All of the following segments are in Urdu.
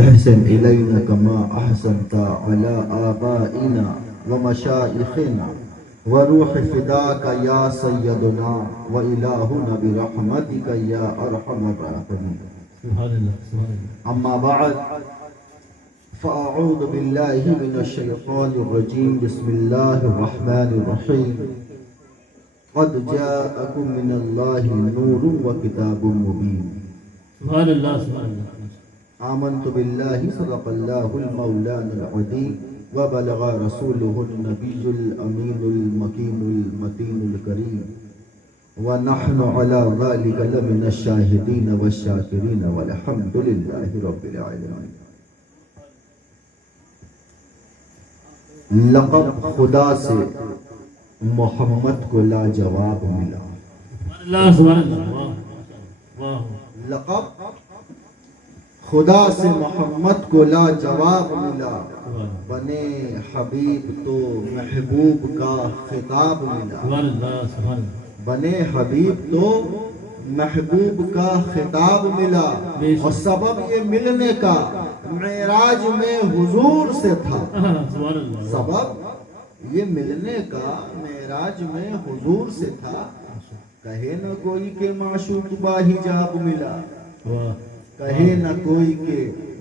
احسن إلينا كما أحسنت على آبائنا ومشائخنا وروح فداك يا سيدنا وإلهنا برحمتك يا أرحم الراحمين. أما بعد فأعوذ بالله من الشيطان الرجيم. بسم الله الرحمن الرحيم. قد جاءكم من الله نور وكتاب مبين. سبحان اللہ سبحان اللہ. آمنت بالله صدق الله المولانا العظيم وبلغ رسوله النبي الأمين المكين المتين الكريم ونحن على ذلك لمن الشاهدين والشاكرين والحمد لله رب العالمين. لقب خدا سے محمد کو لاجواب ملا. سبحان اللہ. لقب خدا سے محمد کو لاجواب ملا. بنے حبیب تو محبوب کا خطاب ملا. بنے حبیب تو محبوب کا خطاب ملا. اور سبب یہ ملنے کا معراج میں حضور سے تھا. سبب یہ ملنے کا معراج میں حضور سے تھا. کہے نہ کوئی کہ معشوق باحجاب ملا. کہے نہ کوئی کہ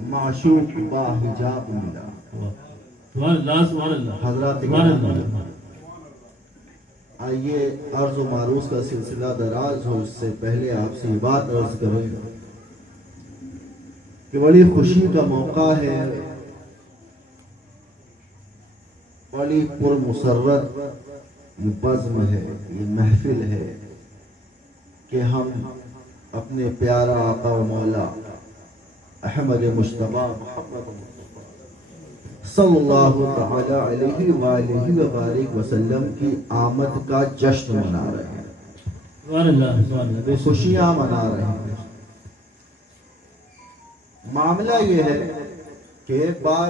معشوق باحجاب ملا. حضرات آئیے عرض و معروض کا سلسلہ دراز ہو، اس سے پہلے آپ سے یہ بات عرض کریں کہ بڑی خوشی کا موقع ہے، بڑی پرمسرت یہ بزم ہے، یہ محفل ہے کہ ہم اپنے پیارا آقا و مولا احمد مجتبی محمد صلی اللہ تعالی علیہ وآلہ وبارک وسلم کی آمد کا جشن منا رہے ہیں، خوشیاں منا رہے ہیں. معاملہ یہ ہے کہ ایک بار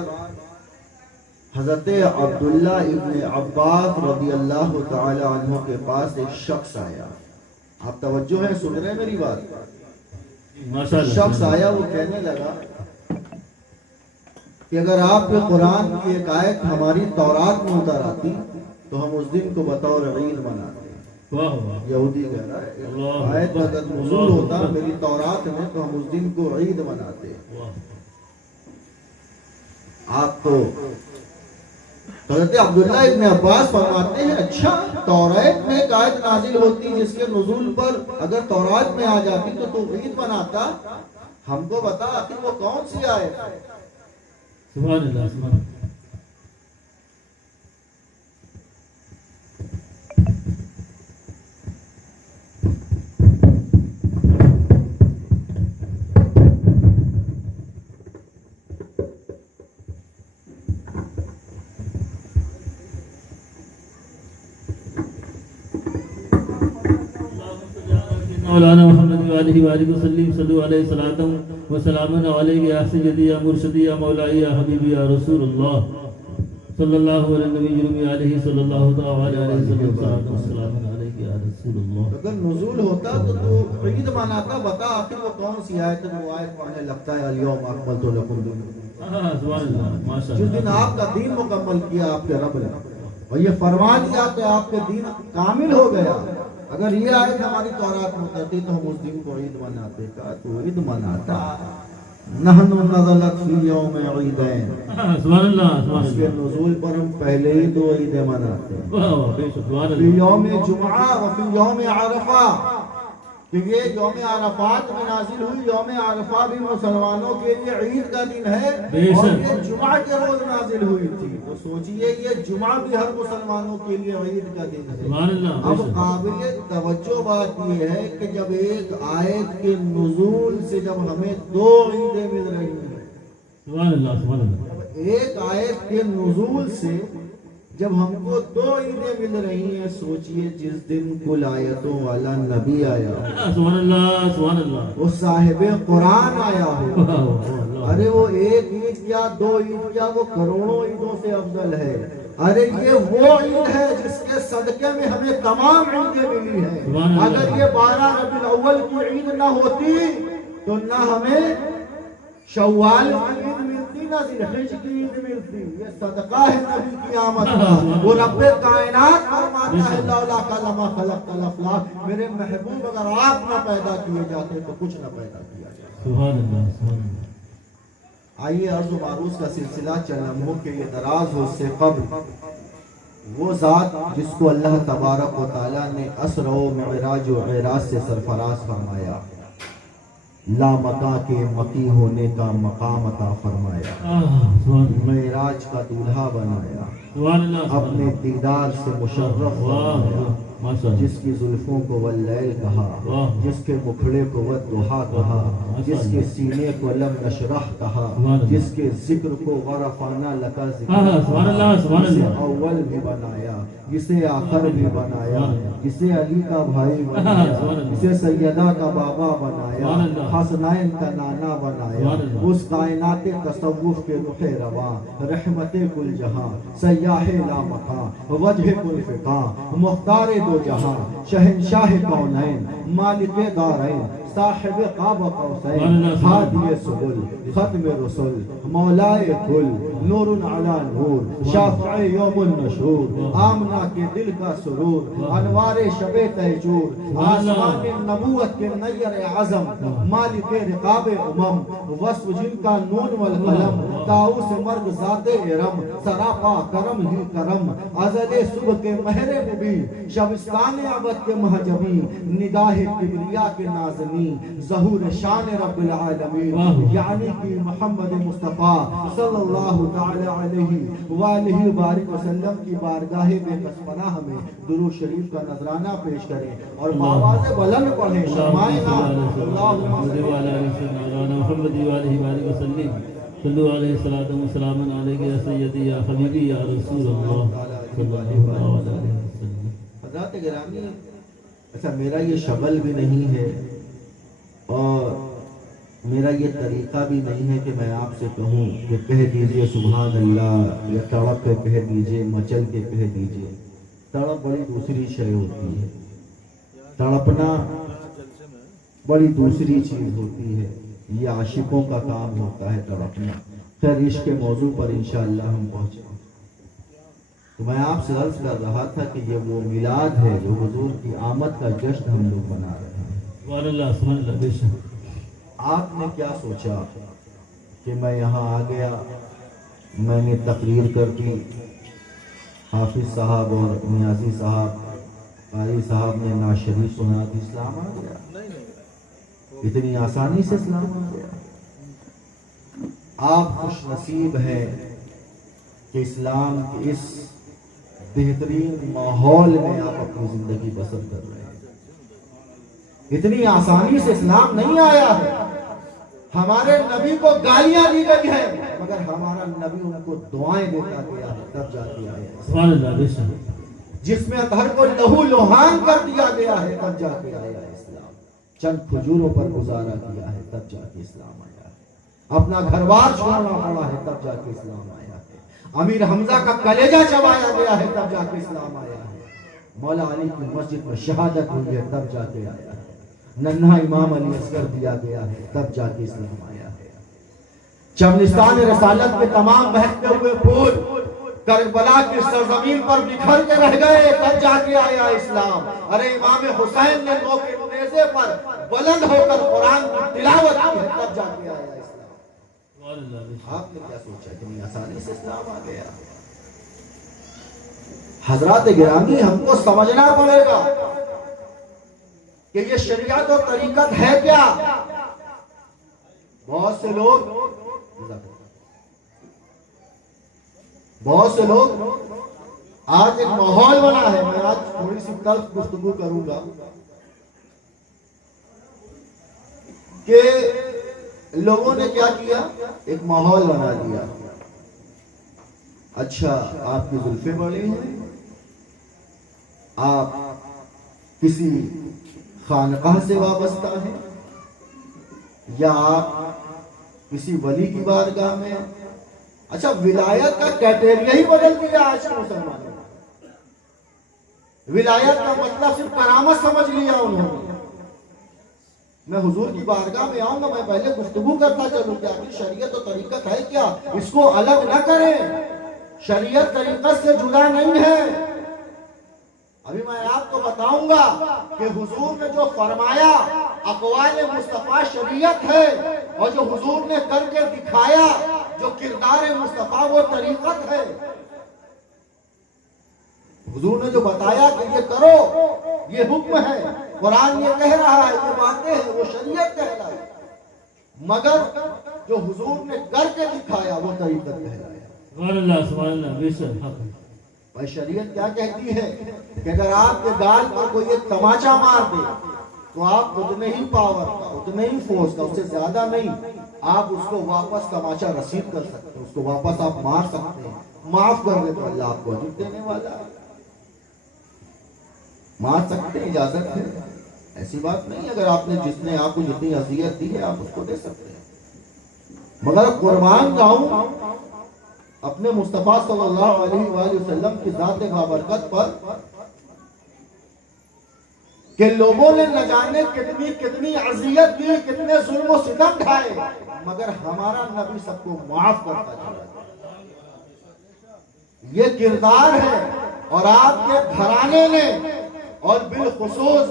حضرت عبداللہ ابن عباس رضی اللہ تعالی عنہ کے پاس ایک شخص آیا. آپ توجہ ہیں، سن رہے ہیں میری بات؟ شخص آیا، وہ کہنے لگا کہ اگر آپ کے قرآن کی ایک آیت ہماری تورات میں اتر آتی تو ہم اس دن کو بطور عید مناتے. یہودی کہہ رہا ہے آیت اگر نزول ہوتا میری تورات میں تو ہم اس دن کو عید مناتے. آپ تو حضرت عبداللہ ابن عباس فرماتے ہیں اچھا تورات میں ایک آیت نازل ہوتی جس کے نزول پر اگر تورات میں آ جاتی تو عید مناتا. ہم کو بتا آخر وہ کون سی آیت ہے؟ سبحان اللہ سبحان اللہ. مولانا محمد وآلہ وآلہ وسلم صلو علیہ صلاۃ و سلام علیہ یا سیدی یا مرشدی یا مولائی یا حبیبی یا رسول اللہ صلی اللہ علیہ نبی علیہ صلی اللہ تعالی علیہ وسلم صلاۃ و سلام علیہ یا رسول اللہ. اگر نزول ہوتا تو عید مناتا. بتا آخر وہ کون سی آیت ہے؟ وہ آیت پڑھنے لگتا ہے الیوم اکملت لکم دینکم. سبحان اللہ ماشاء جس اللہ. دن آپ کا دین مکمل کیا آپ کے رب نے اور یہ فرما دیا کہ آپ کے دین کامل ہو گیا. اگر یہ آیت ہماری تورات میں اترتی تو ہم اس دن کو عید مناتے. کہا تو عید مناتا. نحن نزلت فی یوم عیدین. سبحان اللہ سبحان اس کے اللہ. نزول پر ہم پہلے ہی دو عیدیں مناتے ہیں، سبحان فی اللہ. یوم جمعہ و فی یوم عرفہ. کہ یہ یوم عرفات میں نازل ہوئی. یوم عرفہ بھی مسلمانوں کے لیے عید کا دن ہے اور یہ جمعہ کے روز نازل ہوئی تھی. تو سوچئے یہ جمعہ بھی ہر مسلمانوں کے لیے عید کا دن ہے. سبحان اللہ. اب قابل توجہ بات یہ ہے کہ جب ایک آیت کے نزول سے جب ہمیں دو عیدیں مل رہی ہیں، سبحان اللہ سبحان اللہ. ایک آیت کے نزول سے جب ہم کو دو عیدیں مل رہی ہیں، سوچئے جس دن کل آیتوں والا نبی آیا، سبحان اللہ سبحان اللہ. وہ صاحب قرآن آیا ہو، ارے وہ ایک عید کیا دو عید کیا، وہ کروڑوں عیدوں سے افضل ہے. ارے یہ وہ عید ہے جس کے صدقے میں ہمیں تمام عیدیں ملی ہیں. اگر یہ 12 ربیع الاول کی عید نہ ہوتی تو نہ ہمیں شوال کی عید یہ صدقہ ہے نبی کی آمد کا. وہ رب کائنات فرماتا ہے لولا لما خلقت الافلاک، میرے محبوب اگر آپ نہ پیدا کیے جاتے تو کچھ نہ پیدا کیا جاتا. سبحان اللہ سبحان اللہ. آئیے عرض و معروض کا سلسلہ چند لمحوں کے یہ دراز ہو سے قبل وہ ذات جس کو اللہ تبارک و تعالیٰ نے اسر و معراج و عراج سے سرفراز فرمایا، لامکاں کے مکی ہونے کا مقام عطا فرمایا، معراج کا دولہا بنایا، اپنے دیدار سے مشرف فرمایا، جس کی زلفوں کو واللیل کہا، جس کے مکھڑے کو والضحیٰ کہا، جس کے سینے کو لم نشرح کہا، جس کے ذکر کو ورفعنا لک ذکرک، جسے اول بھی بنایا، جسے آخر بھی بنایا، جسے علی کا بھائی بنایا، جسے سیدہ کا بابا بنایا، حسنین کا نانا بنایا، اس کائنات تصوف کے رخ رواں، رحمت کل جہاں، سیاح لامکاں، وجہ کل فقاں، مختار دو جہاں، شہنشاہ کونین، مالک دارین، صاحب قاب قوسین، ہادی سبل، ختم رسل، مولائے کل، نور علی نور، شافع یوم النشور، آمنہ کے دل کا سرور، انوار شب تہجور، آسمان نبوت کے نیر عظم، مالک رقاب امم، وصف جن کا نون والقلم، طاؤس مرگ ذات ارم، سراپا کرم ہی کرم، ازل صبح کے مہر مبین، شبستان عبد کے محجبی، نگاہ کبریا کے نازنی، ظہور شان رب العالمین، یعنی کہ محمد مصطفیٰ صلی اللہ تعالی علیہ وآلہ وبارک وسلم کی بارگاہ بے کس پناہ میں درود شریف کا نذرانہ پیش کریں اور آواز بلند پڑھیں. فرمائیں اللہم صلی محمد وآلہ وآلہ وسلم صلو علیہ الصلوۃ والسلام علیک یا سیدی یا حبیبی یا رسول اللہ صلی اللہ علیہ وسلم. حضرات گرامی، اچھا میرا یہ شغل بھی نہیں ہے اور میرا یہ طریقہ بھی نہیں ہے کہ میں آپ سے کہوں کہ کہہ دیجئے سبحان اللہ یا تڑپ کے کہہ دیجئے، مچل کے کہہ دیجئے. تڑپ بڑی دوسری شے ہوتی ہے، تڑپنا بڑی دوسری چیز ہوتی ہے، یہ عاشقوں کا کام ہوتا ہے تڑپنا. خیر عشق کے موضوع پر انشاءاللہ ہم پہنچے. تو میں آپ سے عرض کر رہا تھا کہ یہ وہ میلاد ہے جو حضور کی آمد کا جشن ہم لوگ منا رہے ہیں. سبحان اللہ سبحان اللہ. بے شک آپ نے کیا سوچا کہ میں یہاں آ گیا، میں نے تقریر کر دی، حافظ صاحب اور نیازی صاحب، قاری صاحب نے نعت شریف سنا دی، اسلام آ گیا؟ اتنی آسانی سے اسلام آ گیا؟ آپ خوش نصیب ہیں کہ اسلام کے اس بہترین ماحول میں آپ اپنی زندگی بسر کر رہے ہیں. اتنی آسانی سے اسلام نہیں آیا ہے. ہمارے نبی کو گالیاں دی گئی ہیں مگر ہمارا نبی ان کو دعائیں دیتا گیا ہے تب جا کے آیا. سبحان اللہ. بے شک جس میں اطہر کو لہو لوہان کر دیا گیا ہے تب جا کے آیا اسلام. چند کھجوروں پر گزارا کیا ہے تب جا کے اسلام آیا ہے. اپنا گھر بار چھوڑنا پڑا ہے تب جا کے اسلام آیا ہے. امیر حمزہ کا کلیجہ چبایا گیا ہے تب جا کے اسلام آیا ہے. مولا علی کی مسجد میں شہادت ہوئی ہے تب جا کے آیا ہے. ننھا امام علی اصغر دیا گیا ہے تب جا کے اسلام آیا ہے. چمنستان رسالت کے تمام بہتے ہوئے پھول کربلا کی سرزمین پر بکھر کے رہ گئے تب جا کے آیا اسلام. ارے امام حسین نے نو کے نیزے پر بلند ہو کر قرآن کی تلاوت کی ہے تب جا کے آیا اسلام. آپ نے کیا سوچا کہ اتنی آسانی سے اسلام آ گیا؟ حضرات گرامی، ہم کو سمجھنا پڑے گا کہ یہ شریعت و طریقت ہے کیا. بہت سے لوگ آج ایک ماحول بنا ہے. میں آج تھوڑی سی تلخ گفتگو کروں گا کہ لوگوں نے کیا کیا، ایک ماحول بنا دیا. اچھا آپ کی زلفیں بڑی ہیں، آپ کسی خانقاہ سے وابستہ ہیں، یا آپ کسی ولی کی بارگاہ میں. اچھا ولایت کا کرائٹیریا ہی بدل دیا آج کے مسلمانوں نے. ولایت کا مطلب صرف کرامت سمجھ لیا انہوں نے. میں حضور کی بارگاہ میں آؤں گا، میں پہلے گفتگو کرتا چلوں کہ آخر شریعت و طریقت ہے کیا، اس کو الگ نہ کریں، شریعت طریقت سے جدا نہیں ہے۔ ابھی میں آپ کو بتاؤں گا کہ حضور نے جو فرمایا اقوال مصطفیٰ شریعت ہے، اور جو حضور نے کر کے دکھایا جو کردار مصطفیٰ وہ طریقت ہے۔ حضور نے جو بتایا کہ یہ کرو یہ حکم ہے، قرآن یہ کہہ رہا ہے، یہ باتیں ہیں، وہ شریعت کہلائی، مگر جو حضور نے کر کے دکھایا وہ طریقت کہلایا۔ سبحان اللہ، سبحان اللہ، بے شک حق ہے۔ بھائی شریعت کیا کہتی ہے کہ اگر آپ کے گال پر کوئی ایک تماچا مار دے تو آپ اتنے ہی پاور کا، اتنے ہی فورس کا، اس سے زیادہ نہیں، آپ اس کو واپس تماچا رسید کر سکتے ہیں، اس کو واپس آپ مار سکتے ہیں، معاف کر دے تو اللہ آپ کو اجر دینے والا ہے۔ مار سکتے ہیں، اجازت ہے، ایسی بات نہیں۔ اگر آپ نے جس نے آپ کو جتنی اذیت دی ہے آپ اس کو دے سکتے ہیں، مگر قربان جاؤں اپنے مصطفیٰ صلی اللہ علیہ وآلہ وسلم کی ذات بابرکت پر کہ لوگوں نے نہ جانے کتنی اذیت دی، کتنے ظلم و ستم ڈھائے، مگر ہمارا نبی سب کو معاف کرتا چلا۔ یہ کردار ہے، اور آپ کے گھرانے نے، اور بالخصوص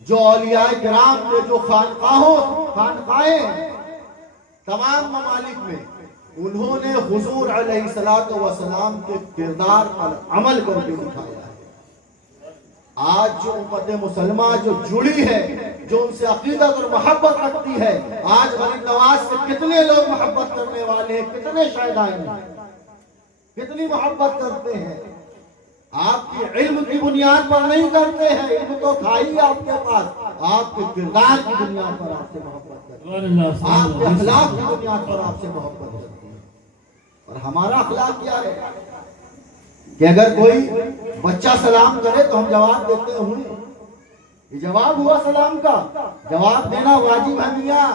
جو اولیاء کرام کے جو خانقاہیں تمام ممالک میں، انہوں نے حضور علیہ السلام کے کردار پر عمل کر کے دکھایا ہے۔ آج جو امت مسلمہ جو جڑی ہے، جو ان سے عقیدت اور محبت رکھتی ہے، آج غریب نواز سے کتنے لوگ محبت کرنے والے ہیں، کتنے شہدائیں ہیں، کتنی محبت کرتے ہیں۔ آپ کی علم کی بنیاد پر نہیں کرتے ہیں، علم تو تھا ہی آپ کے پاس، آپ کے کردار کی بنیاد پر آپ سے محبت کرتے ہیں، آپ کے اخلاق کی بنیاد پر آپ سے محبت کرتے ہیں۔ اور ہمارا اخلاق کیا ہے کہ اگر کوئی بچہ سلام کرے تو ہم جواب دیتے ہیں، یہ جواب ہوا سلام کا، جواب دینا واجب ہے میاں۔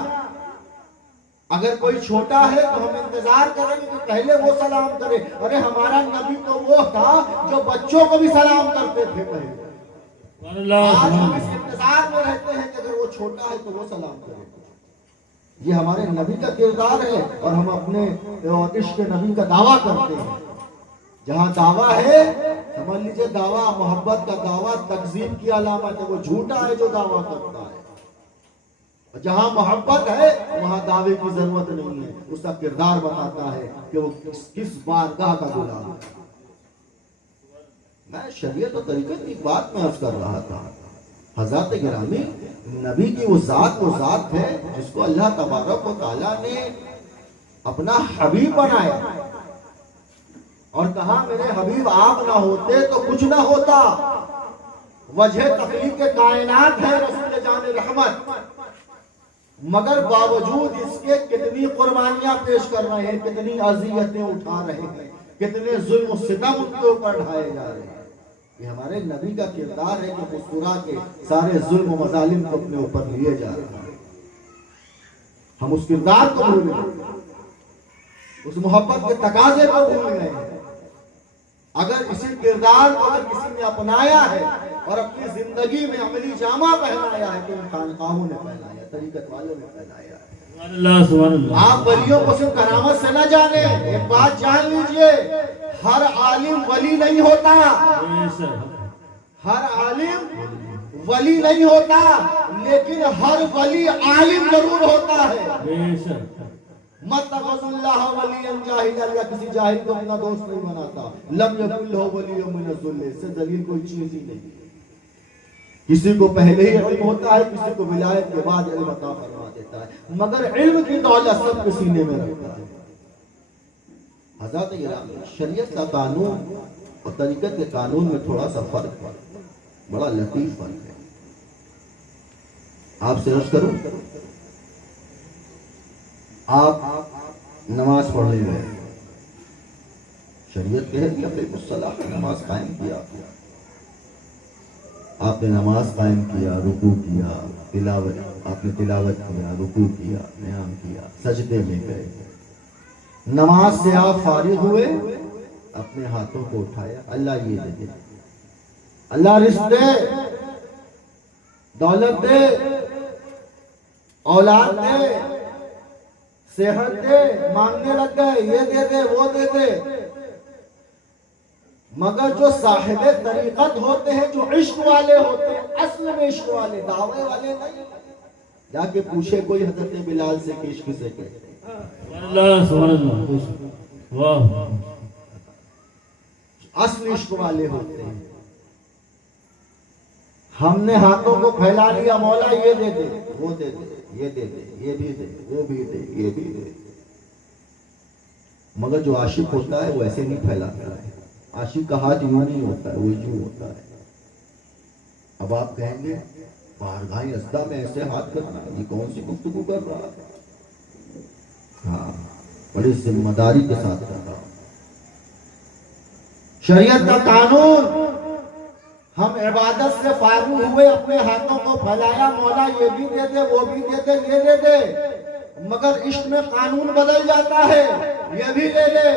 اگر کوئی چھوٹا ہے تو ہم انتظار کریں گے کہ پہلے وہ سلام کرے۔ ارے ہمارا نبی تو وہ تھا جو بچوں کو بھی سلام کرتے تھے پہلے۔ آج ہم اس انتظار میں رہتے ہیں کہ اگر وہ چھوٹا ہے تو وہ سلام کرے۔ یہ ہمارے نبی کا کردار ہے، اور ہم اپنے عشق نبی کا دعویٰ کرتے ہیں۔ جہاں دعویٰ ہے سمجھ لیجئے دعویٰ محبت کا دعویٰ تکذیب کی علامت ہے، وہ جھوٹا ہے جو دعویٰ کرتا ہے۔ جہاں محبت ہے وہاں دعوے کی ضرورت نہیں ہے، اس کا کردار بتاتا ہے کہ وہ کس بارگاہ کا غلام ہے۔ میں شریعت و طریقت کی بات میں عرض کر رہا تھا، حضرات گرامی، نبی کی وہ ذات ہے جس کو اللہ تبارک و تعالیٰ نے اپنا حبیب بنایا، اور کہا میرے حبیب آپ نہ ہوتے تو کچھ نہ ہوتا۔ وجہ تخلیق کائنات ہے رسول جان رحمت، مگر باوجود اس کے کتنی قربانیاں پیش کر رہے ہیں، کتنی اذیتیں اٹھا رہے ہیں، کتنے ظلم و ستم ان کے اوپر ڈھائے جا رہے ہیں۔ یہ ہمارے نبی کا کردار ہے کہ مسکرا کے سارے ظلم و مظالم کو اپنے اوپر لیے جا رہے ہیں۔ ہم اس کردار کو بھول گئے، اس محبت کے تقاضے کو بھول گئے ہیں۔ اگر اسی کردار کو اگر کسی نے اپنایا ہے اور اپنی زندگی میں عملی جامہ پہنایا ہے تو ان خانقاہوں نے پہنایا، طریقت والوں نے پہنایا ہے۔ آپ ولیوں کو صرف کرامت سے نہ جانے، ایک بات جان لیجئے، ہر عالم ولی نہیں ہوتا، ہر عالم ولی نہیں ہوتا، لیکن ہر ولی عالم ضرور ہوتا ہے۔ متخذ اللہ ولی جاہل، اللہ کسی جاہل کو اپنا دوست نہیں بناتا۔ لم یکن لہ ولی من الذل، اس سے ذلیل کوئی چیز ہی نہیں۔ کسی کو پہلے ہی علم ہوتا ہے، کسی کو ولایت کے بعد علم عطا فرما دیتا ہے، مگر علم کی دولت سب کے سینے میں رکھتا ہے۔ حضرات گرامی، شریعت کا قانون اور طریقت کے قانون میں تھوڑا سا فرق ہے، بڑا لطیف فرق ہے۔ آپ سے عرض کروں، آپ نماز پڑھ رہے ہیں، شریعت کہہ دیا کہ الصلاۃ، نماز قائم کیا، آپ نے نماز قائم کیا، رکوع کیا، تلاوت، آپ نے تلاوت کیا، رکوع کیا، قیام کیا، سجدے میں گئے، نماز سے آپ فارغ ہوئے، اپنے ہاتھوں کو اٹھایا، اللہ یہ دے دے، اللہ رزق دے، دولت دے، اولاد دے، صحت دے، مانگنے لگ گئے یہ دے دے وہ دے دے. مگر جو صاحب طریقت ہوتے ہیں، جو عشق والے ہوتے ہیں، اصل میں عشق والے، دعوے والے نہیں. جا کے پوچھے کوئی حضرت بلال سے کہ عشق سے کہتے ہیں. اللہ سبحان اللہ، واہ، اصل عشق والے ہوتے ہیں. ہم نے ہاتھوں کو پھیلا لیا، مولا یہ دے دے وہ دے دے، یہ دے دے یہ بھی دے وہ بھی دے یہ بھی دے. مگر جو عاشق ہوتا ہے وہ ایسے نہیں پھیلاتا ہے. عاشق کا ہاتھ یوں نہیں ہوتا ہے، وہ یوں ہوتا ہے. اب آپ کہیں گے بارگاہ ازدہ میں ایسے ہاتھ کرنا، یہ کون سی گفتگو کر رہا ہے؟ ہاں، بڑی ذمہ داری کے ساتھ کر رہا ہوں. شریعت کا قانون، ہم عبادت سے فارغ ہوئے، اپنے ہاتھوں کو پھیلایا، مولا یہ بھی دے دے وہ بھی دے دے یہ دے دے. مگر عشق میں قانون بدل جاتا ہے، یہ بھی لے لے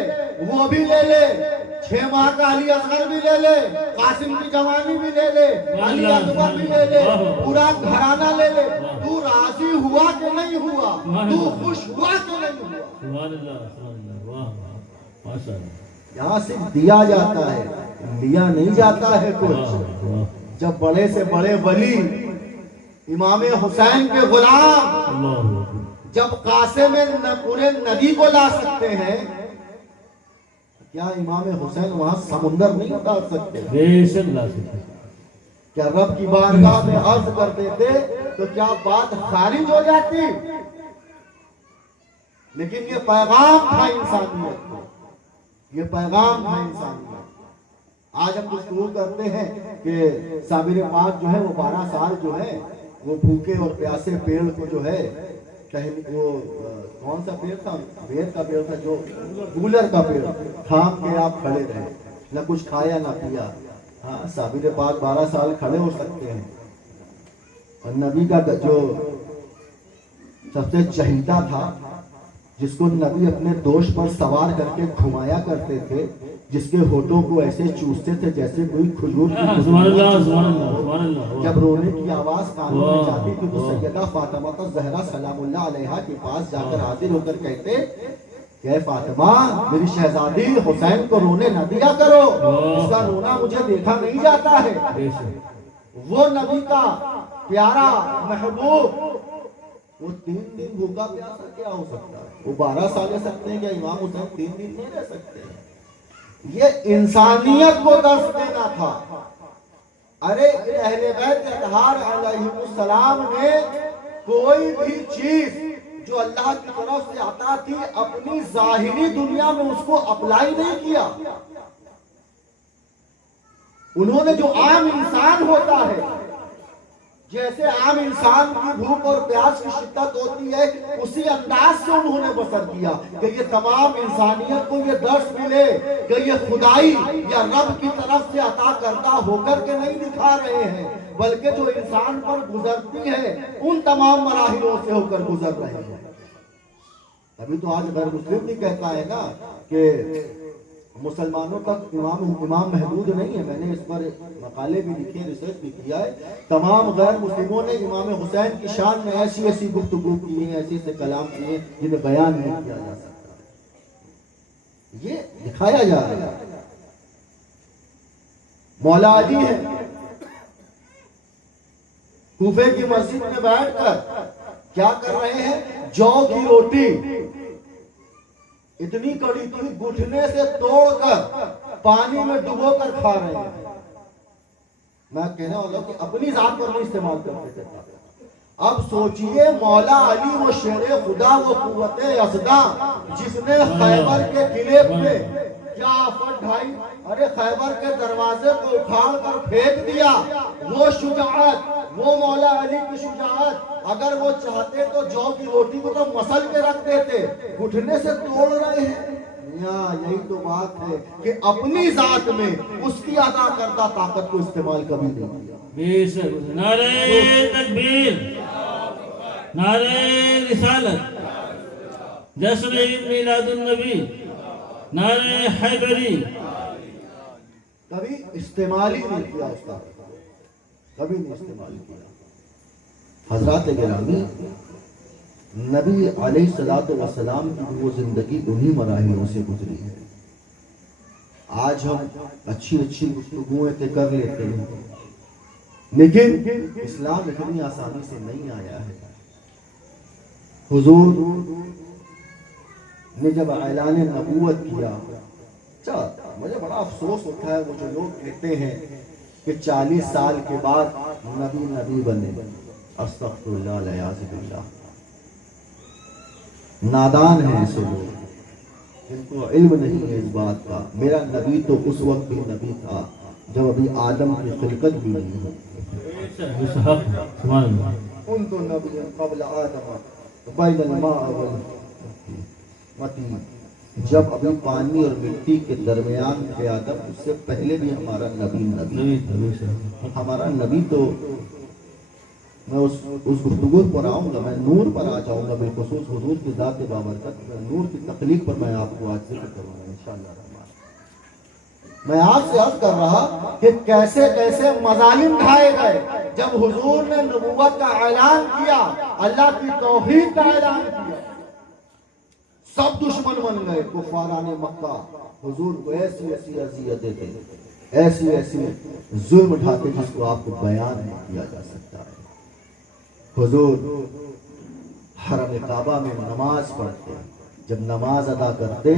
وہ بھی لے لے، 6 ماہ کا علی اصغر بھی لے لے، قاسم کی جوانی بھی لے لے، علی اکبر بھی لے لے، پورا گھرانہ لے لے. تو راضی ہوا کہ نہیں ہوا؟ تو خوش ہوا کہ نہیں ہوا؟ سبحان اللہ، سبحان اللہ، واہ واہ، ماشاء اللہ. یہاں صرف دیا جاتا ہے، لیا نہیں جاتا ہے کچھ. جب بڑے سے بڑے ولی امام حسین کے غلام جب قاصے میں پورے ندی کو لا سکتے ہیں، کیا امام حسین وہاں سمندر نہیں اتار سکتے؟ بے شک لا سکتے. کیا رب کی بارگاہ میں عرض کر دیتے تو کیا بات خارج ہو جاتی؟ لیکن یہ پیغام تھا انسانیت کو، یہ پیغام تھا انسانیت. آج ہم گفتگو کرتے ہیں کہ صابر پاک جو ہے وہ 12 سال جو ہے وہ بھوکے اور پیاسے پیڑ کو جو ہے وہ کون سا پیڑ تھا؟ بیر کا پیڑ تھا، جو گولر کا پیڑ، تھام کے آپ کھڑے رہے، نہ کچھ کھایا نہ پیا. ہاں، صابر پاک 12 سال کھڑے ہو سکتے ہیں. اور نبی کا جو سب سے چہیتا تھا، جس کو نبی اپنے دوش پر سوار کر کے گھمایا کرتے تھے، جس کے ہونٹوں کو ایسے چوستے تھے جیسے کوئی کھجور کی سبحان اللہ، سبحان اللہ، سبحان اللہ. جب رونے کی آواز کانوں میں جاتی تھی تو سیدہ فاطمہ الزہرا سلام اللہ علیہا کے پاس جا کر حاضر ہو کر کہتے کہ فاطمہ میری شہزادی حسین کو رونے نہ دیا کرو، اس کا رونا مجھے دیکھا نہیں جاتا ہے. وہ نبی کا پیارا محبوب وہ 3 دن بھوکا پیاسا کیا ہو سکتا ہے؟ وہ 12 سال رہ سکتے ہیں، کیا امام حسین 3 دن نہیں رہ سکتے؟ یہ انسانیت کو درس دینا تھا. ارے اہل بیت اطہار علیہم السلام نے کوئی بھی چیز جو اللہ کی طرف سے عطا تھی اپنی ظاہری دنیا میں اس کو اپلائی نہیں کیا. انہوں نے جو عام انسان ہوتا ہے، جیسے عام انسان کی بھوک اور پیاس کی شدت ہوتی ہے، اسی انداز سے انہوں نے بسر کیا کہ یہ تمام انسانیت کو یہ درس ملے کہ یہ خدائی یا رب کی طرف سے عطا کردہ ہو کر کے نہیں دکھا رہے ہیں، بلکہ جو انسان پر گزرتی ہے ان تمام مراحلوں سے ہو کر گزر رہے ہیں. ابھی تو آج غیر مسلم بھی کہتا ہے نا کہ مسلمانوں تک امام محدود نہیں ہے. میں نے اس پر مقالے بھی لکھے، ریسرچ بھی کیا ہے. تمام غیر مسلموں نے امام حسین کی شان میں ایسی ایسی گفتگو کی ہیں، ایسے ایسے کلام کیے جنہیں بیان نہیں کیا جا سکتا. یہ دکھایا جا رہا ہے. مولا علی ہے، کوفے کی مسجد میں بیٹھ کر کیا کر رہے ہیں؟ جو کی روٹی اتنی کڑی تھی، گھٹنے سے توڑ کر پانی میں ڈبو کر کھا رہے ہیں. میں کہنے والا ہوں کہ اپنی ذات پر نہیں استعمال کرتے تھے. اب سوچئے مولا علی وہ شیر خدا، وہ قوت ازدا، جس نے خیبر کے قلعے پہ کیا آفت ڈھائی. ارے خیبر کے دروازے کو اٹھاڑ کر پھینک دیا. وہ شجاعت، وہ مولا علی کی شجاعت. اگر وہ چاہتے تو جو کی روٹی کو تو مسل کے رکھ دیتے، گھٹنے سے توڑ رہے ہیں. یہی تو بات ہے کہ اپنی ذات میں اس کی عطا کردہ طاقت کو استعمال کبھی نہیں کیا. بے شک. نعرہ تکبیر، نعرہ رسالت، جشن عید میلاد النبی، نعرہ حیدری. کبھی استعمال ہی نہیں کیا اس کا، کبھی نہیں استعمال کیا. حضرات گرامی، نبی علیہ الصلوۃ والسلام کی وہ زندگی انہی مراحلوں سے گزری ہے۔ آج ہم اچھی گفتگویں کر لیتے ہیں، لیکن اسلام اتنی آسانی سے نہیں آیا ہے۔ حضور نے جب اعلان نبوت کیا، مجھے بڑا افسوس ہوتا ہے وہ جو لوگ کہتے ہیں کہ 40 سال کے بعد نبی بنے، استغفر اللہ والعیاذ باللہ۔ نادان ہیں ایسے لوگ جن کو علم نہیں ہے اس بات کا۔ میرا نبی تو اس وقت بھی نبی تھا جب ابھی آدم کی خلقت بھی نہیں ہوئی۔ ان تو نبی قبل آدم بین الماء والمطی، جب ابھی پانی اور مٹی کے درمیان تھے آدم، اس سے پہلے بھی ہمارا نبی ہمارا نبی تو میں اس گفتگو پر آؤں گا، میں نور پر آ جاؤں گا، بالخصوص حضور کی ذات بابرکت نور کی تخلیق پر میں آپ کو آج ذکر کروں گا انشاءاللہ الرحمن۔ میں آپ سے عرض کر رہا کہ کیسے کیسے مظالم ڈھائے گئے جب حضور نے نبوت کا اعلان کیا، اللہ کی توحید کا اعلان کیا، سب دشمن بن گئے کفاران مکہ۔ حضور کو ایسی ایسی اذیتیں تھے، ایسی ایسی ظلم اٹھاتے جس کو آپ کو بیان نہیں کیا جا سکتا ہے۔ حضور حرم کعبہ میں نماز پڑھتے، جب نماز ادا کرتے،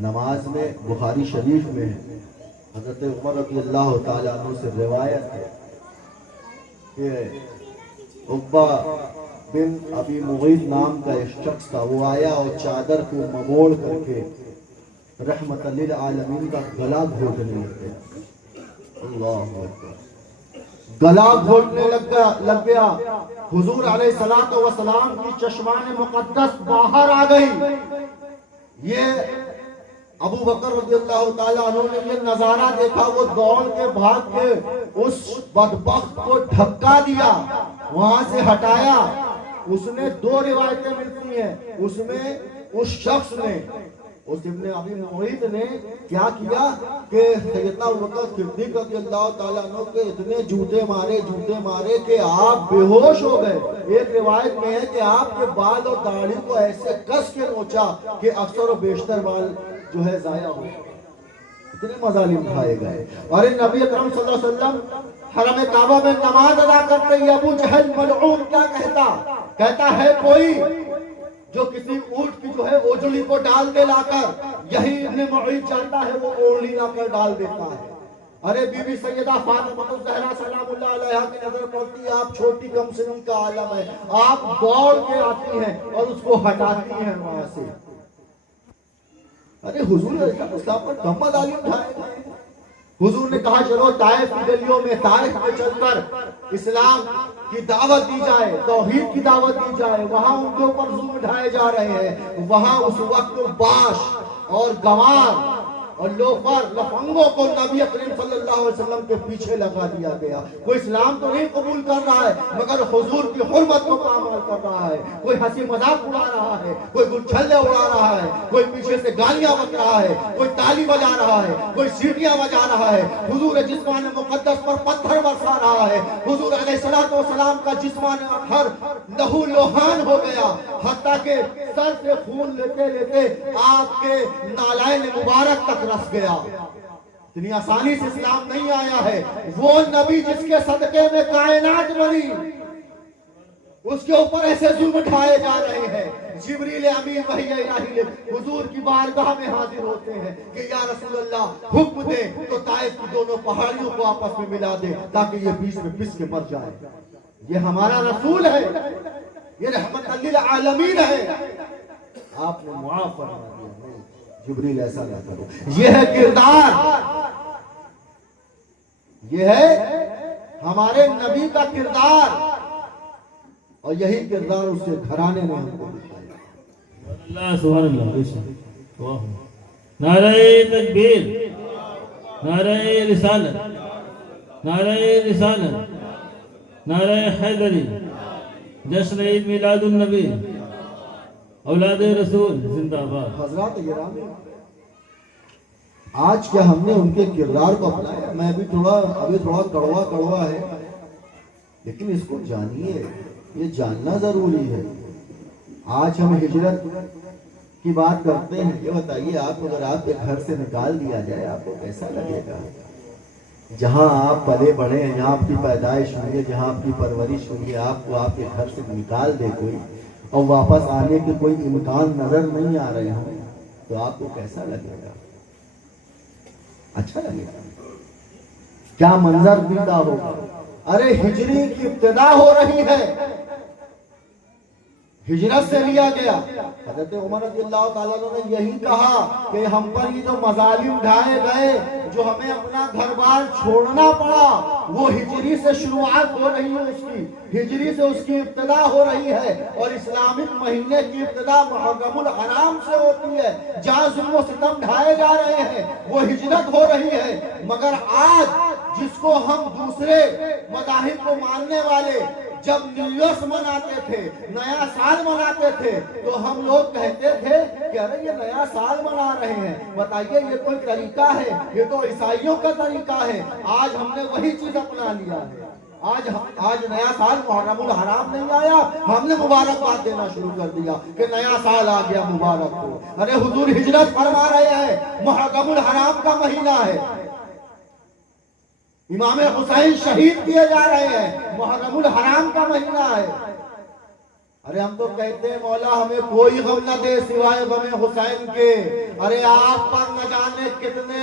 نماز میں بخاری شریف میں حضرت عمر رضی اللہ تعالیٰ عنہ سے روایت ہے کہ عقبہ بن ابی معیط نام کا ایک شخص تھا، وہ آیا اور چادر کو مموڑ کر کے رحمت للعالمین کا گلا گھونٹنے لگ گیا۔ اللہ اکبر، گلا گھونٹنے لگ گیا۔ حضور علیہ الصلوۃ والسلام کی چشمان مقدس باہر آ گئی۔ یہ ابو بکر رضی اللہ تعالیٰ عنہ نے یہ نظارہ دیکھا، وہ دوڑ کے بھاگ کے اس بدبخت کو دھکا دیا، وہاں سے ہٹایا۔ اس نے دو روایتیں ملتی ہیں، اس میں اس شخص نے، اس ابن ابی معیط نے کیا کیا کہ سیدنا ابوبکر صدیق رضی اللہ تعالیٰ عنہ کے اتنے جوتے مارے کہ آپ بے ہوش ہو گئے۔ ایک روایت میں ہے کہ آپ کے بال اور داڑھی کو ایسے کس کے نوچا کہ اکثر و بیشتر بال جو ہے ضائع ہو گئے۔ اتنے مظالم کھائے گئے۔ اور نبی اکرم صلی اللہ علیہ وسلم حرم کعبہ میں نماز ادا کرتے ہی ابو جہل ملعون کیا کہتا ہے کوئی جو کسی اونٹ کی جو ہے اوجڑی کو ڈال دے لا کر، یہی ابن معیط جانتا ہے وہ اوڑی لا کر ڈال دیتا ہے۔ ارے بی بی سیدہ فاطمہ الزہرا سلام اللہ علیہا کی نظر پڑتی ہے، آپ چھوٹی کم سے کم کا عالم ہے، آپ دوڑ کے آتی ہیں اور اس کو ہٹاتی ہیں وہاں سے۔ ارے حضور اسلام پر کم مظالم ڈھائے گئے۔ حضور نے کہا چلو طائف کی گلیوں میں، طائف میں چل کر اسلام کی دعوت دی جائے، توحید کی دعوت دی جائے۔ وہاں ان کے اوپر ظلم ڈھائے جا رہے ہیں۔ وہاں اس وقت باش اور گوار اور لوفر لفنگوں کو نبی کریم صلی اللہ علیہ وسلم کے پیچھے لگا دیا گیا۔ کوئی اسلام تو نہیں قبول کر رہا ہے مگر حضور کی حرمت کو پامال کر رہا ہے، کوئی ہنسی مذاق اڑا رہا ہے، کوئی گلچھلے اڑا رہا ہے، کوئی پیچھے سے گالیاں بک رہا ہے، کوئی تالی بجا رہا ہے، کوئی سیٹیاں بجا رہا ہے۔ حضور جسمان مقدس پر پتھر برسا رہا ہے۔ حضور علیہ الصلوۃ والسلام کا جسمان اطہر لہو لوہان ہو گیا، حتیٰ کہ سر سے خون لیتے لیتے آپ کے نالائن مبارک تک رس گیا۔ اتنی آسانی سے اسلام نہیں آیا ہے۔ وہ نبی جس کے صدقے میں کائنات بنی، اس کے اوپر ایسے ظلم اٹھائے جا رہے ہیں۔ جبریل امین وحی الہی لے حضور کی بارگاہ میں حاضر ہوتے ہیں کہ یا رسول اللہ حکم دے تو طائف کی دونوں پہاڑیوں کو آپس میں ملا دے تاکہ یہ بیچ میں پس کے مر جائے۔ یہ ہمارا رسول ہے، یہ رحمت للعالمین ہے، آپ نے معاف فرما دیا۔ جبریل ایسا نہ کرو۔ یہ ہے کردار، یہ ہے ہمارے نبی کا کردار، اور یہی کردار اس کے گھرانے نے ہم کو دکھایا۔ اللہ سبحان اللہ، نعرہ تکبیر، نعرہ رسالت، نعرہ رسالت، نعرہ حیدری، جشن عید میلاد النبی، اولاد رسول زندہ باد۔ حضرات گرامی، آج کیا ہم نے ان کے کردار کو اپنایا؟ میں بھی ابھی تھوڑا کڑوا ہے، لیکن اس کو جانیے، یہ جاننا ضروری ہے۔ آج ہم ہجرت کی بات کرتے ہیں، یہ بتائیے آپ اگر آپ کے گھر سے نکال دیا جائے آپ کو کیسا لگے گا؟ جہاں آپ پلے بڑھے ہیں، جہاں آپ کی پیدائش ہوئی ہے، جہاں آپ کی پرورش ہوئی ہے، آپ کو آپ کے گھر سے نکال دے کوئی اور واپس آنے کے کوئی امکان نظر نہیں آ رہے ہوں تو آپ کو کیسا لگے گا؟ اچھا لگے گا؟ کیا منظر پیدا ہوگا؟ ارے ہجری کی ابتدا ہو رہی ہے، ہجرت سے لیا گیا۔ حضرت عمر رضی اللہ تعالیٰ نے یہی کہا کہ ہم پر یہ جو مظالم ڈھائے گئے، جو ہمیں اپنا گھر بار چھوڑنا پڑا، وہ ہجری سے شروعات ہو رہی ہے، اس کی ہجری سے اس کی ابتدا ہو رہی ہے، اور اسلامک مہینے کی ابتدا محرم الحرام سے ہوتی ہے، جہاں ظلم و ستم ڈھائے جا رہے ہیں، وہ ہجرت ہو رہی ہے۔ مگر آج جس کو ہم دوسرے مذاہب کو ماننے والے جب نیو ایئرس مناتے تھے، نیا سال مناتے تھے، تو ہم لوگ کہتے تھے کہ ارے یہ نیا سال منا رہے ہیں، بتائیے یہ کوئی طریقہ ہے؟ یہ تو عیسائیوں کا طریقہ ہے۔ آج ہم نے وہی چیز اپنا لیا ہے۔ آج نیا سال محرم الحرام نہیں آیا، ہم نے مبارکباد دینا شروع کر دیا کہ نیا سال آ گیا، مبارک ہو۔ ارے حضور ہجرت فرما رہے ہیں، محرم الحرام کا مہینہ ہے، امام حسین شہید کیے جا رہے ہیں، محرم الحرام کا مہینہ ہے۔ ارے ہم تو کہتے ہیں مولا ہمیں کوئی غم نہ دے سوائے غم حسین کے۔ ارے آپ پر نہ جانے کتنے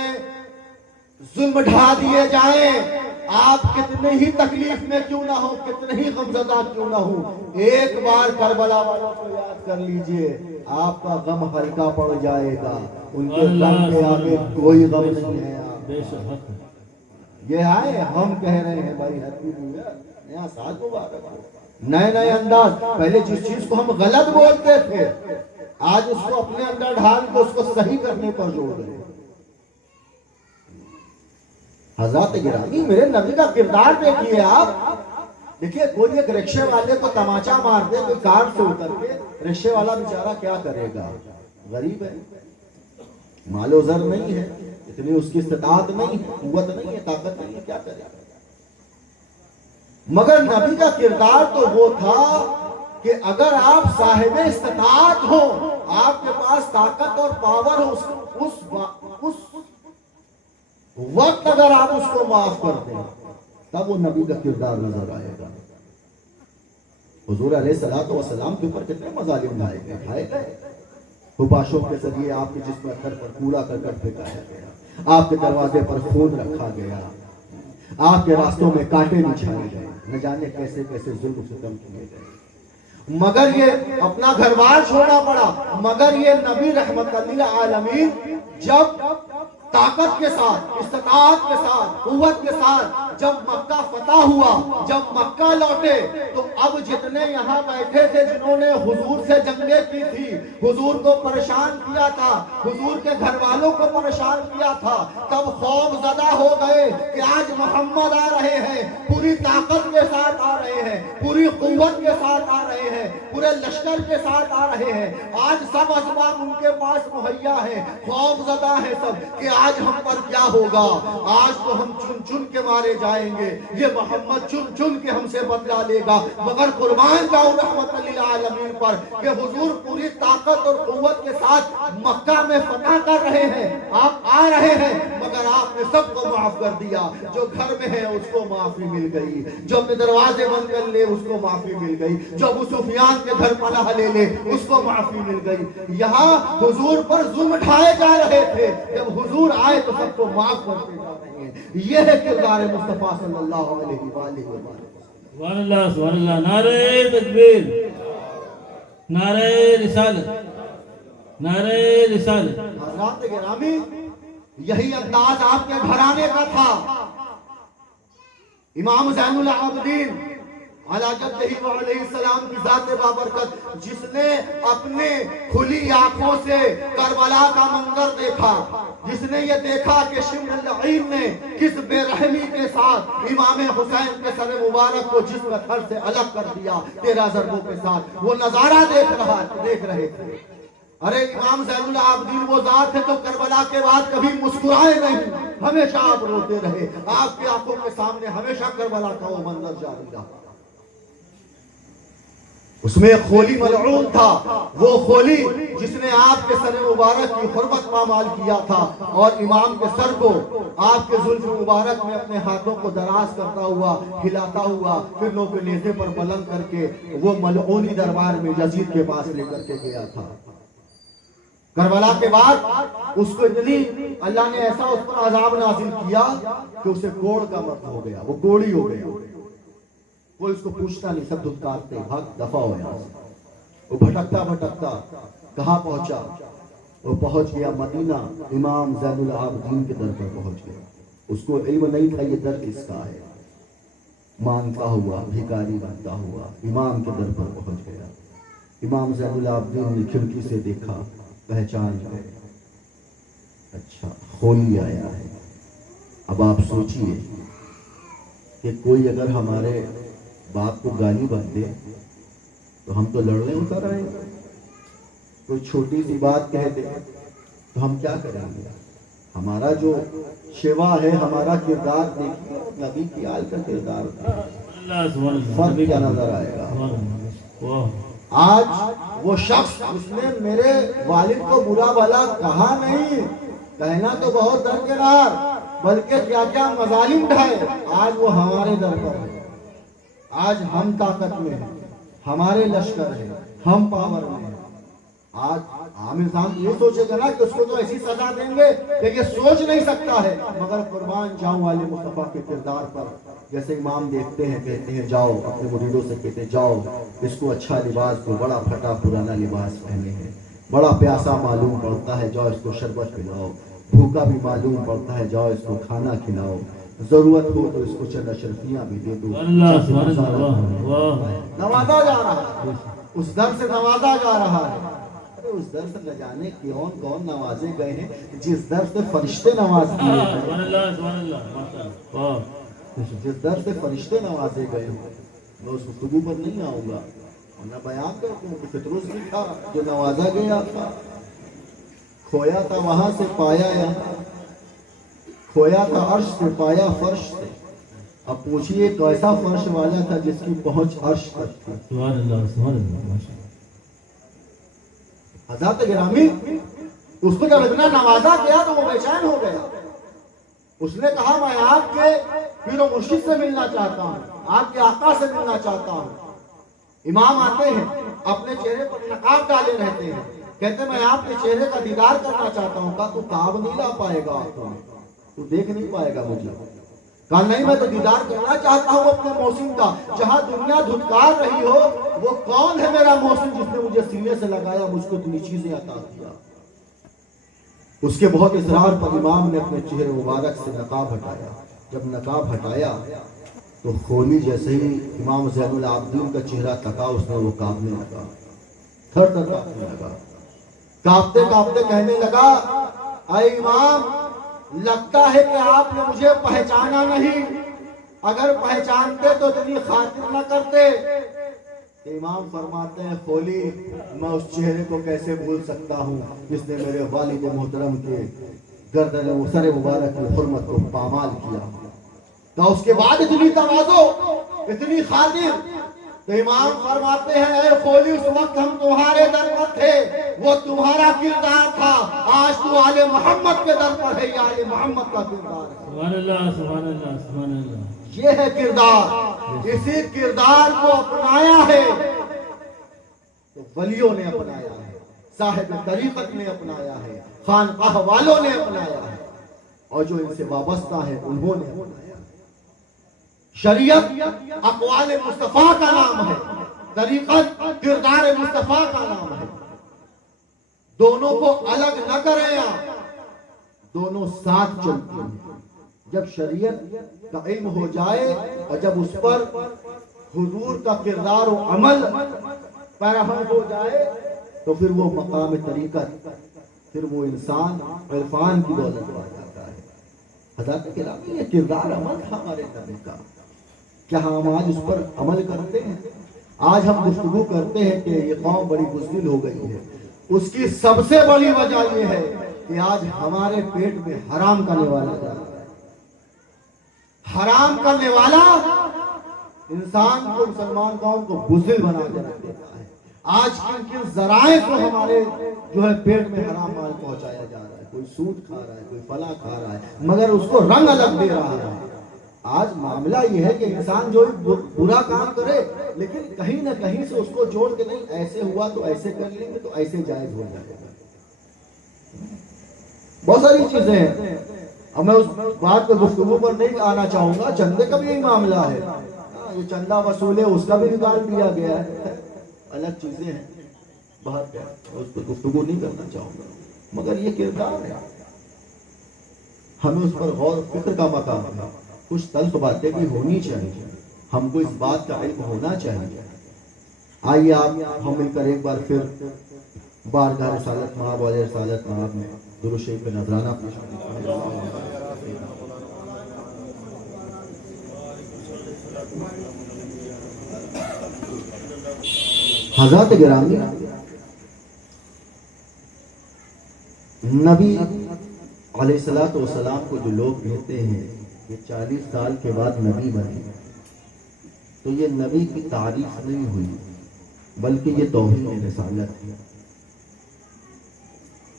ظلم ڈھا دیے جائیں، آپ کتنے ہی تکلیف میں کیوں نہ ہو، کتنے ہی غمزدہ کیوں نہ ہو، ایک بار کربلا والوں کو یاد کر لیجئے، آپ کا غم ہلکا پڑ جائے گا۔ ان کے غم کے آگے کوئی غم نہیں ہے۔ یہ آئے ہم کہہ رہے ہیں بھائی ہیپی نیو ایئر، نیا سال مبارک ہو، نئے نئے انداز۔ پہلے جس چیز کو ہم غلط بولتے تھے، آج اس کو اپنے اندر ڈھال کے اس کو صحیح کرنے پر زور دیں۔ حضرات گرامی، میرے نبی کا کردار دیکھیے آپ، دیکھیے کوئی ایک رکشے والے کو تماچا مار دے، کوئی کار سے اتر کے، رکشے والا بیچارہ کیا کرے گا؟ غریب ہے، مال و زر نہیں ہے، اتنی اس کی استطاعت نہیں ہے، قوت نہیں ہے، طاقت نہیں ہے، کیا کرے گا؟ مگر نبی کا کردار تو وہ تھا کہ اگر آپ صاحب استطاعت ہو، آپ کے پاس طاقت اور پاور ہو، اس وقت اگر آپ اس کو معاف کر دیں تب وہ نبی کا کردار نظر آئے گا۔ حضور علیہ الصلوۃ والسلام کے اوپر کتنے مظالم ڈھائے گئے، حباشوں کے ذریعے آپ کے جسم اثر پر کوڑا کرکٹ پھینکایا گیا، آپ کے دروازے پر خون رکھا گیا، آپ کے راستوں میں کانٹے بچھائے گئے، نہ جانے کیسے کیسے ظلم و ستم کیے گئے، مگر یہ اپنا گھر بار چھوڑنا پڑا۔ مگر یہ نبی رحمت للعالمین جب طاقت کے ساتھ، استطاعت کے ساتھ، قوت کے ساتھ جب مکہ فتح ہوا، جب مکہ لوٹے، تو اب جتنے یہاں بیٹھے تھے جنہوں نے حضور سے جنگیں کی تھی، حضور کو پریشان کیا تھا، حضور کے گھر والوں کو پریشان کیا تھا، تب خوف زدہ ہو گئے کہ آج محمد آ رہے ہیں، پوری طاقت کے ساتھ آ رہے ہیں، پوری قوت کے ساتھ آ رہے ہیں، پورے لشکر کے ساتھ آ رہے ہیں، آج سب اسباب ان کے پاس مہیا ہیں، خوف زدہ ہے سب کہ آج ہم پر کیا ہوگا، آج تو ہم چن چن کے مارے جائیں گے، یہ محمد چن چن کے ہم سے بدلہ لے گا۔ مگر قربان جاؤ رحمت للعالمین پر کہ حضور پوری طاقت اور قوت کے ساتھ مکہ میں فتح کر رہے ہیں، آپ آ رہے ہیں، مگر آپ نے سب کو معاف کر دیا۔ جو گھر میں ہے اس کو معافی مل گئی، جو اپنے دروازے بند کر لے اس کو معافی مل گئی، جو ابو سفیان کے گھر پناہ لے لے اس کو معافی مل گئی۔ یہاں حضور پر ظلم ڈھائے جا رہے تھے، جب حضور آئے تو سب کو معاف کرتے جا رہے ہیں۔ یہ ہے کردار مصطفیٰ صلی اللہ علیہ وآلہ وسلم۔ سبحان اللہ، سبحان اللہ، نعرہ تکبیر، نعرہ رسالت، نعرہ رسالت۔ حضرات گرامی، یہی انداز آپ کے گھرانے کا تھا۔ امام زین العابدین علی جدہ علیہ السلام کی ذات بابرکت، جس نے اپنے کھلی آنکھوں سے کربلا کا منظر دیکھا، جس نے یہ دیکھا کہ شمر اللعین نے کس بے رحمی کے ساتھ امام حسین کے سر مبارک کو جسم تھر سے الگ کر دیا 13 ضربوں کے ساتھ، وہ نظارہ دیکھ رہے تھے۔ ارے امام زین العابدین وہ ذات ہے جو کربلا کے بعد کبھی مسکرائے نہیں، ہمیشہ آپ روتے رہے، آپ کی آنکھوں کے سامنے ہمیشہ کربلا کا وہ منظر جاری رہا۔ اس میں خولی ملعون تھا، وہ خولی جس نے آپ کے سر مبارک کی حرمت پامال کیا تھا، اور امام کے سر کو آپ کے زلف مبارک میں اپنے ہاتھوں کو دراز کرتا ہوا، ہلاتا ہوا، پھر لوگ کے نیزے پر بلند کر کے وہ ملعونی دربار میں یزید کے پاس لے کر کے گیا تھا۔ کربلا کے بعد اس کو اتنی اللہ نے ایسا اس پر عذاب نازل کیا کہ اسے کوڑ کا مرض ہو گیا، وہ کوڑی ہو گیا، کوئی اس کو پوچھتا نہیں، سب دھتکارتے بھاگ دفع ہو یہاں سے۔ وہ بھٹکتا بھٹکتا کہاں پہنچا؟ وہ پہنچ گیا مدینہ، امام زین العابدین کے در پر پہنچ گیا۔ اس کو علم نہیں تھا یہ در کس کا ہے، مانگتا ہوا، بھیکاری بنتا ہوا امام کے در پر پہنچ گیا۔ امام زین العابدین نے کھڑکی سے دیکھا، پہچان گئے، اچھا خولی آیا ہے۔ اب آپ سوچئے کہ کوئی اگر ہمارے باپ کو گالی بن دے تو ہم تو لڑنے اتر آئیں گے، کوئی چھوٹی سی بات کہہ دے تو ہم کیا کریں گے؟ ہمارا جو شیوا ہے، ہمارا کردار دیکھیے، نبی کی آل کا کردار فرق کیا نظر آئے گا۔ آج وہ شخص جس نے میرے والد کو برا بھلا کہا نہیں، کہنا تو بہت درکنار، بلکہ کیا کیا مظالم ڈھائے، آج وہ ہمارے در پر ہے۔ آج ہم طاقت میں ہیں، ہمارے لشکر ہے، ہم پاور میں ہیں۔ آج عام انسان یہ سوچے گا نا کہ اس کو تو ایسی سزا دیں گے کہ یہ سوچ نہیں سکتا ہے، مگر قربان جاؤں والے مصطفیٰ کے کردار پر جیسے امام دیکھتے ہیں، کہتے ہیں جاؤ اپنے مریدوں سے کہتے ہیں جاؤ اس کو اچھا لباس دو، بڑا پھٹا پرانا لباس پہنے ہیں، بڑا پیاسا معلوم پڑتا ہے، جاؤ اس کو شربت پلاؤ، بھوکا بھی معلوم پڑتا ہے، جاؤ اس کو کھانا کھلاؤ، ضرورت ہو تو اس کو چند اشرفیاں بھی دے دو۔ نوازا جا رہا ہے، اس در سے نوازا جا رہا ہے۔ ارے اس در سے نہ جانے کون کون نوازے گئے ہیں، جس در سے فرشتے نواز دیے گئے، جس در سے فرشتے نوازے گئے ہوں۔ میں اس گفتگو پر نہیں آؤں گا، ورنہ بیان کرتا ہوں کہ پطرس بھی تھا جو نوازا گیا تھا، کھویا تھا وہاں سے پایا یہاں، کھویا تھا عرش سے پایا فرش سے۔ اب پوچھئے کیسا فرش والا تھا جس کی پہنچ عرش تک تھی؟ سبحان اللہ سبحان اللہ۔ حضرت گرامی اس کو جب اتنا نوازا گیا تو وہ بے چین ہو گیا، اس نے کہا میں آپ کے پیر و مرشد سے ملنا چاہتا ہوں، آپ کے آقا سے ملنا چاہتا ہوں۔ امام آتے ہیں، اپنے چہرے پر نقاب ڈالے رہتے ہیں، کہتے ہیں میں آپ کے چہرے کا دیدار کرنا چاہتا ہوں۔ کہا تو کعب نہیں لا پائے گا، تو دیکھ نہیں پائے گا مجھے۔ کہا نہیں میں تو دیدار کرنا چاہتا ہوں اپنے محسن کا، جہاں دنیا دھتکار رہی ہو وہ کون ہے میرا محسن جس نے مجھے سینے سے لگایا، مجھ کو اتنی چیزیں عطا کیا۔ اس کے بہت اصرار پر امام نے اپنے چہرے مبارک سے نقاب ہٹایا۔ جب نقاب ہٹایا تو خولی جیسے ہی امام زین العابدین کا چہرہ تکا، اس نے وہ کانپنے لگا، تھر تھر کانپنے لگا، کانپتے کانپتے کہنے لگا اے امام لگتا ہے کہ آپ نے مجھے پہچانا نہیں، اگر پہچانتے تو اتنی خاطر نہ کرتے۔ امام فرماتے ہیں خولی میں اس چہرے کو کیسے بھول سکتا ہوں جس نے میرے والد محترم کے گردن و سر مبارک کی حرمت کو پامال کیا۔ تو اس کے بعد اتنی تواضع، اتنی خاطر، تو امام فرماتے ہیں اے خولی اس وقت ہم تمہارے در پر تھے، وہ تمہارا کردار تھا، آج تو آل محمد کے در پر ہے، یہ آل محمد کا کردار ہے۔ سبحان اللہ سبحان اللہ سبحان اللہ۔ یہ ہے کردار، اسی کردار کو اپنایا ہے تو ولیوں نے اپنایا ہے، صاحب طریقت نے اپنایا ہے، خانقاہ والوں نے اپنایا ہے، اور جو ان سے وابستہ ہے انہوں نے اپنایا۔ شریعت اقوال مصطفیٰ کا نام ہے، طریقت کردار مصطفیٰ کا نام ہے۔ دونوں کو الگ نہ کریں آپ، دونوں ساتھ چلتے ہیں۔ جب شریعت کا علم ہو جائے اور جب اس پر حضور کا کردار و عمل پیراہم ہو جائے تو پھر وہ مقام طریقت، پھر وہ انسان عرفان کی دولت پا جاتا ہے۔ حضرت گرامی یہ کردار عمل تھا ہمارے نبی کا، کیا ہم آج اس پر عمل کرتے ہیں؟ آج ہم گفتگو کرتے ہیں کہ یہ قوم بڑی بزدل ہو گئی ہے، اس کی سب سے بڑی وجہ یہ ہے کہ آج ہمارے پیٹ میں حرام کرنے والا جا رہا ہے۔ حرام کرنے والا انسان کو، مسلمان قوم کو بزدل بنا کے رکھ دیتا ہے۔ آج کن ذرائع کو ہمارے جو ہے پیٹ میں حرام مال پہنچایا جا رہا ہے. کوئی سود کھا رہا ہے, کوئی فلاں کھا رہا ہے, مگر اس کو رنگ الگ دے رہا ہے. آج معاملہ یہ ہے کہ انسان جو برا کام کرے لیکن کہیں نہ کہیں سے اس کو جوڑ کے نہیں, ایسے ہوا تو ایسے کر لیں گے تو ایسے جائز ہو جائے گا. بہت ساری چیزیں ہیں. اب میں اس بات کو گفتگو پر نہیں آنا چاہوں گا. چندے کا بھی یہی معاملہ ہے. یہ چندہ وصول ہے, اس کا بھی نکال دیا گیا ہے. الگ چیزیں ہیں, باہر کیا اس پر گفتگو نہیں کرنا چاہوں گا, مگر یہ کردار ہے. ہمیں اس پر غور و فکر کا مقام ہے. کچھ تلخ باتیں بھی ہونی چاہیے, ہم کو اس بات کا علم ہونا چاہیے. آئیے آپ ہم مل کر ایک بار پھر بارگاہ رسالت مآب والے رسالت مآب میں درود شریف پہ نذرانہ پیش کریں. حضرات گرامی, نبی علیہ الصلوۃ والسلام کو جو لوگ کہتے ہیں کہ 40 سال کے بعد نبی بنے, تو یہ نبی کی تعریف نہیں ہوئی بلکہ یہ توہین رسالت ہے.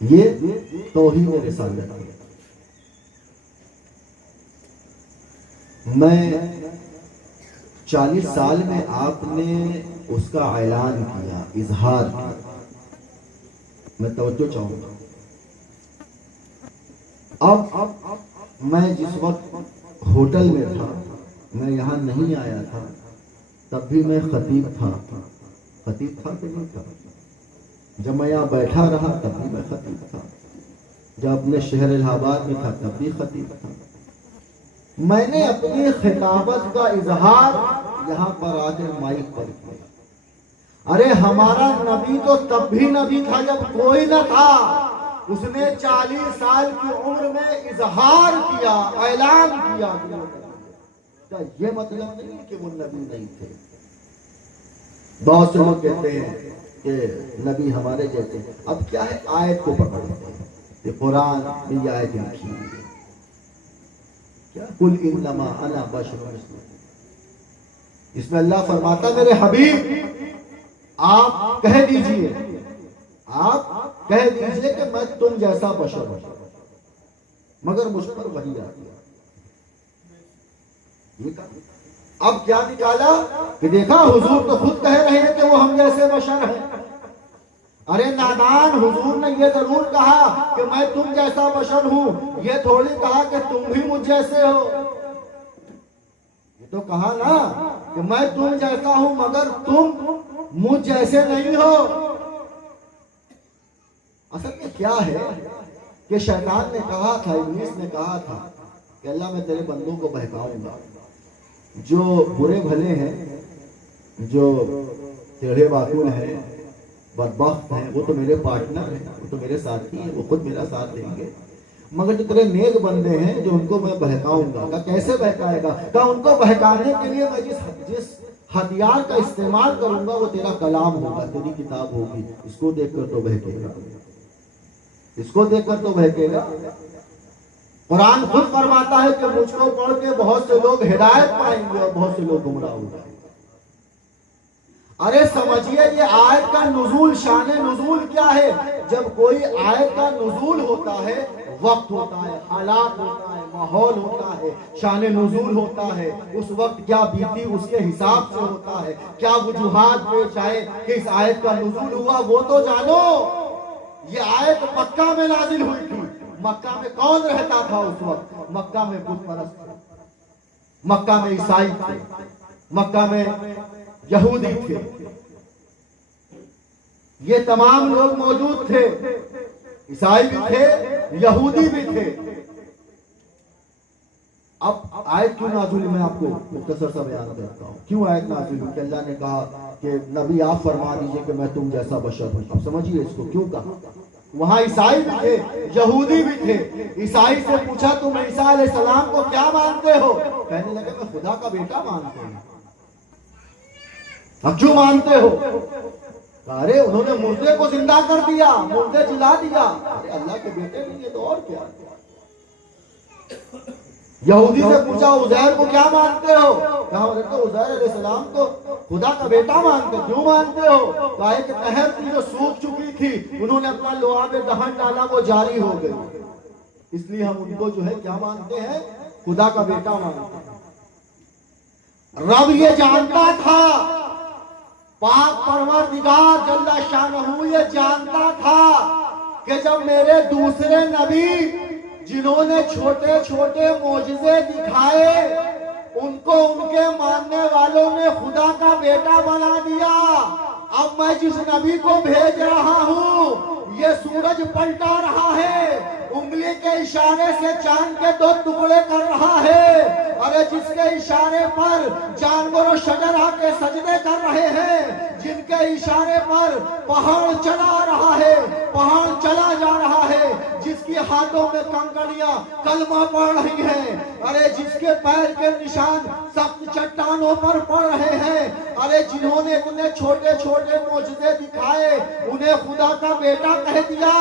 یہ توہین رسالت ہے. میں 40 سال میں آپ نے اس کا اعلان کیا, اظہار کیا. میں توجہ چاہوں گا. اب میں جس وقت ہوٹل میں تھا, میں یہاں نہیں آیا تھا, تب بھی میں خطیب تھا. خطیب تھا کہ نہیں تھا؟ جب میں یہاں بیٹھا رہا تب بھی میں خطیب تھا. جب اپنے شہر الہ آباد میں تھا تب بھی خطیب تھا. میں نے اپنی خطابت کا اظہار یہاں پر آ کر مائک پر کیا. ارے ہمارا نبی تو تب بھی نبی تھا جب کوئی نہ تھا. اس نے 40 سال کی عمر میں اظہار کیا, اعلان کیا. کیا یہ مطلب نہیں کہ وہ نبی نہیں تھے؟ بہت سے لوگ کہتے ہیں کہ نبی ہمارے جیسے. اب کیا ہے, آیت کو پکڑتے ہیں کہ قرآن میں یہ آیت لکھی ہے کیا, قل انما انا بشر مثلکم. اس میں اللہ فرماتا میرے حبیب آپ کہہ دیجئے, آپ کہہ دیجئے کہ میں تم جیسا بشر ہوں, مگر مجھ پر وحی آتی ہے. اب کیا نکالا کہ دیکھا حضور تو خود کہہ رہے ہیں کہ وہ ہم جیسے بشر ہیں. ارے نادان, حضور نے یہ ضرور کہا کہ میں تم جیسا بشر ہوں, یہ تھوڑی کہا کہ تم بھی مجھ جیسے ہو. یہ تو کہا نا کہ میں تم جیسا ہوں مگر تم مجھ جیسے نہیں ہو. اصل میں کیا ہے کہ شیطان نے کہا تھا, ابلیس نے کہا تھا کہ اللہ میں تیرے بندوں کو بہکاؤں گا. جو برے بھلے ہیں, جو ٹیڑھے باکول ہیں, بدبخت ہیں, وہ تو میرے پارٹنر ہیں, وہ تو میرے ساتھی ہیں, وہ خود میرا ساتھ دیں گے. مگر جو تیرے نیک بندے ہیں جو ان کو میں بہکاؤں گا. کہا کیسے بہکائے گا؟ کہا ان کو بہکانے کے لیے میں جس ہتھیار کا استعمال کروں گا وہ تیرا کلام ہوگا, تیری کتاب ہوگی. اس کو دیکھ کر تو بہکے گا, اس کو دیکھ کر تو بہکے گا. قرآن خود فرماتا ہے کہ مجھ کو پڑھ کے بہت سے لوگ ہدایت پائیں گے اور بہت سے لوگ گمراہ ہو جائیں گے. ارے سمجھیے یہ آیت کا نزول, شان نزول کیا ہے؟ جب کوئی آیت کا نزول ہوتا ہے, وقت ہوتا ہے, حالات ہوتا ہے, ماحول ہوتا ہے, شان نزول ہوتا ہے. اس وقت کیا بیتی اس کے حساب سے ہوتا ہے, کیا وجوہات پیش آئے کہ اس آیت کا نزول ہوا وہ تو جانو. یہ آیت مکہ میں نازل ہوئی تھی. مکہ میں کون رہتا تھا اس وقت؟ مکہ میں بت پرست تھے, مکہ میں عیسائی تھے, مکہ میں یہودی تھے. یہ تمام لوگ موجود تھے, عیسائی بھی تھے, یہودی بھی تھے. اب آیت کیوں نازل ہوئی, میں آپ کو مختصر سا بیان کرتا ہوں. کیوں آیت نازل ہوئی کہ اللہ نے کہا کہ نبی آپ فرما دیجئے کہ میں تم جیسا بشر ہوں. اب سمجھیے اس کو کیوں کہا. وہاں عیسائی بھی تھے, یہودی بھی تھے. عیسائی سے پوچھا تم عیسیٰ علیہ السلام کو کیا مانتے ہو؟ کہنے لگے میں خدا کا بیٹا مانتے ہوں. اب کیوں مانتے ہو؟ ارے انہوں نے مردے کو زندہ کر دیا, مردے جلا دیا. ارے اللہ کے بیٹے نہیں ہے تو اور کیا. یہودی سے پوچھا عزیر کو کیا مانتے ہو؟ کہا حضرت عزیر علیہ السلام کو خدا کا بیٹا مانتے، کیوں مانتے ہو؟ کہا کہ نہر کی جو سوکھ چکی تھی انہوں نے اپنا لعاب دہن ڈالا، وہ جاری ہو گئی، اس لیے ہم ان کو جو ہے کیا مانتے ہیں؟ خدا کا بیٹا مانتے ہیں۔ رب یہ جانتا تھا، پاک پروردگار جل شانہ یہ جانتا تھا کہ جب میرے دوسرے نبی جنہوں نے چھوٹے چھوٹے معجزے دکھائے ان کو ان کے ماننے والوں نے خدا کا بیٹا بنا دیا، اب میں جس نبی کو بھیج رہا ہوں یہ سورج پلٹا رہا ہے، انگلی کے اشارے سے چاند کے 2 ٹکڑے کر رہا ہے، ارے جس کے اشارے پر جانور و شجر آ کے سجدے کر رہے ہیں، جن کے اشارے پر پہاڑ چلا آ رہا ہے، پہاڑ چلا جا رہا ہے، جس کی ہاتھوں میں کنکریاں کلمہ پڑھ رہی ہیں، ارے جس کے پیر کے نشان سخت چٹانوں پر پڑ رہے ہیں، ارے جنہوں نے اتنے چھوٹے چھوٹے معجزے دکھائے انہیں خدا کا بیٹا کہہ دیا،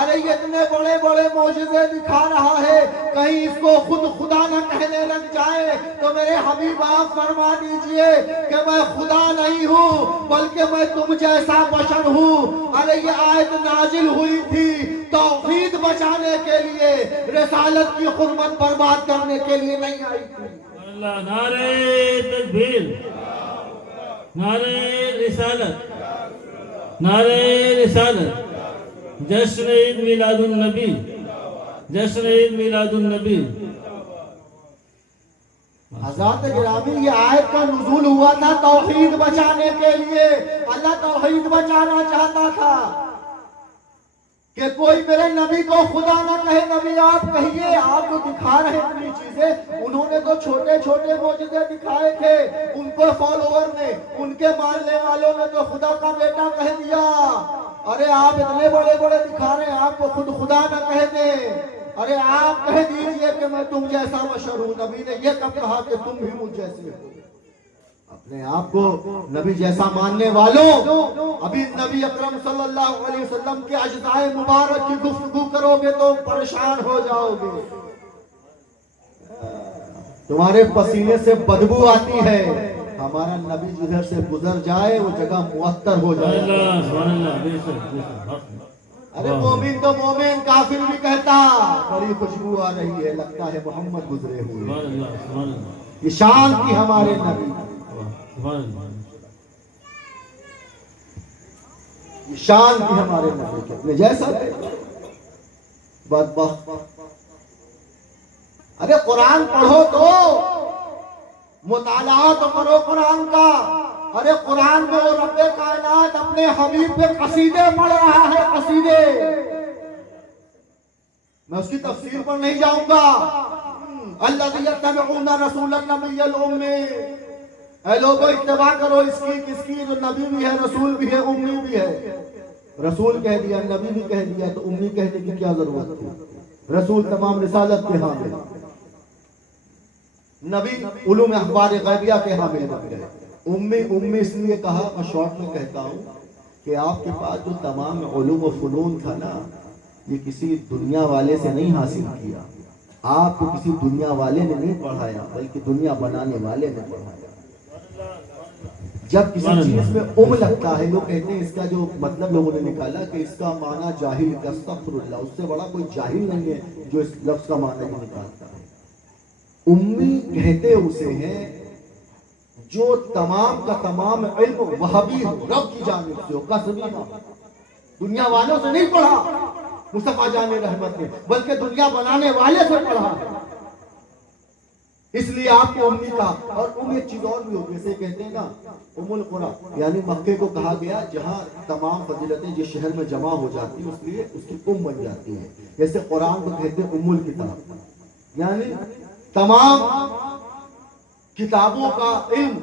ارے یہ اتنے بڑے بڑے معجزے دکھا رہا ہے، کہیں اس کو خود خدا نہ کہنے لگ جائے، تو میرے حبیب آپ فرما دیجئے کہ میں خدا نہیں ہوں بلکہ میں تم جیسا بشر ہوں۔ ارے یہ آیت نازل ہوئی تھی توحید بچانے کے لیے، رسالت کی خدمت برباد کرنے کے لیے نہیں آئی تھی۔ اللہ، نعرہ تکبیر، نعرہ رسالت، نعرہ رسالت، جشن عید میلاد النبی، جشن عید میلاد النبی۔ حضرات گرامی یہ آیت کا نزول ہوا تھا توحید بچانے کے لیے، اللہ توحید بچانا چاہتا تھا کہ کوئی میرے نبی کو خدا نہ کہے، نبی آپ کہیے، آپ جو دکھا رہے ہیں اتنی چیزیں، انہوں نے تو چھوٹے چھوٹے معجزے دکھائے تھے، ان کو فالوور نے، ان کے ماننے والوں نے تو خدا کا بیٹا کہہ دیا، ارے آپ اتنے بڑے بڑے دکھا رہے ہیں، آپ کو خود خدا نہ کہہ دیں، ارے آپ کہہ دیجئے کہ میں تم جیسا بشر ہوں۔ نبی نے یہ کب کہا کہ تم بھی مجھ جیسے ہو؟ اپنے آپ کو نبی جیسا ماننے والوں، ابھی نبی اکرم صلی اللہ علیہ وسلم کے اجزائے مبارک کی گفتگو کرو گے تو پریشان ہو جاؤ گے، تمہارے پسینے سے بدبو آتی ہے، ہمارا نبی جدھر سے گزر جائے وہ جگہ معطر ہو جائے۔ سبحان اللہ، بے شک، بے شک۔ ارے مومن تو مومن، کافر بھی کہتا بڑی خوشبو آ رہی ہے، لگتا ہے محمد گزرے ہوئے۔ سبحان اللہ، سبحان اللہ، یہ شان تھی ہمارے نبی، سبحان اللہ۔ یہ شان تھی ہمارے نبی کے، اپنے جیسا بدبخت۔ ارے قرآن پڑھو تو مطالعہ تو کرو قرآن کا، ارے قرآن میں وہ رب کائنات اپنے حبیب پہ قصیدے پڑھ رہا ہے، قصیدے، میں اس کی تفسیر پر نہیں جاؤں گا۔ الذی یتبعون رسول النبی الامی، اے لوگوں اتباع کرو اس کی، کس کی؟ جو نبی بھی ہے، رسول بھی ہے، امی بھی ہے۔ رسول کہہ دیا، نبی بھی کہہ دیا، تو امی کہنے کی کیا ضرورت تھی؟ رسول تمام رسالت کے حامل، نبی علوم اخبار غیبیہ کے حامل بن گئے۔ امی اس لیے کہا، میں شارٹ میں کہتا ہوں کہ آپ کے پاس جو تمام علوم و فنون تھا نا، یہ کسی دنیا والے سے نہیں حاصل کیا، آپ کو کسی دنیا والے نے نہیں پڑھایا بلکہ دنیا بنانے والے نے پڑھایا۔ جب کسی چیز میں لگتا ہے، لوگ کہتے ہیں اس کا جو مطلب لوگوں نے نکالا کہ اس کا معنی جاہل، استغفر اللہ، اس سے بڑا کوئی جاہل نہیں ہے جو اس لفظ کا معنی نکالتا ہے۔ امی کہتے اسے ہیں جو تمام کا تمام علم وہابی ہو، رب کی جانب سے ہو، قصبی نہ ہو، دنیا والوں سے نہیں پڑھا مصطفیٰ جان رحمت نے، بلکہ دنیا بنانے والے سے پڑھا، اس لیے آپ کو امی کا۔ اور ایک چیز اور بھی ہوتی ہے، جیسے کہتے ہیں نا ام القرا، یعنی مکے کو کہا گیا جہاں تمام فضیلتیں جس شہر میں جمع ہو جاتی ہیں اس لیے اس کی بن جاتی ہے۔ جیسے قرآن کو کہتے ہیں ام الکتاب، یعنی تمام کتابوں کا علم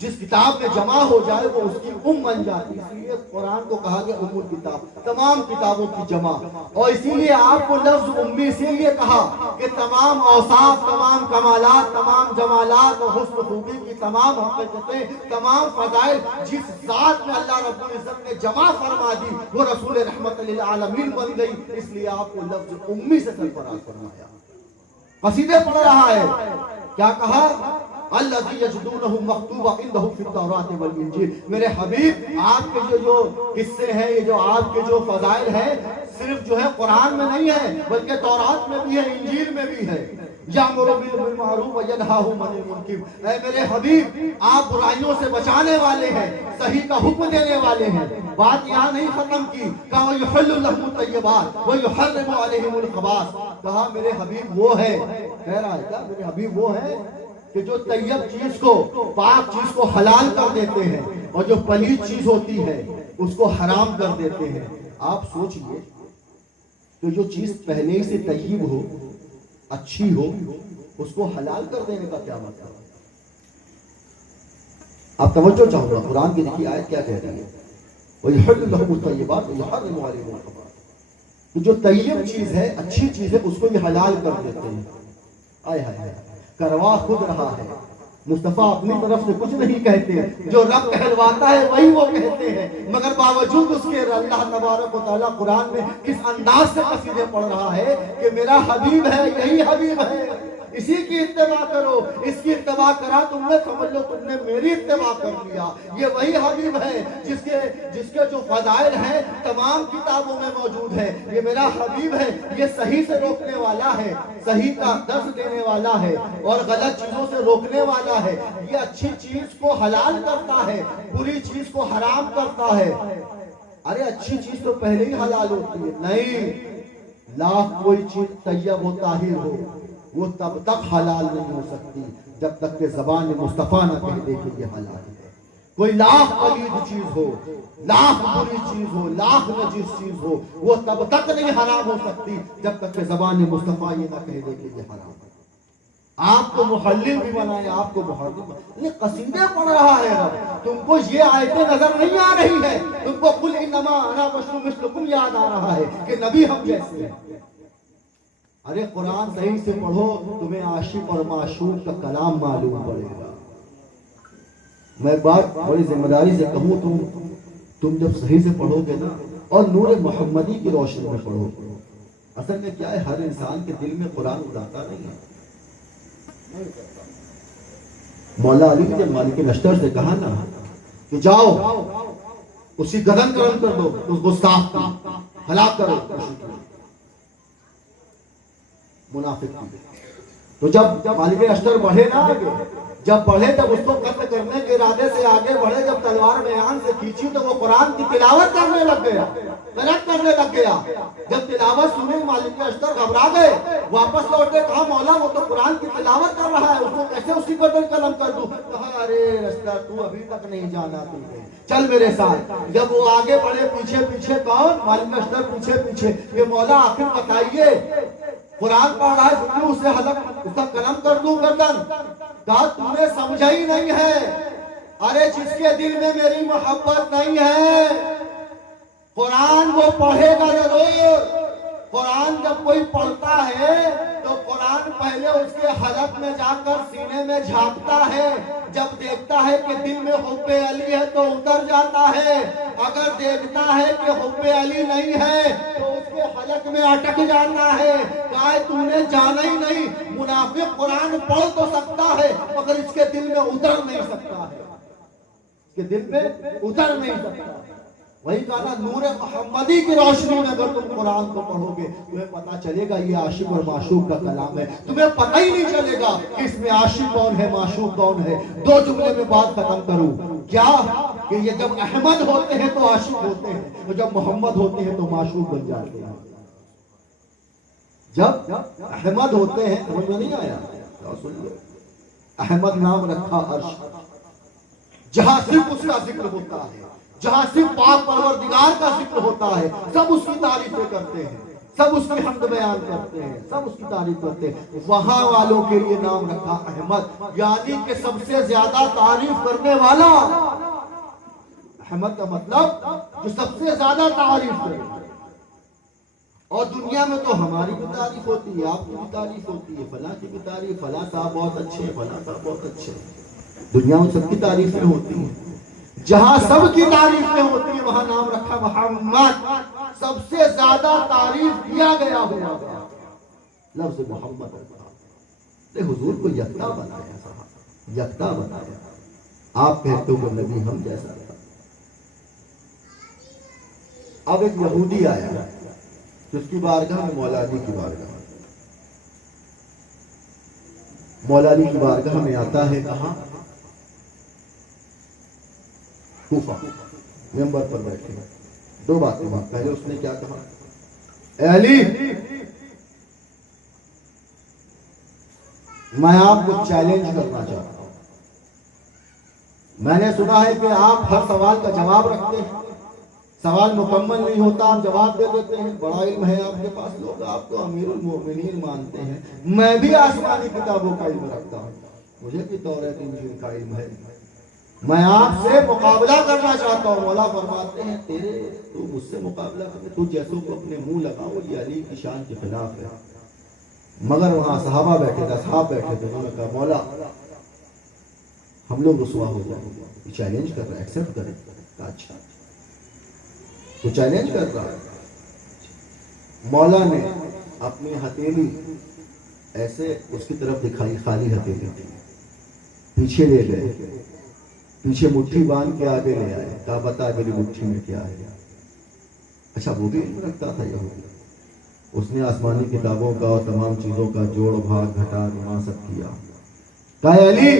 جس کتاب میں جمع ہو جائے وہ اس کی بن جاتی ہے، اس لیے قرآن کو کہا گیا ام الکتاب، تمام کتابوں کی جمع۔ اور اسی لیے آپ کو لفظ امی اسی لیے کہا کہ تمام اوصاف، تمام کمالات، تمام جمالات اور حسن خوبی کی تمام حقیقتیں، تمام فضائل جس ذات میں اللہ رب العزت نے جمع فرما دی وہ رسول رحمت للعالمین بن گئی، اس لیے آپ کو لفظ امی سے سرفراز فرمایا۔ قصیدے پڑھ رہا ہے. کیا کہا؟ الذی یجدونہ مکتوبا عندہم فی التوراۃ والانجیل. میرے حبیب آپ کے جو قصے ہیں، یہ جو آپ کے جو فضائل ہیں، صرف جو ہے قرآن میں نہیں ہے بلکہ تورات میں بھی ہے، انجیل میں بھی ہے. یامر بالمعروف وینہا عن المنکر. اے میرے حبیب آپ برائیوں سے بچانے والے ہیں، صحیح کا حکم دینے والے ہیں. بات یہاں نہیں ختم کی. کہا وَيُحِلُّ لَهُمُ الطَّيِّبَاتِ وَيُحَرِّمُ عَلَيْهِمُ الْخَبَائِثَ. کہا میرے حبیب وہ ہے، کہہ رہا ہے کیا میرے حبیب وہ ہے کہ جو طیب چیز کو، پاک چیز کو حلال کر دیتے ہیں اور جو پلید چیز ہوتی ہے اس کو حرام کر دیتے ہیں. آپ سوچئے کہ جو چیز پہلے ہی سے طیب ہو، اچھی ہو، اس کو حلال کر دینے کا کیا مطلب ہے؟ آپ توجہ چاہوں گا، قرآن کی دیکھیے آیت کیا کہہ رہی ہے. وَيُحِلُّ لَهُمُ الطَّيِّبَاتِ وَيُحَرِّمُ عَلَيْهِمُ الْخَبَائِثَ. جو طیب چیز ہے، اچھی چیز ہے، اس کو یہ حلال کر دیتے ہیں. آئے ہائے، کروا خود رہا ہے. مصطفیٰ اپنی طرف سے کچھ نہیں کہتے، جو رب کہلواتا ہے وہی وہ کہتے ہیں. مگر باوجود اس کے اللہ تبارک و تعالیٰ قرآن میں کس انداز سے قصیدے پڑھ رہا ہے کہ میرا حبیب ہے، یہی حبیب ہے، اسی کی اتباع کرو. اس کی اتباع کرا تم نے، سمجھ لو تم نے میری اتباع کر لیا. یہ وہی حبیب ہے جس کے جو فضائل ہیں تمام کتابوں میں موجود ہے. یہ میرا حبیب ہے، یہ صحیح سے روکنے والا ہے، صحیح کا درس دینے والا ہے اور غلط چیزوں سے روکنے والا ہے. یہ اچھی چیز کو حلال کرتا ہے، بری چیز کو حرام کرتا ہے. ارے اچھی چیز تو پہلے ہی حلال ہوتی ہے. نہیں، لاکھ کوئی چیز طیب و طاہر ہو، وہ تب تک حلال نہیں ہو سکتی جب تک کہ زبان مصطفیٰ نہ کہہ دے کہ یہ حلال ہے. کوئی لاکھ پلید چیز ہو، لاکھ بری چیز ہو، لاکھ نجس چیز ہو، وہ تب تک نہیں حرام ہو سکتی جب تک کہ زبان مصطفیٰ یہ نہ کہہ دے کہ یہ حرام ہے. آپ کو محلل بھی بنائے، آپ کو محرم. یہ قصیدے پڑھ رہا ہے رب. تم کو یہ آیتیں نظر نہیں آ رہی ہے، تم کو قل انما انا بشر مثلکم یاد آ رہا ہے کہ نبی ہم جیسے ہیں. ارے قرآن صحیح سے پڑھو، تمہیں عاشق اور معشوق کا کلام معلوم پڑے گا. میں ایک بات بڑی ذمہ داری سے کہوں، تم جب صحیح سے پڑھو گے نا اور نور محمدی کی روشنی میں پڑھو گے. اصل میں کیا ہے، ہر انسان کے دل میں قرآن اترتا نہیں ہے. مولا علی نے مالک نشتر سے کہا نا کہ جاؤ اس کی گردن کرم کر دو، اس گستاخ کی ہلاک کرو، منافق کی. تو جب مالک اشتر بڑھے نا آگے، جب بڑھے تب اس کو قتل کرنے کے ارادے سے آگے بڑھے، جب تلوار میان سے کھینچی تو وہ قرآن کی تلاوت کرنے لگ گیا، قرأت کرنے لگ گیا. جب تلاوت سنی مالک اشتر گھبرا گئے، واپس لوٹے. کہا مولا وہ تو قرآن کی تلاوت کر رہا ہے، اس کو کیسے اس کی گردن قلم کر دوں؟ کہا ارے اشتر تو ابھی تک نہیں جانا، چل میرے ساتھ. جب وہ آگے بڑھے، پیچھے پیچھے کون؟ مالک اشتر پیچھے پیچھے. کہ مولا آخر بتائیے، قرآن پڑھ رہا ہے، تم اسے حلق، اس کا قلم کر دوں گردن؟ کہا تم نے سمجھا ہی نہیں ہے. ارے جس کے دل میں میری محبت نہیں ہے، قرآن وہ پڑھے گا ضرور. قرآن جب کوئی پڑھتا ہے تو قرآن پہلے اس کے حلق میں جا کر سینے میں جھانکتا ہے. جب دیکھتا ہے کہ دل میں حب علی ہے تو اتر جاتا ہے. اگر دیکھتا ہے کہ حب علی نہیں ہے تو اس کے حلق میں اٹک جاتا ہے. کہا تم نے جانا ہی نہیں، منافق قرآن پڑھ تو سکتا ہے مگر اس کے دل میں اتر نہیں سکتا ہے، اس کے دل میں اتر نہیں سکتا. وہی کہا نور محمدی کی روشنی میں اگر تم قرآن کو پڑھو گے تمہیں پتا چلے گا یہ عاشق اور معشوق کا کلام ہے. تمہیں پتہ ہی نہیں چلے گا کہ اس میں عاشق کون ہے، معشوق کون ہے. دو جملے میں بات ختم کروں. کیا کہ یہ جب احمد ہوتے ہیں تو عاشق ہوتے ہیں، اور جب محمد ہوتے ہیں تو معشوق بن جاتے ہیں. جب احمد ہوتے ہیں، سمجھ میں نہیں آیا؟ سن لو، احمد نام رکھا عرش، جہاں صرف اس کا ذکر ہوتا ہے، جہاں صرف پاک پروردگار کا ذکر ہوتا ہے، سب اس کی تعریفیں کرتے ہیں، سب اس کی حمد بیان کرتے ہیں، سب اس کی تعریف کرتے ہیں. وہاں والوں کے لیے نام رکھا احمد، یعنی کہ سب سے زیادہ تعریف کرنے والا. احمد کا مطلب جو سب سے زیادہ تعریف کرے. اور دنیا میں تو ہماری بھی تعریف ہوتی ہے، آپ کی بھی تعریف ہوتی ہے، فلاں کی بھی تعریف، فلاں صاحب بہت اچھے ہیں، فلاں صاحب بہت اچھے ہیں. دنیا میں سب کی تعریفیں ہوتی ہیں. جہاں سب کی تعریفیں ہوتی ہیں وہاں نام رکھا محمد، سب سے زیادہ تعریف کیا گیا ہوا لفظ محمد. حضور کو یکتا بنایا صاحب، یکتا بنایا. آپ کہتے ہو کہ نبی ہم جیسا تھا. اب ایک یہودی آیا جس کی بارگاہ میں مولا علی کی بارگاہ، مولا علی کی بارگاہ میں آتا ہے کہاں؟ کوفہ. ممبر پر بیٹھے دو باتیں ہوئی. پہلے اس نے کیا کہا؟ اے علی، میں آپ کو چیلنج کرنا چاہتا ہوں. میں نے سنا ہے کہ آپ ہر سوال کا جواب رکھتے ہیں، سوال مکمل نہیں ہوتا آپ جواب دے دیتے ہیں. بڑا علم ہے آپ کے پاس، لوگ آپ کو امیر المومنین مانتے ہیں. میں بھی آسمانی کتابوں کا علم رکھتا ہوں، مجھے بھی توریت انجیل کا علم ہے. میں آپ سے مقابلہ کرنا چاہتا ہوں. مولا فرماتے ہیں تو مجھ سے مقابلہ کرے، تو جیسوں کو اپنے منہ لگاؤ، یہ علی کی شان کے خلاف ہے. مگر وہاں صحابہ بیٹھے تھے، اصحاب بیٹھے تھے. انہوں نے کہا مولا ہم لوگ رسوا ہو جائیں گے، یہ چیلنج کر رہا ہے، ایکسپٹ کریں. اچھا تو چیلنج کر رہا ہے. مولا نے اپنی ہتھیلی ایسے اس کی طرف دکھائی، خالی ہتھیلی تھی. پیچھے لے گئے، پیچھے مٹھی باندھ کے آگے لے آئے. کہا بتا میری مٹھی میں کیا ہے. اچھا وہ بھی علم رکھتا تھا یہودی. اس نے آسمانی کتابوں کا اور تمام چیزوں کا جوڑ بھاگ گھٹا نما سب کیا. کہا علی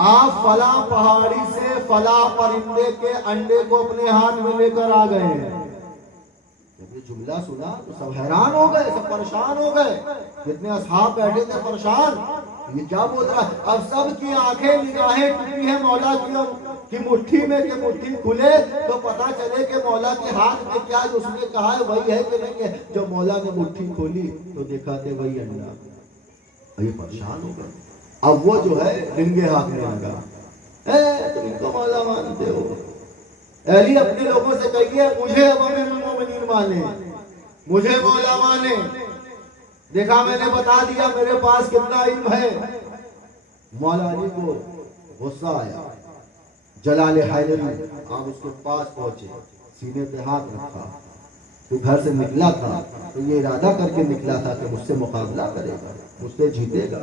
آپ فلاں پہاڑی سے فلاں پرندے کے انڈے کو اپنے ہاتھ میں لے کر آ گئے ہیں. جب یہ جملہ سنا تو سب حیران ہو گئے، سب پریشان ہو گئے. جتنے اصحاب بیٹھے تھے پریشان، یہ کیا بول رہا ہے. اب سب کی آنکھیں نگاہیں ٹکی ہیں مولا کی مٹھی میں، کہ مٹھی کھلے تو پتا چلے کہ مولا کے ہاتھ میں کیا جو اس نے کہا ہے وہی ہے کہ نہیں ہے. جب مولا نے مٹھی کھولی تو دیکھا کہ وہی انڈا. یہ پریشان ہو گئے. اب وہ جو ہے رنگے ہاتھ میں آ گیا. تم ان کو مولا مانتے ہو؟ علی اپنے لوگوں سے کہیے مجھے اب امیر المومنین مانے، مجھے مولا مانے. دیکھا میں نے بتا دیا میرے پاس کتنا علم ہے. مولا علی کو غصہ آیا. جلال حیدری آپ اس کے پاس پہنچے، سینے پہ ہاتھ رکھا. تو گھر سے نکلا تھا تو یہ ارادہ کر کے نکلا تھا کہ مجھ سے مقابلہ کرے گا، مجھ سے جیتے گا.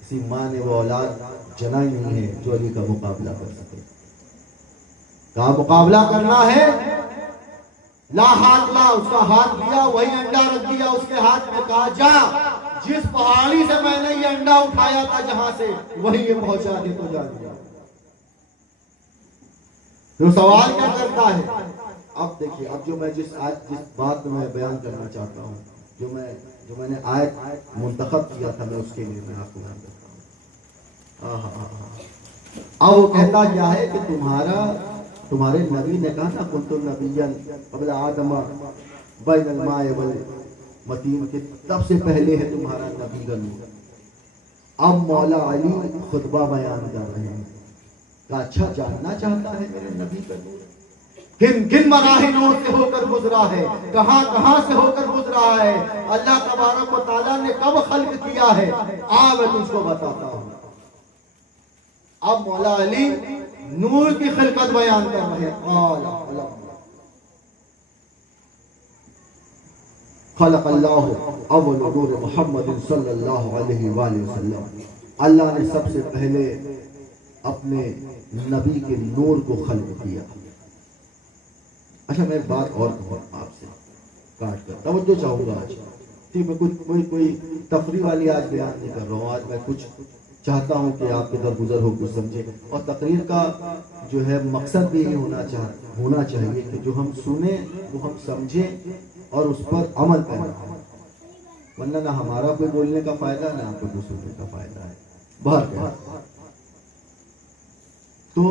کسی ماں نے وہ اولاد جنائی نہیں ہے جو علی کا مقابلہ کر سکے. کہا مقابلہ کرنا ہے، لا ہاتھ لا. اس کا ہاتھ دیا، وہی انڈا رکھ دیا اس کے ہاتھ میں. کہا جا جس پہاڑی سے میں نے یہ انڈا اٹھایا تھا جہاں سے وہی یہ پہنچا دے تو جا دیا. تو سوال کیا کرتا ہے. اب دیکھیے، اب جو میں جس بات میں بیان کرنا چاہتا ہوں، جو میں نے آیت منتخب کیا تھا، میں اس کے لیے میں آپ کو بیان کرتا ہوں. اب وہ کہتا کیا ہے کہ تمہارے نبی نے کہا نا کنت نبیا قبل آدم بین الماء والمتین، کہ تب سے پہلے ہے تمہارا نبی کا نور. اب مولا علی خطبہ بیان کر رہے ہیں. کہا اچھا جاننا چاہتا ہے میرے نبی کا نور کن کن مراحلوں سے ہو کر گزرا ہے، کہاں کہاں سے ہو کر گزرا ہے، اللہ تبارک و تعالیٰ نے کب خلق کیا ہے. میں تجھ کو بتاتا ہوں. اب مولا علی نور کی خلقت بیان کر رہے ہیں. خلق اللہ اول نور محمد صلی اللہ علیہ وآلہ وسلم. اللہ نے سب سے پہلے اپنے نبی کے نور کو خلق کیا. اچھا میں ایک بات اور کہوں آپ سے کاٹ کر، توجہ چاہوں گا آج. ٹھیک میں کوئی تفریح والی آج بیان نہیں کر رہا ہوں. آج میں کچھ چاہتا ہوں کہ آپ کے درگزر ہو کچھ سمجھے. اور تقریر کا جو ہے مقصد بھی ہونا چاہیے کہ جو ہم سنیں وہ ہم سمجھیں اور اس پر عمل کریں. ورنہ نہ ہمارا کوئی بولنے کا فائدہ نہ آپ کو کوئی سننے کا فائدہ ہے. باہر تو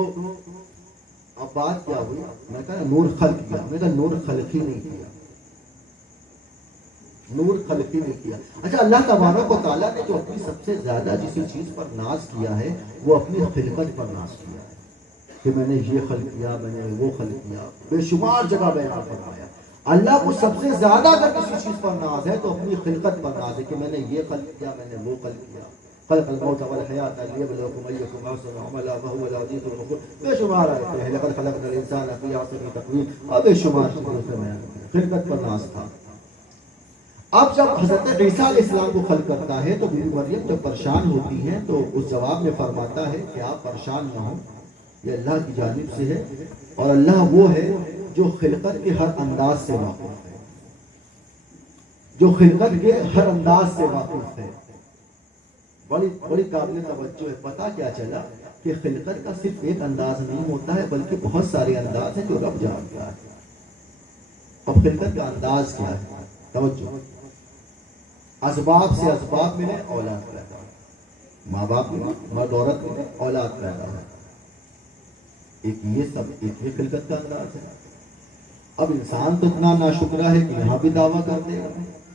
اب بات کیا ہوئی. میں کہا نور خلق کیا. میں کہا نور خلق ہی نہیں کیا، نور خلق ہی نہیں کیا. اچھا اللہ تبارک و تعالیٰ نے جو اپنی سب سے زیادہ جسی چیز پر ناز کیا ہے وہ اپنی خلقت پر ناز کیا ہے کہ میں نے یہ خلق کیا، میں نے وہ خلق کیا. بے شمار جگہ بیان فرمایا. اللہ کو سب سے زیادہ اگر کسی چیز پر ناز ہے تو اپنی خلقت پر ناز ہے کہ میں نے یہ خلق کیا، میں نے وہ خلق کیا. خلق الموت والحیات لیبلوکم ایکم احسن عملا وهو العزیز الغفور. بے شمار آیتیں ہیں. لقد خلقنا الانسان فی احسن تقویم. اور بے شمار چیزوں سے میں خلقت پر ناز تھا. اب جب حضرت عیسیٰ علیہ السلام کو خلق کرتا ہے تو بی بی مریم جب پریشان ہوتی ہیں تو اس جواب میں فرماتا ہے کہ آپ پریشان نہ ہوں، یہ اللہ کی جانب سے ہے، اور اللہ وہ ہے جو خلقت کے ہر انداز سے واقف ہے، جو خلقت کے ہر انداز سے واقف ہے۔ بڑی بڑی قابل توجہ ہے۔ پتہ کیا چلا کہ خلقت کا صرف ایک انداز نہیں ہوتا ہے بلکہ بہت سارے انداز ہیں جو رب جانتا ہے۔ اب خلقت کا انداز کیا ہے؟ توجہ، اسباب سے اسباب ملے اولاد پیدا ہے، ماں باپ ملے، مرد عورت ملے اولاد پیدا ہے، ایک یہ خلقت کا انداز ہے۔ اب انسان تو اتنا ناشکرا ہے کہ یہاں بھی دعویٰ کرتے ہیں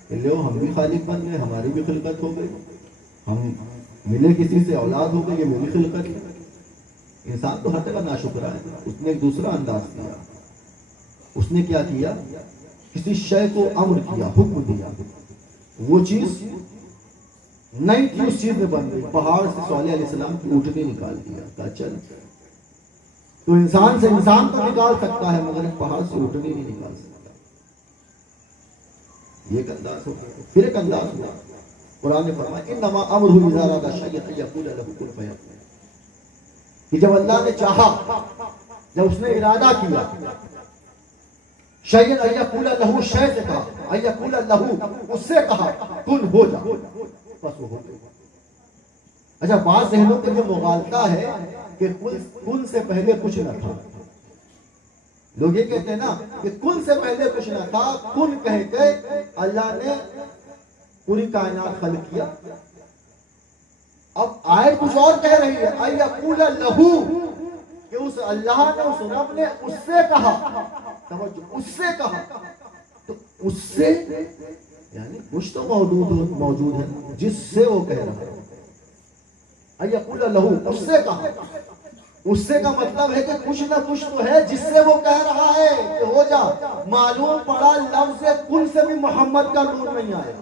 کہ لو ہم بھی خالق بن گئے، ہماری بھی خلقت ہو گئی، ہم ملے کسی سے اولاد ہو گئی، یہ میری خلقت ہے۔ انسان تو ہر جگہ ناشکرا ہے۔ اس نے ایک دوسرا انداز کیا، اس نے کیا کیا؟ کسی شے کو امر کیا، حکم دیا، وہ چیز نہیں تھی، اس چیز میں بن گئی۔ پہاڑ سے صالح علیہ السلام کی اونٹنی نکال دیا، کہا چل۔ تو انسان سے انسان تو نکال سکتا ہے مگر پہاڑ سے اونٹنی نہیں نکال سکتا۔ یہ ایک انداز ہو گیا۔ پھر ایک انداز ہوا، قرآن نے فرمایا انما امرہ اذا اراد شیئا ان یقول له کن فیکون، کہ جب اللہ نے چاہا، جب اس نے ارادہ کیا، شیئا ان یقول له، شے سے کہا، ان یقول له، اس سے کہا کن ہو جا، بس وہ ہو گئی۔ اچھا، بعض ذہنوں کے جو مغالطہ ہے کہ کن سے پہلے کچھ نہ تھا۔ لوگ یہ کہتے ہیں نا کہ کن سے پہلے کچھ نہ تھا، کن کہہ کے اللہ نے پوری کائنات خلق کیا۔ اب آیت کچھ اور کہہ رہی ہے، ان یقول لہو، کہ اس اللہ نے، اس رب نے اس سے کہا، توجہ، اس سے کہا، تو اس سے یعنی کچھ تو موجود ہے جس سے وہ کہہ رہا ہے۔ ان یقول لہو، اس سے کہا، اس سے کا مطلب ہے کہ کچھ نہ کچھ تو ہے جس سے وہ کہہ رہا ہے کہ ہو جا۔ معلوم پڑا لفظ کن سے بھی محمد کا نور نہیں آیا،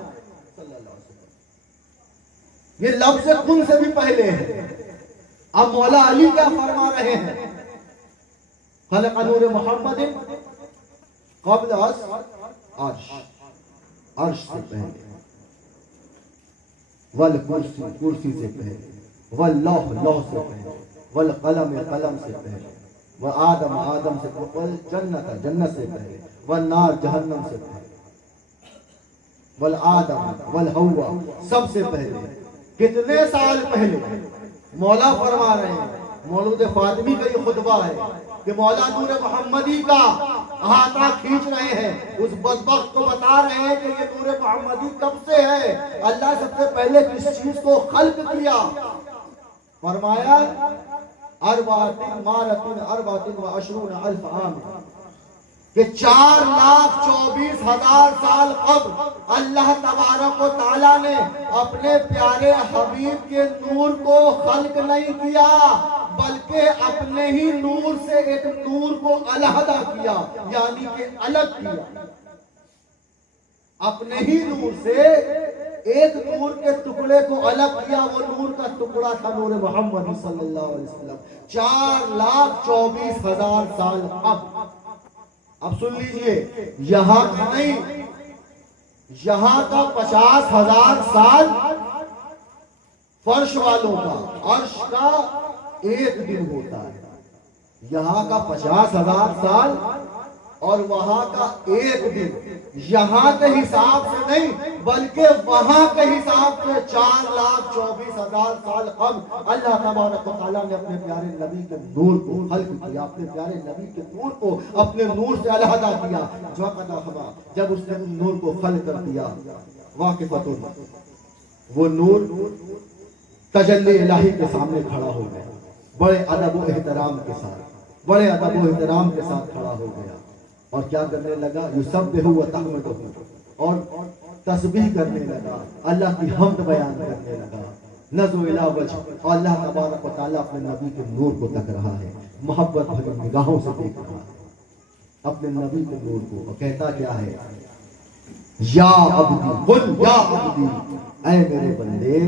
یہ لفظ کن سے بھی پہلے ہے۔ اب مولا علی کیا فرما رہے ہیں؟ خلق نور محمد قبل عرش، عرش سے پہلے، والکرسی، کرسی سے پہلے، واللوح، لوح سے پہلے، والقلم، قلم سے پہلے، وآدم، آدم سے پہلے، والجنت، جنت سے پہلے، والنار، جہنم سے پہلے، والآدم، والحوا، سب سے پہلے۔ کتنے سال پہلے؟ مولا فرما رہے ہیں، مولود فاطمی کا یہ خطبہ ہے کہ مولا نور محمدی کا احاطہ کھینچ رہے ہیں، اس بدبخت کو بتا رہے ہیں کہ یہ نور محمدی کب سے ہے۔ اللہ سب سے پہلے کس چیز کو خلق کیا؟ فرمایا اربعۃ مارۃ اربعۃ وعشرون الف عام، کہ 4,24,000 سال قبل اللہ تبارک و تعالیٰ نے اپنے پیارے حبیب کے نور کو خلق نہیں کیا بلکہ اپنے ہی نور سے ایک نور کو علیحدہ کیا، یعنی کہ الگ کیا۔ اپنے ہی نور سے ایک نور کے ٹکڑے کو الگ کیا، وہ نور کا ٹکڑا تھا نور محمد صلی اللہ علیہ وسلم۔ 4,24,000 سال قبل۔ اب سن لیجئے، یہاں کا نہیں، یہاں کا 50,000 سال فرش والوں کا، عرش کا ایک دن ہوتا ہے۔ یہاں کا 50,000 سال اور وہاں کا ایک دن، یہاں کے حساب سے نہیں بلکہ وہاں کے حساب سے 4,24,000 سال قبل اللہ تبارک و تعالیٰ نے اپنے پیارے نبی کے نور کو خلق کیا، اپنے پیارے نبی کے نور کو اپنے نور سے علیحدہ کیا۔ جب اس نے نور کو خلق کر دیا، واقفتہ وہ نور تجلی الہی کے سامنے کھڑا ہو گیا، بڑے ادب و احترام کے ساتھ، بڑے ادب و احترام کے ساتھ کھڑا ہو گیا، اور کیا کرنے لگا؟ یسبح و تحمدہ، اور تسبیح کرنے لگا، اللہ کی حمد بیان کرنے لگا، نظر الی وجہ، اور اللہ تبارک و تعالیٰ اپنے نبی کے نور کو تک رہا ہے، محبت بھری نگاہوں سے دیکھ رہا ہے اپنے نبی کے نور کو، اور کہتا کیا ہے؟ یا عبدی، قل یا عبدی، اے میرے بندے،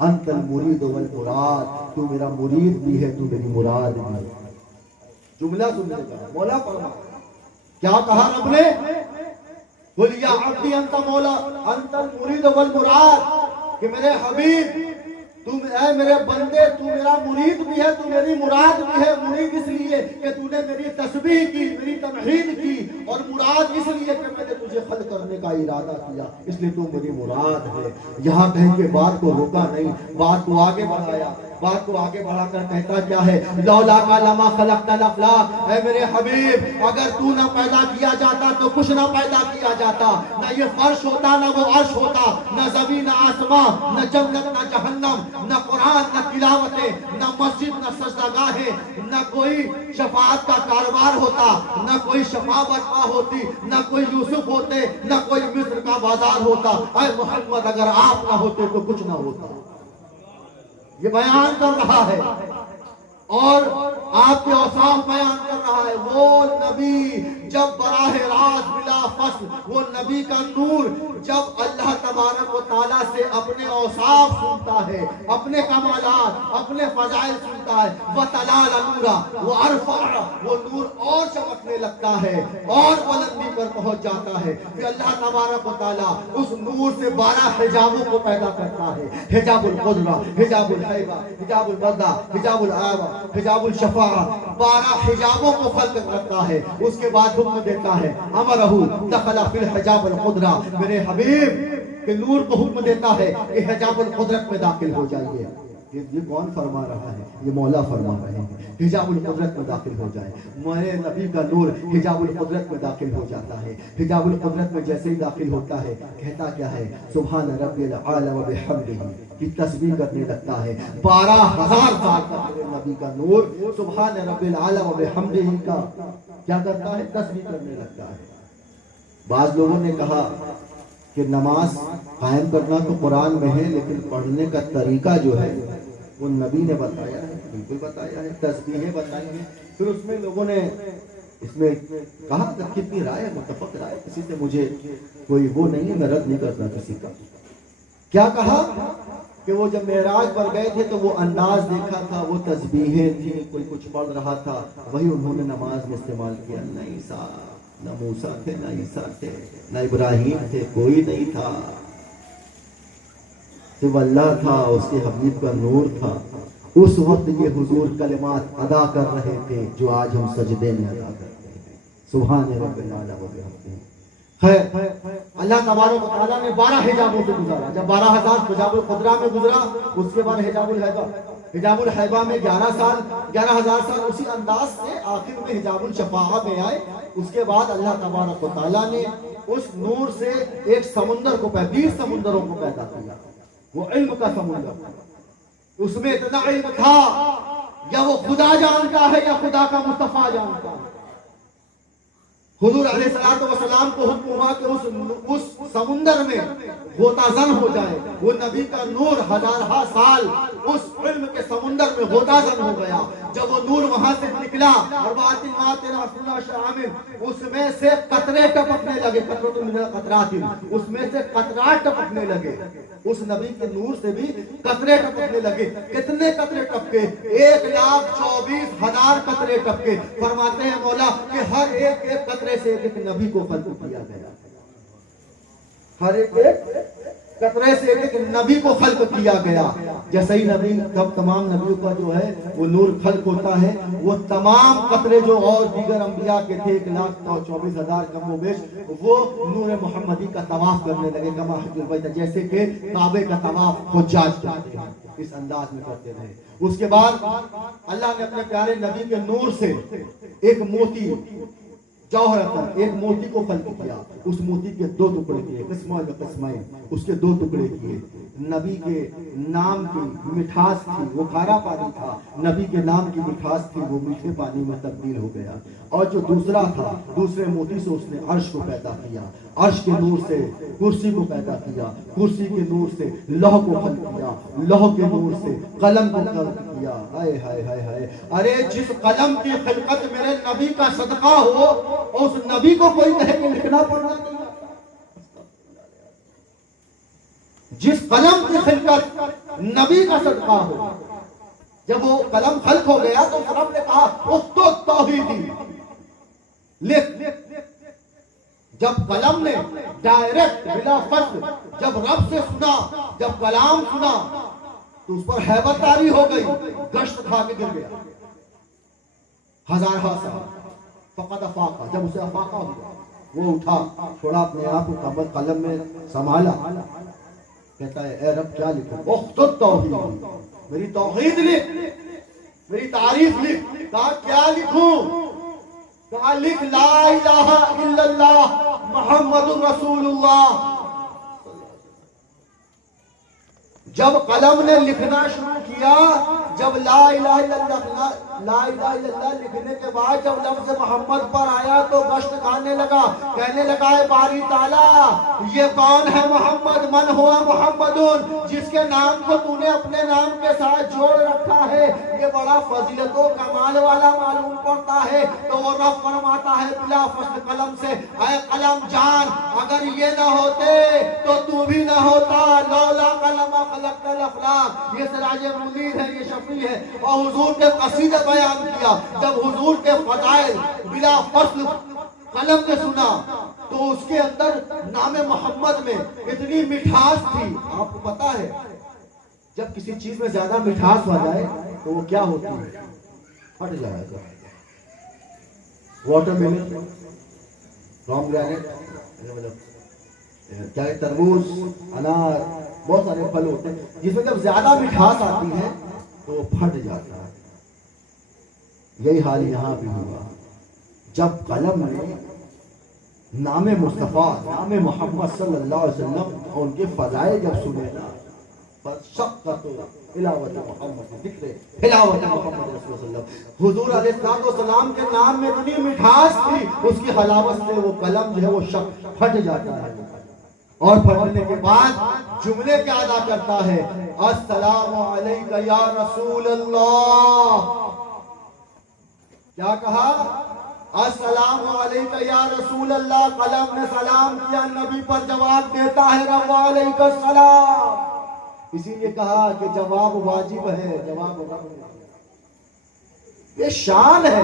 انت المرید والمراد، تو میرا مرید بھی ہے، تو میری مراد بھی ہے۔ جملہ سننے کا مولا فرما، کیا کہا رب نے؟ قل یا عبدی انت مولا انت المرید والمراد، کہ میرے حبیب تم اے میرے بندے تو میرا مرید بھی ہے، تو میری مراد بھی ہے۔ مرید اس لیے کہ تو نے میری تسبیح کی، میری تمحید کی، اور مراد اس لیے کہ میں نے تجھے خلق کرنے کا ارادہ کیا، اس لیے تو میری مراد ہے۔ یہاں کہیں کہ بات کو روکا نہیں، بات کو آگے بڑھایا، بات کو آگے بڑھا کر کہتا کیا ہے، لولا کا لما خلقت الافلاق، اے میرے حبیب اگر تو نہ پیدا کیا جاتا تو کچھ نہ پیدا کیا جاتا، نہ یہ فرش ہوتا، نہ وہ عرش ہوتا، نہ زمین نہ آسمان، نہ جنت نہ جہنم، نہ قرآن نہ تلاوتیں، نہ مسجد نہ سجدہ گاہیں، نہ کوئی شفاعت کا کاروبار ہوتا، نہ کوئی شفاعت برپا ہوتی، نہ کوئی یوسف ہوتے، نہ کوئی مصر کا بازار ہوتا۔ اے محمد اگر آپ نہ ہوتے تو کچھ نہ ہوتا۔ یہ بیان کر رہا ہے اور آپ کے اوصاف بیان کر رہا ہے۔ وہ نبی جب براہ راست بلا فصل، وہ نبی کا نور جب اللہ تبارک و تعالیٰ سے اپنے اوصاف سنتا ہے، اپنے کمالات، اپنے فضائل سنتا ہے، وَتَلَالَ نُورًا وَأَرْفَعَ، وہ نور اور چمکنے لگتا ہے اور بلندی پر پہنچ جاتا ہے۔ کہ اللہ تبارک و تعالیٰ اس نور سے 12 حجابوں کو پیدا کرتا ہے، حجاب القدرہ، حجاب الحیبہ، حجاب البردہ، حجاب العابہ، حجاب الشفاعہ، 12 حجابوں کو خلق کرتا ہے۔ اس کے بعد حکم دیتا ہے امرہ دخل فی الحجاب القدرہ، میرے حبیب کہ نور کو حکم دیتا ہے کہ حجاب القدرت میں داخل ہو جائیے۔ یہ کون فرما رہا ہے؟ یہ مولا فرما رہے ہیں، حجاب القدرت میں داخل ہو جائے۔ میرے نبی کا نور حجاب القدرت میں داخل ہو جاتا ہے۔ حجاب القدرت میں جیسے ہی داخل ہوتا ہے کہتا کیا ہے، سبحان ربی الاعلی و بحمدہ کی تسبیح کرنے لگتا ہے۔ 12,000 سال کا میرے نبی کا نور سبحان ربی الاعلی و بحمدہ کا کیا کرتا ہے؟ تسبیح کرنے لگتا ہے۔ بعض لوگوں نے کہا کہ نماز قائم کرنا تو قرآن میں ہے، لیکن پڑھنے کا طریقہ جو ہے وہ نبی نے بتایا ہے، بالکل بتایا ہے، تسبیحیں بتائی ہیں۔ پھر اس میں لوگوں نے اس میں کہا کہ کتنی رائے، متفق رائے، کسی سے مجھے کوئی وہ نہیں ہے، میں رد نہیں کرتا کسی کا۔ کیا کہا کہ وہ جب معراج پر گئے تھے تو وہ انداز دیکھا تھا، وہ تسبیحیں تھیں، کوئی کچھ پڑھ رہا تھا، وہی انہوں نے نماز میں استعمال کیا۔ نہیں صاحب، نہ موسیٰ تھے، نہ عیسیٰ تھے، نہ ابراہیم تھے، کوئی نہیں تھا، صرف اللہ تھا، اس کے حبیب کا نور تھا۔ اس وقت یہ حضور کلمات ادا کر رہے تھے جو آج ہم سجدے میں ادا کرتے ہیں، سبحان رب العالی و بحمدہ۔ خیر، اللہ تبارک و تعالیٰ نے 12 حجابوں سے گزارا۔ جب 12,000 حجاب القدرہ میں گزرا، اس کے بعد حجاب الحیبہ، حجاب الحیبہ میں 11 سال، 11,000 سال اسی انداز سے آخر میں حجاب الشفاعہ میں آئے۔ اس کے بعد اللہ تبارک و تعالیٰ نے اس نور سے ایک سمندر کو 20 سمندروں کو پیدا کیا۔ وہ علم کا سمندر، اس میں اتنا علم تھا یا وہ خدا جانتا ہے یا خدا کا مصطفیٰ جانتا ہے۔ حضور علیہ السلام کو حکم ہوا کہ اس سمندر میں غوطہ زن ہو جائے۔ وہ نبی کا نور 1000 سال اس علم کے سمندر میں غوطہ زن ہو گیا۔ جب وہ نور وہاں سے نکلا اور بات شامل، اس میں سے قطرے ٹپکنے لگے، قطرات، اس میں سے قطرات ٹپکنے لگے۔ اس نبی کے نور سے بھی قطرے ٹپکنے لگے۔ کتنے قطرے ٹپکے؟ 1,24,000 قطرے ٹپکے۔ فرماتے ہیں مولا کہ ہر ایک قطرے سے ایک نبی کو خلق کیا گیا، ہر ایک قطرے سے ایک نبی کو خلق کیا گیا۔ جیسے ہی نبی، جب تمام نبیوں کا جو ہے وہ نور خلق ہوتا ہے، وہ تمام قطرے جو اور دیگر انبیاء کے تھے 1,24,000 کم و بیش، وہ نور محمدی کا طواف کرنے لگے، کما حج البیت، جیسے کہ کعبے کا طواف حجاج کرتے ہیں، اس انداز میں کرتے رہے۔ اس کے بعد اللہ نے اپنے پیارے نبی کے نور سے ایک موتی، جوہرتن، ایک موتی کو خلق کیا۔ اس موتی کے 2 ٹکڑے کیے، قسمہ و قسمائیں، اس کے 2 ٹکڑے کیے۔ نبی کے نام کی مٹھاس تھی، وہ کھارا پانی تھا، نبی کے نام کی مٹھاس تھی، وہ میٹھے پانی میں تبدیل ہو گیا۔ اور جو دوسرا تھا، دوسرے موتی سے اس نے عرش کو پیدا کیا، عرش کے نور سے کرسی کو پیدا کیا، کرسی کے نور سے لوح کو خلق کیا، لوح کے نور سے قلم کو خلق کیا۔ ہائے ہائے ہائے ہائے، ارے جس قلم کی خلقت میرے نبی کا صدقہ ہو، اس نبی کو کوئی کہے کہ لکھنا پڑنا نہیں۔ جس قلم کی خلقت نبی کا صدقہ ہو، جب وہ قلم خلق ہو گیا تو رب نے کہا اکتب توحیدی، لکھ۔ جب قلم نے ڈائریکٹ بلا فصل جب رب سے سنا، جب کلام سنا تو اس پر ہیبت طاری ہو گئی، گشت کھا کے گر گیا ہزارہ سال۔ فقط افاقہ، جب اسے افاقہ ہوا وہ اٹھا، چھوڑا اپنے آپ کو، قلم میں سنبھالا، کہتا ہے اے رب کیا لکھوں؟ اختر توحید، میری توحید لکھ، میری تعریف لکھ۔ کہا کیا لکھوں؟ کہا لکھ لا الہ الا اللہ محمد رسول اللہ۔ جب قلم نے لکھنا شروع کیا، جب لا الہ الا اللہ لکھنے کے بعد جب لفظ محمد پر آیا تو گشت کھانے لگا، کہنے لگا اے باری تعالیٰ یہ کون ہے محمد؟ من ہوا محمد، جس کے نام کو تو نے اپنے نام کے ساتھ جوڑ رکھا ہے، یہ بڑا فضیلت و کمال والا معلوم پڑتا ہے۔ تو وہ رب فرماتا ہے بلا فصل قلم سے، اے قلم جان اگر یہ نہ ہوتے تو تو بھی نہ ہوتا، لولا قلم خلقت الافلاق۔ یہ سراج منیر ہے، یہ شفیع ہے، اور حضور کے قصیدے بیان کیا۔ جب حضور کے فضائل بلا فصل قلم نے سنا تو اس کے اندر نام محمد میں اتنی مٹھاس تھی۔ آپ کو پتا ہے جب کسی چیز میں زیادہ مٹھاس ہو جائے تو وہ کیا ہوتی ہے؟ پھٹ جائے گا۔ واٹر میلن، پومیگرینیٹ، چاہے تربوز، انار، بہت سارے پھل ہوتے ہیں جس میں جب زیادہ مٹھاس آتی ہے تو وہ پھٹ جاتا ہے۔ یہی حال یہاں بھی ہوا، جب قلم نے نام مصطفیٰ، نام محمد صلی اللہ علیہ وسلم اور ان کے فضائل جب سنے نا، فشقت تلاوت محمد، ذکر تلاوت محمد رسول اللہ صلی اللہ علیہ وسلم، حضور علیہ السلام کے نام میں اتنی مٹھاس تھی، اس کی حلاوت سے وہ قلم جو ہے وہ پھٹ جاتا ہے، اور پھٹنے کے بعد جملے کیا ادا کرتا ہے؟ السلام علیکہ یا رسول اللہ۔ کیا کہا؟ السلام علیکہ یا رسول اللہ۔ قلم نے سلام کیا، نبی پر جواب دیتا ہے رب علیکہ السلام۔ اسی لیے کہا کہ جواب واجب ہے، جواب واجب ہے۔ یہ شان ہے،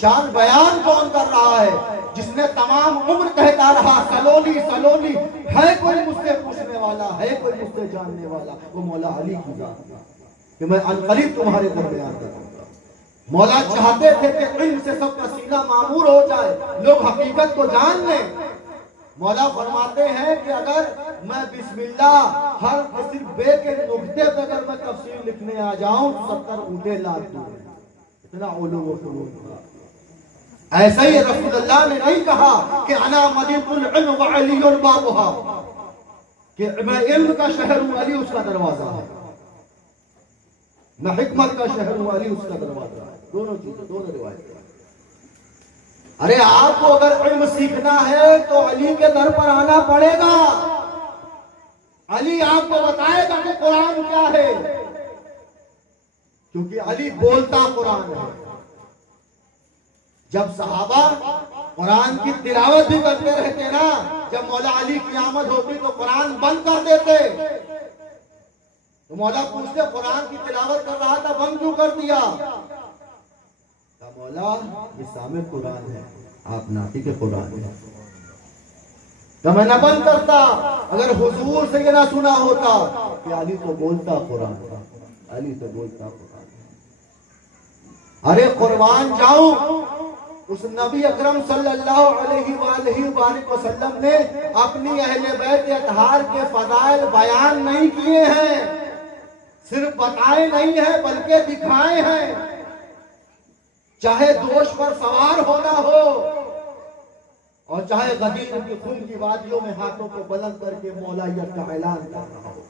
شان بیان کون کر رہا ہے؟ جس نے تمام عمر کہتا رہا سلونی سلونی، ہے کوئی مجھ سے پوچھنے والا، ہے کوئی مجھ سے جاننے والا، وہ مولا علی کی ذات ہے کہ میں عنقریب تمہارے درمیان کروں گا۔ مولا چاہتے تھے کہ علم سے سب کا سینہ معمور ہو جائے، لوگ حقیقت کو جان لیں۔ مولا فرماتے ہیں کہ اگر میں بسم اللہ ہر صرف بے کے نقطے پہ اگر میں تفسیر لکھنے آ جاؤں تو 70 اونٹے لاد دوں، اتنا علوم و فنون تھا۔ ایسا ہی رسول اللہ نے نہیں کہا کہ انا مدینۃ العلم وعلی بابها، کہ میں علم کا شہر ہوں، علی اس کا دروازہ ہے، میں حکمت کا شہر ہوں، علی اس کا دروازہ ہے۔ دونوں چیزیں، دونوں روایتیں۔ ارے آپ کو اگر علم سیکھنا ہے تو علی کے در پر آنا پڑے گا، علی آپ کو بتائے گا کہ قرآن کیا ہے، کیونکہ علی بولتا قرآن ہے۔ جب صحابہ قرآن کی تلاوت بھی کرتے رہتے نا، جب مولا علی کی آمد ہوتی تو قرآن بند کر دیتے، تو مولا پوچھتے قرآن کی تلاوت کر رہا تھا بند کیوں کر دیا؟ مولا یہ سامع قرآن ہے، آپ ناطق قرآن ہے، تو میں نہ بند کرتا۔ اگر حضور سے یہ نہ سنا ہوتا کہ علی تو بولتا قرآن، علی تو بولتا قرآن۔ ارے قربان جاؤں، اس نبی اکرم صلی اللہ علیہ وآلہ وسلم نے اپنی اہل بیت اطہار کے فضائل بیان نہیں کیے ہیں، صرف بتائے نہیں ہیں بلکہ دکھائے ہیں۔ چاہے دوش پر سوار ہونا ہو اور چاہے غدیر کی خون کی وادیوں میں ہاتھوں کو بلند کر کے مولائیت کا اعلان کرنا ہو،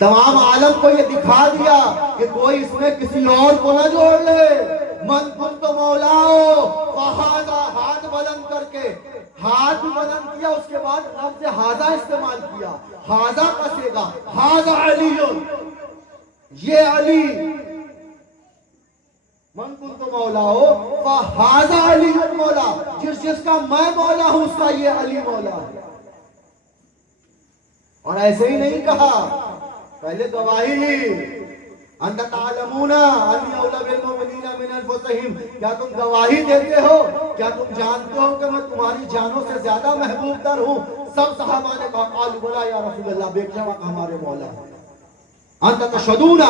تمام عالم کو یہ دکھا دیا کہ کوئی اس میں کسی اور کو نہ جوڑ لے۔ من کنت مولاؤ فہذا، ہاتھ بلند کر کے، ہاتھ بلند کیا، اس کے بعد لفظ ہاذا استعمال کیا، ہاذا کا صیغہ، ہاذا علی، یہ علی، من کنت مولاؤ فہذا علی مولا، جس کا میں مولا ہوں اس کا یہ علی مولا ہے۔ اور ایسے ہی نہیں کہا، پہلے گواہی لی انت تعلمون انی اولی بالمؤمنین من انفسہم، کیا تم گواہی دیتے ہو، کیا تم جانتے ہو کہ میں تمہاری جانوں سے زیادہ محبوب تر ہوں؟ سب صحابہ نے کہا قالوا بلا یا رسول اللہ، بے شک ہمارے مولا۔ انت تشہدون،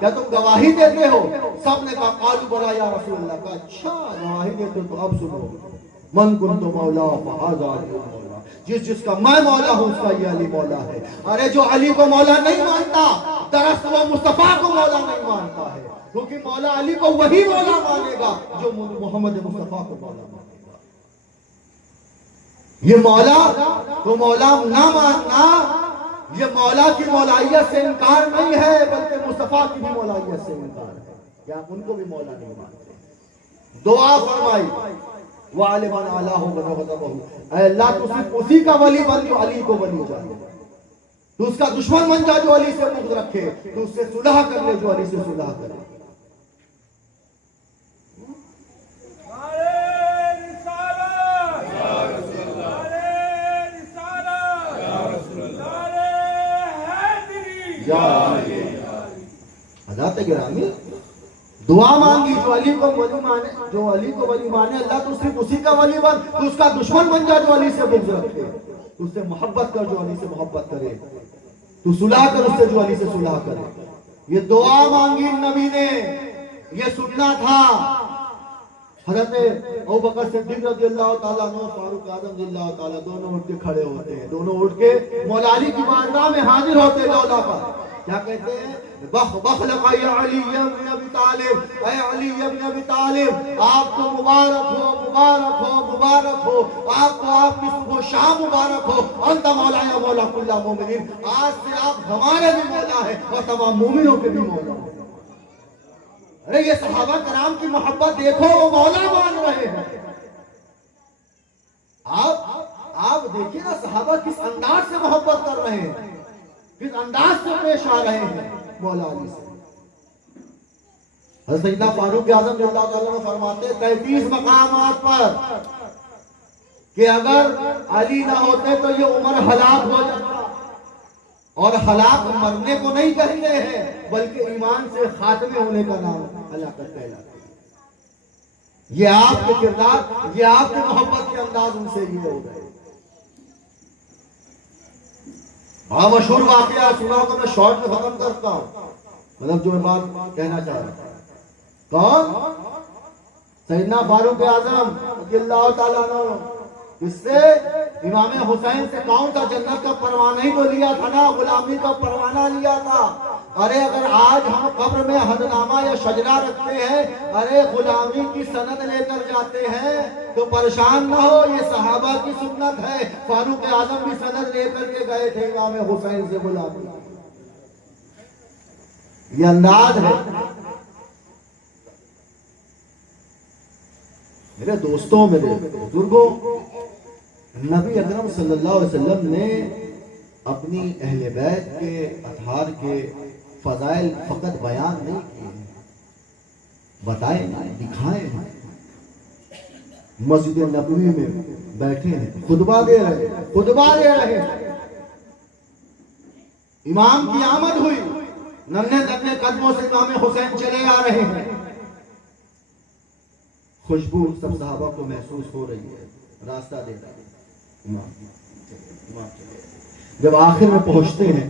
کیا تم گواہی دیتے ہو؟ سب نے کہا قالوا بلا یا رسول اللہ۔ کہا اچھا گواہی دیتے ہو تو اب سنو، من کنت مولا فہذا علی مولا، جس کا میں مولا ہوں اس کا یہ علی مولا ہے۔ ارے جو علی کو مولا نہیں مانتا درست وہ مصطفیٰ کو مولا نہیں مانتا ہے، کیونکہ مولا علی کو وہی مولا مانے گا جو محمد مصطفیٰ کو مولا مانے گا۔ یہ مولا کو مولا نہ ماننا یہ مولا کی مولائیت سے انکار نہیں ہے، بلکہ مصطفیٰ کی بھی مولائیت سے انکار ہے کہ آپ ان کو بھی مولا نہیں مانتے۔ دعا فرمائی وَعَلِمَنْ عَلَاهُ بَنَغَضَبَهُ، اے اللہ تو صرف اسی کا ولی بن جو علی کو ولی جانے، تو اس کا دشمن بن جا جو علی سے بغض رکھے، تو اس سے صلح کر لے جو علی سے صلح کرے۔ حضرات گرامی دعا مانگی جو علی کو ولی مانے، جو علی کو ولی مانے اللہ تو صرف اسی کا ولی بن، تو اس کا دشمن بن جا جو علی سے بغض رکھے، تو اس سے محبت کر جو علی سے محبت کرے، تو صلح کر اس سے جو علی سے صلح کرے۔ یہ دعا مانگی نبی نے، یہ سننا تھا۔ حضرت ابوبکر صدیق رضی اللہ تعالیٰ عنہ، فاروق اعظم رضی اللہ تعالیٰ، دونوں اٹھ کے کھڑے ہوتے ہیں، دونوں اٹھ کے مولا علی کی بارگاہ میں حاضر ہوتے ہیں لولا پر، کیا کہتے ہیں؟ بخلق یا علی ابن ابی طالب، اے علی ابن ابی طالب، آپ کو مبارک ہو مبارک ہو مبارک ہو، آپ کو آپ کی صبح و شام مبارک ہو، انت مولا یا مولا کل مومنین، آج سے آپ ہمارے بھی مولا ہے اور تمام مومنوں کے بھی مولا ہے۔ ارے یہ صحابہ کرام کی محبت دیکھو، وہ مولا مان رہے ہیں۔ آپ دیکھیں نا صحابہ کس انداز سے محبت کر رہے ہیں، کس انداز سے پیش آ رہے ہیں مولا علی سے۔ حضرت سیدنا فاروق اعظم رضی اللہ تعالیٰ عنہ فرماتے ہیں 33 مقامات پر کہ اگر علی نہ ہوتے تو یہ عمر ہلاک ہو جاتا، اور ہلاک مرنے کو نہیں کہتے ہیں بلکہ ایمان سے خاتمے ہونے کا نام ہلاکت کہلاتا ہے۔ یہ آپ کے کردار، یہ آپ کے محبت کے انداز ان سے یہ ہو گئے۔ بڑا مشہور واقعہ سنا تو میں شارٹ میں ختم کرتا ہوں، مطلب جو میں بات کہنا چاہ رہا ہوں۔ کون؟ سیدنا فاروق اعظم رضی اللہ تعالیٰ عنہ، اس سے امام حسین سے کون سا جنت کا پروانہ ہی تو لیا تھا نا، غلامی کا پروانہ لیا تھا۔ ارے اگر آج ہم قبر میں حدنامہ یا شجرہ رکھتے ہیں، ارے غلامی کی سند لے کر جاتے ہیں تو پریشان نہ ہو، یہ صحابہ کی سنت ہے۔ فاروق اعظم بھی سند لے کر کے گئے تھے امام حسین سے غلامی، یہ انداز ہے۔ میرے دوستوں، میرے بزرگوں، نبی اکرم صلی اللہ علیہ وسلم نے اپنی اہل بیت کے اطہار کے فضائل فقط بیان نہیں کیے، بتائے نہیں، دکھائے ہیں۔ مسجد نبوی میں بیٹھے ہیں، خطبہ دے رہے ہیں، امام کی آمد ہوئی، ننھے ننھے قدموں سے امام حسین چلے آ رہے ہیں، خوشبو سب صحابہ کو محسوس ہو رہی ہے، راستہ دے رہا ہے امام۔ جب آخر میں پہنچتے ہیں،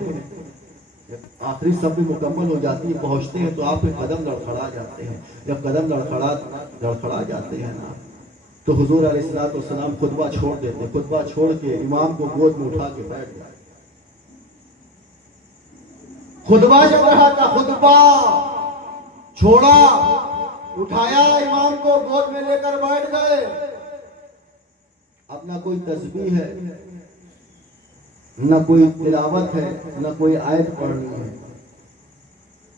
جب آخری سب بھی مکمل ہو جاتی ہے، پہنچتے ہیں تو آپ کے قدم لڑکھڑا جاتے ہیں۔ جب قدم لڑکھڑا جاتے ہیں نا تو حضور علیہ السلام خطبہ چھوڑ دیتے، خطبہ چھوڑ کے امام کو گود میں اٹھا کے بیٹھ گئے۔ خطبہ چل رہا تھا، خطبہ چھوڑا، اٹھایا، امام کو گود میں لے کر بیٹھ گئے۔ اب نہ کوئی تسبیح ہے، نہ کوئی تلاوت ہے، نہ کوئی آیت پڑھنی ہے۔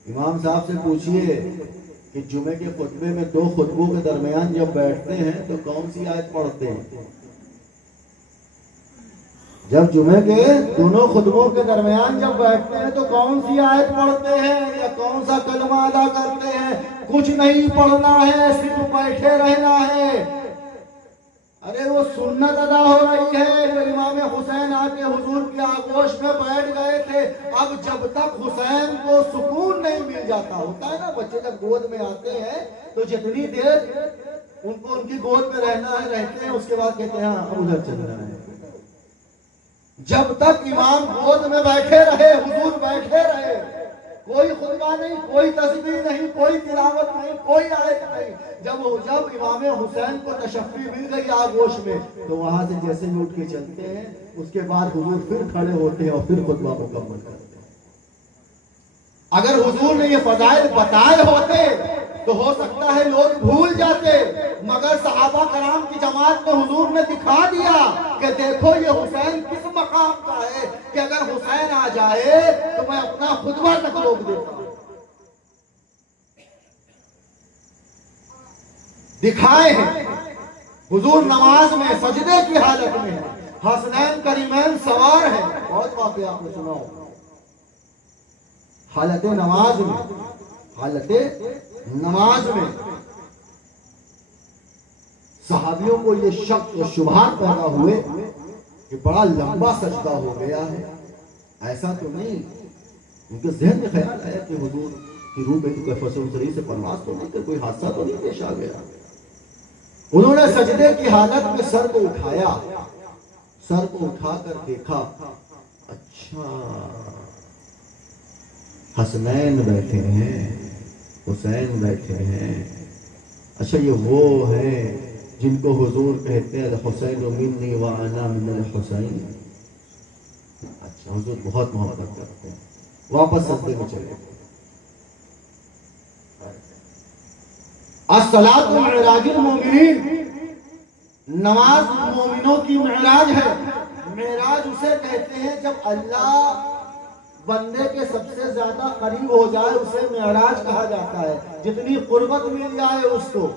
امام صاحب سے پوچھئے کہ جمعے کے خطبے میں دو خطبوں کے درمیان جب بیٹھتے ہیں تو کون سی آیت پڑھتے ہیں؟ جب جمعے کے دونوں خطبوں کے درمیان جب بیٹھتے ہیں تو کون سی آیت پڑھتے ہیں یا کون سا کلمہ ادا کرتے ہیں؟ کچھ نہیں پڑھنا ہے، صرف بیٹھے رہنا ہے۔ ارے وہ سنت ادا ہو رہی ہے جو امام حسین آ کے حضور کی آغوش میں بیٹھ گئے تھے۔ اب جب تک حسین کو سکون نہیں مل جاتا. ہوتا ہے نا بچے جب گود میں آتے ہیں تو جتنی دیر ان کو ان کی گود میں رہنا ہے رہتے ہیں, اس کے بعد کہتے ہیں ہاں ادھر چلنا ہے. جب تک امام گود میں بیٹھے رہے, حضور بیٹھے رہے, کوئی خطبہ نہیں, کوئی تسبیح نہیں, کوئی تلاوت نہیں, کوئی آیت نہیں. جب امام حسین کو تشفی مل گئی آغوش میں تو وہاں سے جیسے ہی اٹھ کے چلتے ہیں, اس کے بعد حضور پھر کھڑے ہوتے ہیں اور پھر خطبہ مکمل کرتے ہیں. اگر حضور نے یہ فضائل بتائے ہوتے تو ہو سکتا ہے لوگ بھول جاتے, مگر صحابہ کرام کی جماعت میں حضور نے دکھا دیا کہ دیکھو یہ حسین کس مقام کا ہے کہ اگر حسین آ جائے تو میں اپنا خطبہ تک روک دیتا ہوں. دکھائے ہیں حضور نماز میں سجدے کی حالت میں ہے, حسنین کریمین سوار ہیں. بہت واقعہ آپ نے سنا ہوگا. حالت نماز میں صحابیوں کو یہ شک و شبہات پیدا ہوئے کہ بڑا لمبا سجدہ ہو گیا ہے. ایسا تو نہیں, ان کے ذہن میں خیال آیا کہ حضور کی روح میں تو کوئی فصل اتری سے پرواز تو نہیں, کوئی حادثہ تو نہیں پیش آ گیا. انہوں نے سجدے کی حالت میں سر کو اٹھایا, سر کو اٹھا کر دیکھا, اچھا حسنین بیٹھے ہیں, حسین بیٹھے ہیں. اچھا یہ وہ ہیں جن کو حضور کہتے ہیں الحسین منی وانا من الحسین. اچھا حضور بہت محبت کرتے ہیں. واپس سجدے میں چلے. الصلاۃ معراج المومنین, نماز مومنوں کی معراج ہے. معراج اسے کہتے ہیں جب اللہ بندے کے سب سے زیادہ قریب ہو جائے اسے معراج کہا جاتا ہے. جتنی قربت مل جائے اس کو.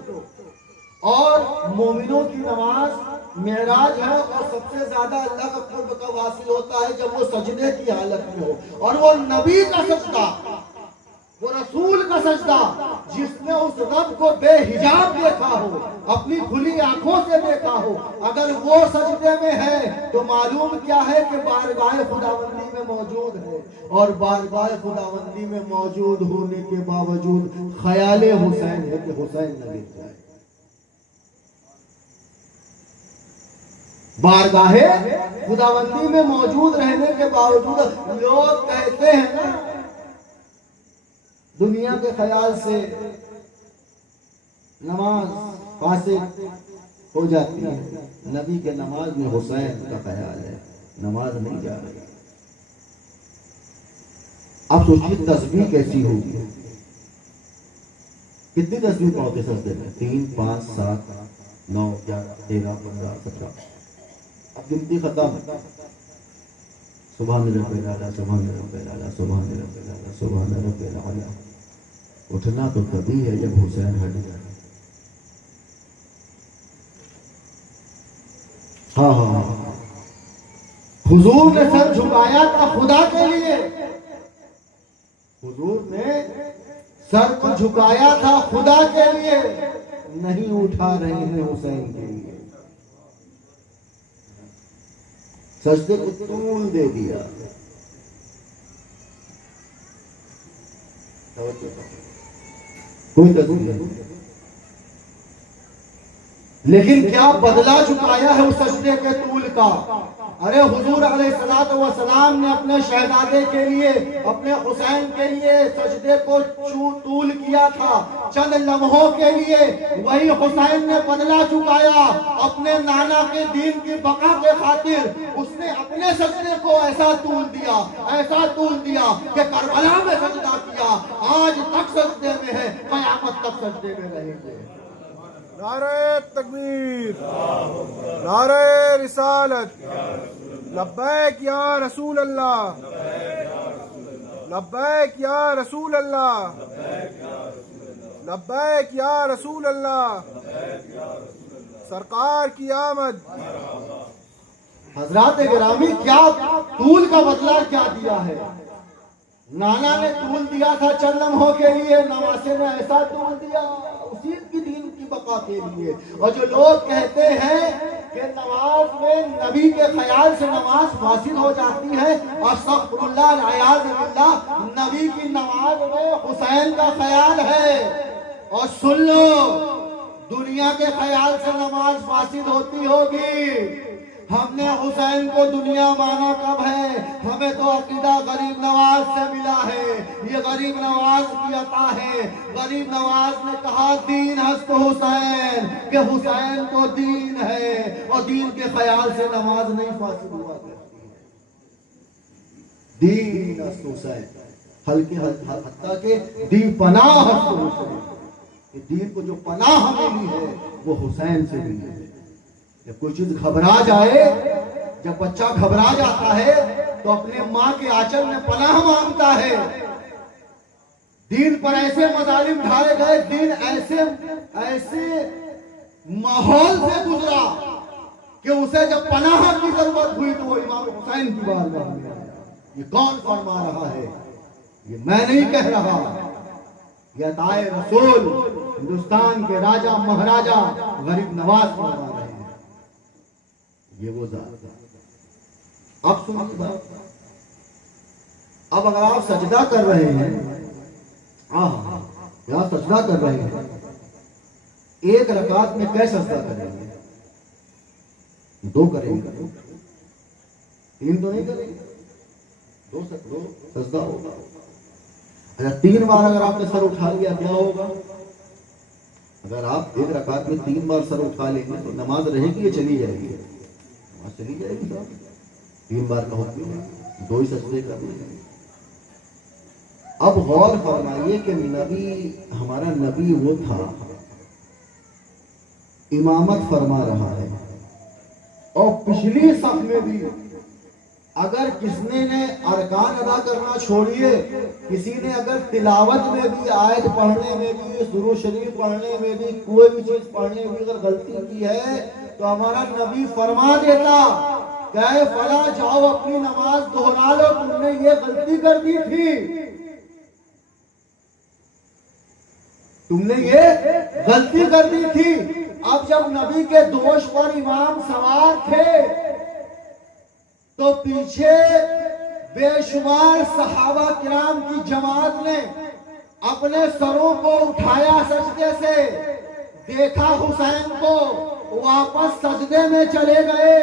اور مومنوں کی نماز معراج ہے, اور سب سے زیادہ اللہ کا قرب کب حاصل ہوتا ہے جب وہ سجدے کی حالت میں ہو. اور وہ نبی کا سجدہ, وہ رسول کا سجدہ جس نے اس رب کو بے حجاب دیکھا ہو, اپنی کھلی آنکھوں سے دیکھا ہو, اگر وہ سجدے میں ہے تو معلوم کیا ہے کہ بارگاہ خداوندی میں موجود ہے. اور بارگاہ خداوندی میں موجود ہونے کے باوجود خیال حسین ہے کہ حسین نہ گر جائے. بارگاہ خداوندی میں موجود رہنے کے باوجود لوگ کہتے ہیں نا دنیا کے خیال سے نماز فاسد ہو جاتی ہے. نبی کے نماز میں حسین کا خیال ہے, نماز نہیں جا رہی. اب سوچیے تسبیح کیسی ہوگی. کتنی تسبیح پڑھتے سجدے میں؟ 3 5 7 9 11 13 15 17. اب گنتی ختم. سبحان رب الاعلی, سبحان رب الاعلی, سبحان رب الاعلی, سبحان رب الاعلی. اٹھنا تو کبھی ہے جب حسین ہٹ جائے. ہاں حضور نے سر جھکایا تھا خدا کے لیے. حضور نے سر کو جھکایا تھا خدا کے لیے, نہیں اٹھا رہے ہیں حسین کے لیے. سجدے کو طول دے دیا. کوئی تسبیح نہیں, لیکن کیا بدلہ چکایا ہے اس سجدے کے طول کا. ارے حضور علیہ الصلوۃ والسلام نے اپنے شہزادے کے لیے, اپنے حسین کے لیے سجدے کو طول کیا تھا چند لمحوں کے لیے. وہی حسین نے بدلہ چکایا اپنے نانا کے دین کی بقا کے خاطر. اس نے اپنے سجدے کو ایسا طول دیا کہ کربلا میں سجدہ کیا, آج تک سجدے میں ہے, قیامت تک سجدے میں رہیں گے. نعرہ تکبیر, نعرہ رسالت, لبیک یا رسول اللہ, لبیک یا رسول اللہ, لبیک یا رسول اللہ, سرکار کی آمد. حضرات گرامی, کیا طول کا بدلہ کیا دیا ہے. نانا نے طول دیا تھا چند لمحوں کے لیے, نواسے نے ایسا طول دیا, اسی کی دین کی بقا کے لیے. اور جو لوگ کہتے ہیں کہ نماز میں نبی کے خیال سے نماز فاسد ہو جاتی ہے، استغفر اللہ العیاذ باللہ، نبی کی نماز میں حسین کا خیال ہے. اور سن لو، دنیا کے خیال سے نماز فاسد ہوتی ہوگی. ہم نے حسین کو دنیا مانا کب ہے؟ ہمیں تو عقیدہ غریب نواز سے ملا ہے. یہ غریب نواز کی عطا ہے. غریب نواز نے کہا دین ہست حسین، کہ حسین کو دین ہے، اور دین کے خیال سے نماز نہیں فاسد ہوا کرتی ہے. دین ہست حسین، ہلکے حتیٰ کہ دین پناہ ہست حسین. دین کو جو پناہ ملی ہے وہ حسین سے ملی ہے. جب کوئی چیز گھبرا جائے، جب بچہ گھبرا جاتا ہے تو اپنے ماں کے آنچل میں پناہ مانگتا ہے. دین پر ایسے مظالم ڈھائے گئے، دین ایسے ماحول سے گزرا کہ اسے جب پناہ کی ضرورت ہوئی تو وہ امام حسین کی بارگاہ میں آیا. یہ کون فرما رہا ہے؟ یہ میں نہیں کہہ رہا، یہ عطائے رسول ہندوستان کے راجہ مہاراجہ غریب نواز فرما رہے ہیں. یہ وہ ذات. اب سنیے بات. اب اگر آپ سجدہ کر رہے ہیں، یہاں سجدہ کر رہے ہیں، ایک رکعت میں کیسے سجدہ کریں گے؟ 2 کریں گے، 3 تو نہیں کریں گے، 2 سجدہ ہوگا. اچھا 3 بار اگر آپ نے سر اٹھا لیا کیا ہوگا؟ اگر آپ ایک رکعت میں 3 بار سر اٹھا لیں گے تو نماز رہے گی یا چلی جائے گی؟ نماز چلی جائے گی. 3 بار کا حکم ہے، 2 ہی سجدے کرنے ہیں. اب غور فرمائیے کہ نبی، ہمارا نبی وہ تھا، امامت فرما رہا ہے، اور پچھلی صف میں بھی اگر کس نے ارکان ادا کرنا چھوڑیے، کسی نے اگر تلاوت میں بھی، آیت پڑھنے میں بھی، درود شریف پڑھنے میں بھی، کوئی بھی چیز پڑھنے میں اگر غلطی کی ہے تو ہمارا نبی فرما دیتا کہ فلاں جاؤ اپنی نماز دہرا لو، تم نے یہ غلطی کر دی تھی، تم نے یہ غلطی کر دی تھی. اب جب نبی کے دوش پر امام سوار تھے تو پیچھے بے شمار صحابہ کرام کی جماعت نے اپنے سروں کو اٹھایا سجدے سے، دیکھا حسین کو، واپس سجدے میں چلے گئے.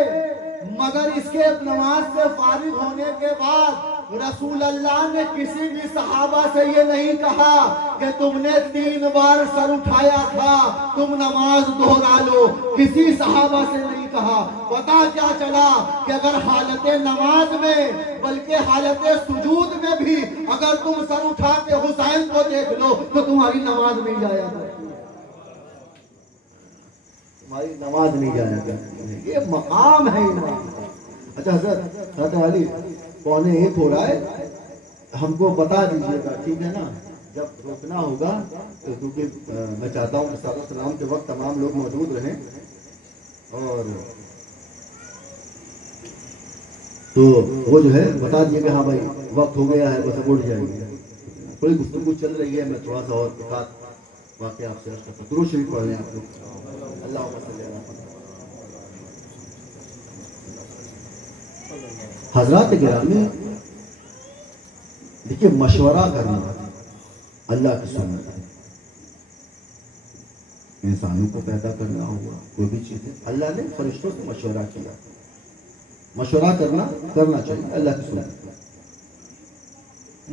مگر اس کے نماز سے فارغ ہونے کے بعد رسول اللہ نے کسی بھی صحابہ سے یہ نہیں کہا کہ تم نے 3 بار سر اٹھایا تھا، تم نماز دہرا لو. کسی صحابہ سے نہیں کہا. پتا کیا چلا کہ اگر حالت نماز میں بلکہ حالت سجود میں بھی اگر تم سر اٹھا کے حسین کو دیکھ لو تو تمہاری نماز نہیں جایا کرتی، تمہاری نماز نہیں جایا کرتی. یہ مقام ہے امام. اچھا حضرت علی 1:15 ہو رہا ہے، ہم کو بتا دیجیے گا، ٹھیک ہے نا؟ جب روکنا ہوگا کیونکہ میں چاہتا ہوں کہ صحابہ کرام کے وقت تمام لوگ موجود رہیں، اور تو وہ جو ہے بتا دیجیے کہ ہاں بھائی وقت ہو گیا ہے، بس اٹھ جائیں گے. کوئی گفتگو چل رہی ہے، میں تھوڑا سا اور واقعہ آپ سے عرض کرتا ہوں. درود شریف پڑھ لیں آپ لوگ. اللہم صلی علی محمد. حضرات گرامی، دیکھیے مشورہ کرنا اللہ کی سنت ہے. انسانوں کو پیدا کرنا ہوگا، کوئی بھی چیز ہے، اللہ نے فرشتوں سے مشورہ کیا. مشورہ کرنا چاہیے، اللہ کی سنت ہے.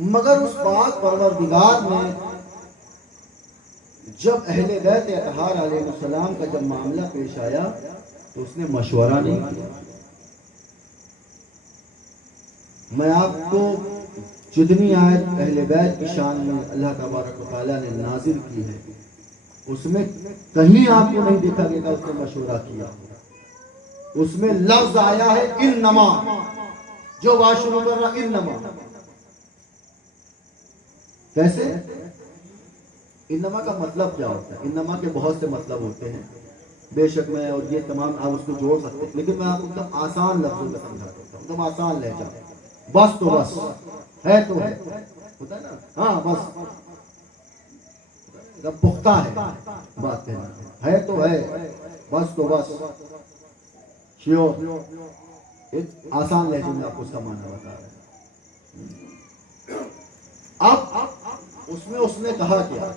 مگر اس پاک پروردگار نے جب اہل بیت اطہار علیہ السلام کا جب معاملہ پیش آیا تو اس نے مشورہ نہیں کیا. میں آپ کو جتنی آیت اہل بیت کی شان میں اللہ تبارک و تعالیٰ نے نازل کی ہے اس میں کہیں آپ کو نہیں دیکھا گیا کہ اس نے مشورہ کیا. اس میں لفظ آیا ہے انما، جو بات شروع کر رہا انما. کیسے؟ انما کا مطلب کیا ہوتا ہے؟ انما کے بہت سے مطلب ہوتے ہیں، بے شک میں اور یہ تمام آپ اس کو جوڑ سکتے ہیں، لیکن میں آپ کو ایک آسان لفظوں میں سمجھا دیتا ہوں، ایک آسان لہجہ. بس تو بس ہے، تو ہے، ہوتا ہے نا، ہاں بس. جب پختہ ہے بات کہنا ہے تو ہے، بس تو بس شیور. ایک آسان لہجے میں آپ کو اس کا معنی بتا رہے ہیں. اب اس نے کہا کیا؟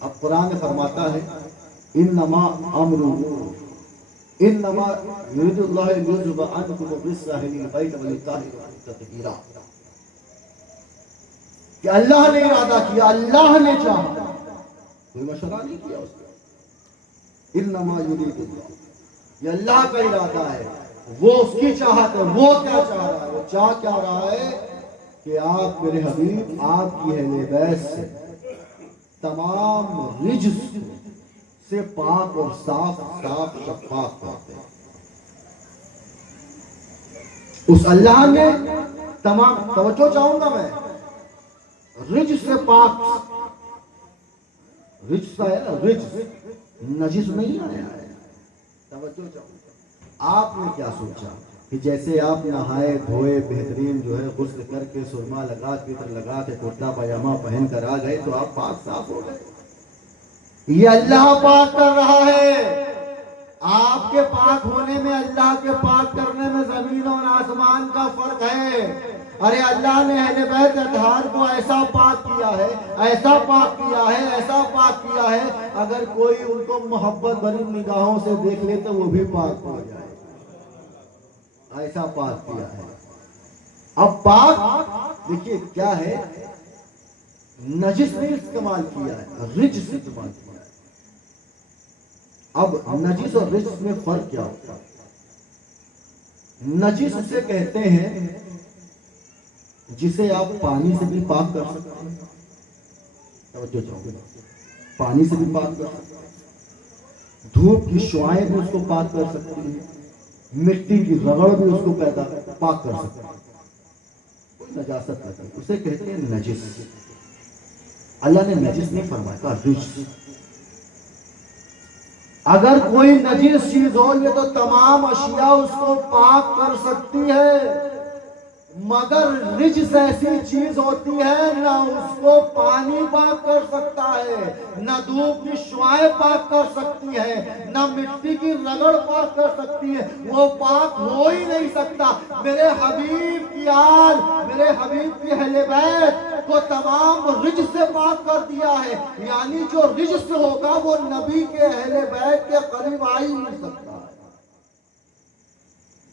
اب قرآن فرماتا ہے انما امرہ انما یرید اللہ لیذهب عنکم الرجس اہل البیت ولیطہرکم تطہیرا. کہ اللہ نے ارادہ کیا، اللہ نے چاہا، کوئی مشورہ نہیں کیا اس نے. انما یرید اللہ، یہ اللہ کا ارادہ ہے، وہ اس کی چاہت ہے. وہ کیا چاہ رہا ہے؟ وہ چاہ کیا رہا ہے کہ آپ میرے حبیب آپ کی اہل بیت سے تمام رجس سے پاک اور صاف شفاف کرتے ہیں. اس اللہ نے تمام، توجہ چاہوں گا میں، رجس سے پاک، رجس ہے نا، رجس نجس نہیں آیا ہے. توجہ چاہوں گا. آپ نے کیا سوچا کہ جیسے آپ نہائے دھوئے بہترین جو ہے غسل کر کے سرما لگا کے لگا کے کرتا پاجامہ پہن کر آ گئے تو آپ پاک صاف ہو گئے؟ یہ اللہ پاک کر رہا ہے. آپ کے پاک ہونے میں، اللہ کے پاک کرنے میں زمین اور آسمان کا فرق ہے. ارے اللہ نے اہل بیت اطہار کو ایسا پاک کیا ہے، ایسا پاک کیا ہے، ایسا پاک کیا ہے، اگر کوئی ان کو محبت بھری نگاہوں سے دیکھ لے تو وہ بھی پاک ہو جائے. ایسا پاک کیا ہے. اب پاک دیکھیے کیا ہے، نجس نہیں استعمال کیا ہے، رجس استعمال کیا ہے. اب نجس اور رجس میں فرق کیا ہوتا ہے؟ نجس اسے کہتے ہیں جسے آپ پانی سے بھی پاک کر سکتے ہیں. توجہ چاہوں گا. پانی سے بھی پاک کر سکتے ہیں، دھوپ کی شعاعیں بھی اس کو پاک کر سکتی ہیں، مٹی کی رگڑ بھی اس کو پاک کر سکتے ہیں. کوئی نجاست نہیں، اسے کہتے ہیں نجس. اللہ نے نجس نہیں فرمایا، کہا رجس. اگر کوئی نجس چیز ہو یہ تو تمام اشیاء اس کو پاک کر سکتی ہے، مگر رجس ایسی چیز ہوتی ہے نہ اس کو پانی پاک کر سکتا ہے، نہ دھوپ کی شعاعیں پاک کر سکتی ہے، نہ مٹی کی رگڑ پاک کر سکتی ہے. وہ پاک ہو ہی نہیں سکتا. میرے حبیب کی آل، میرے حبیب کی اہل بیت کو تمام رجس سے پاک کر دیا ہے. یعنی جو رجس ہوگا وہ نبی کے اہل بیت کے قریب آ ہی نہیں سکتا.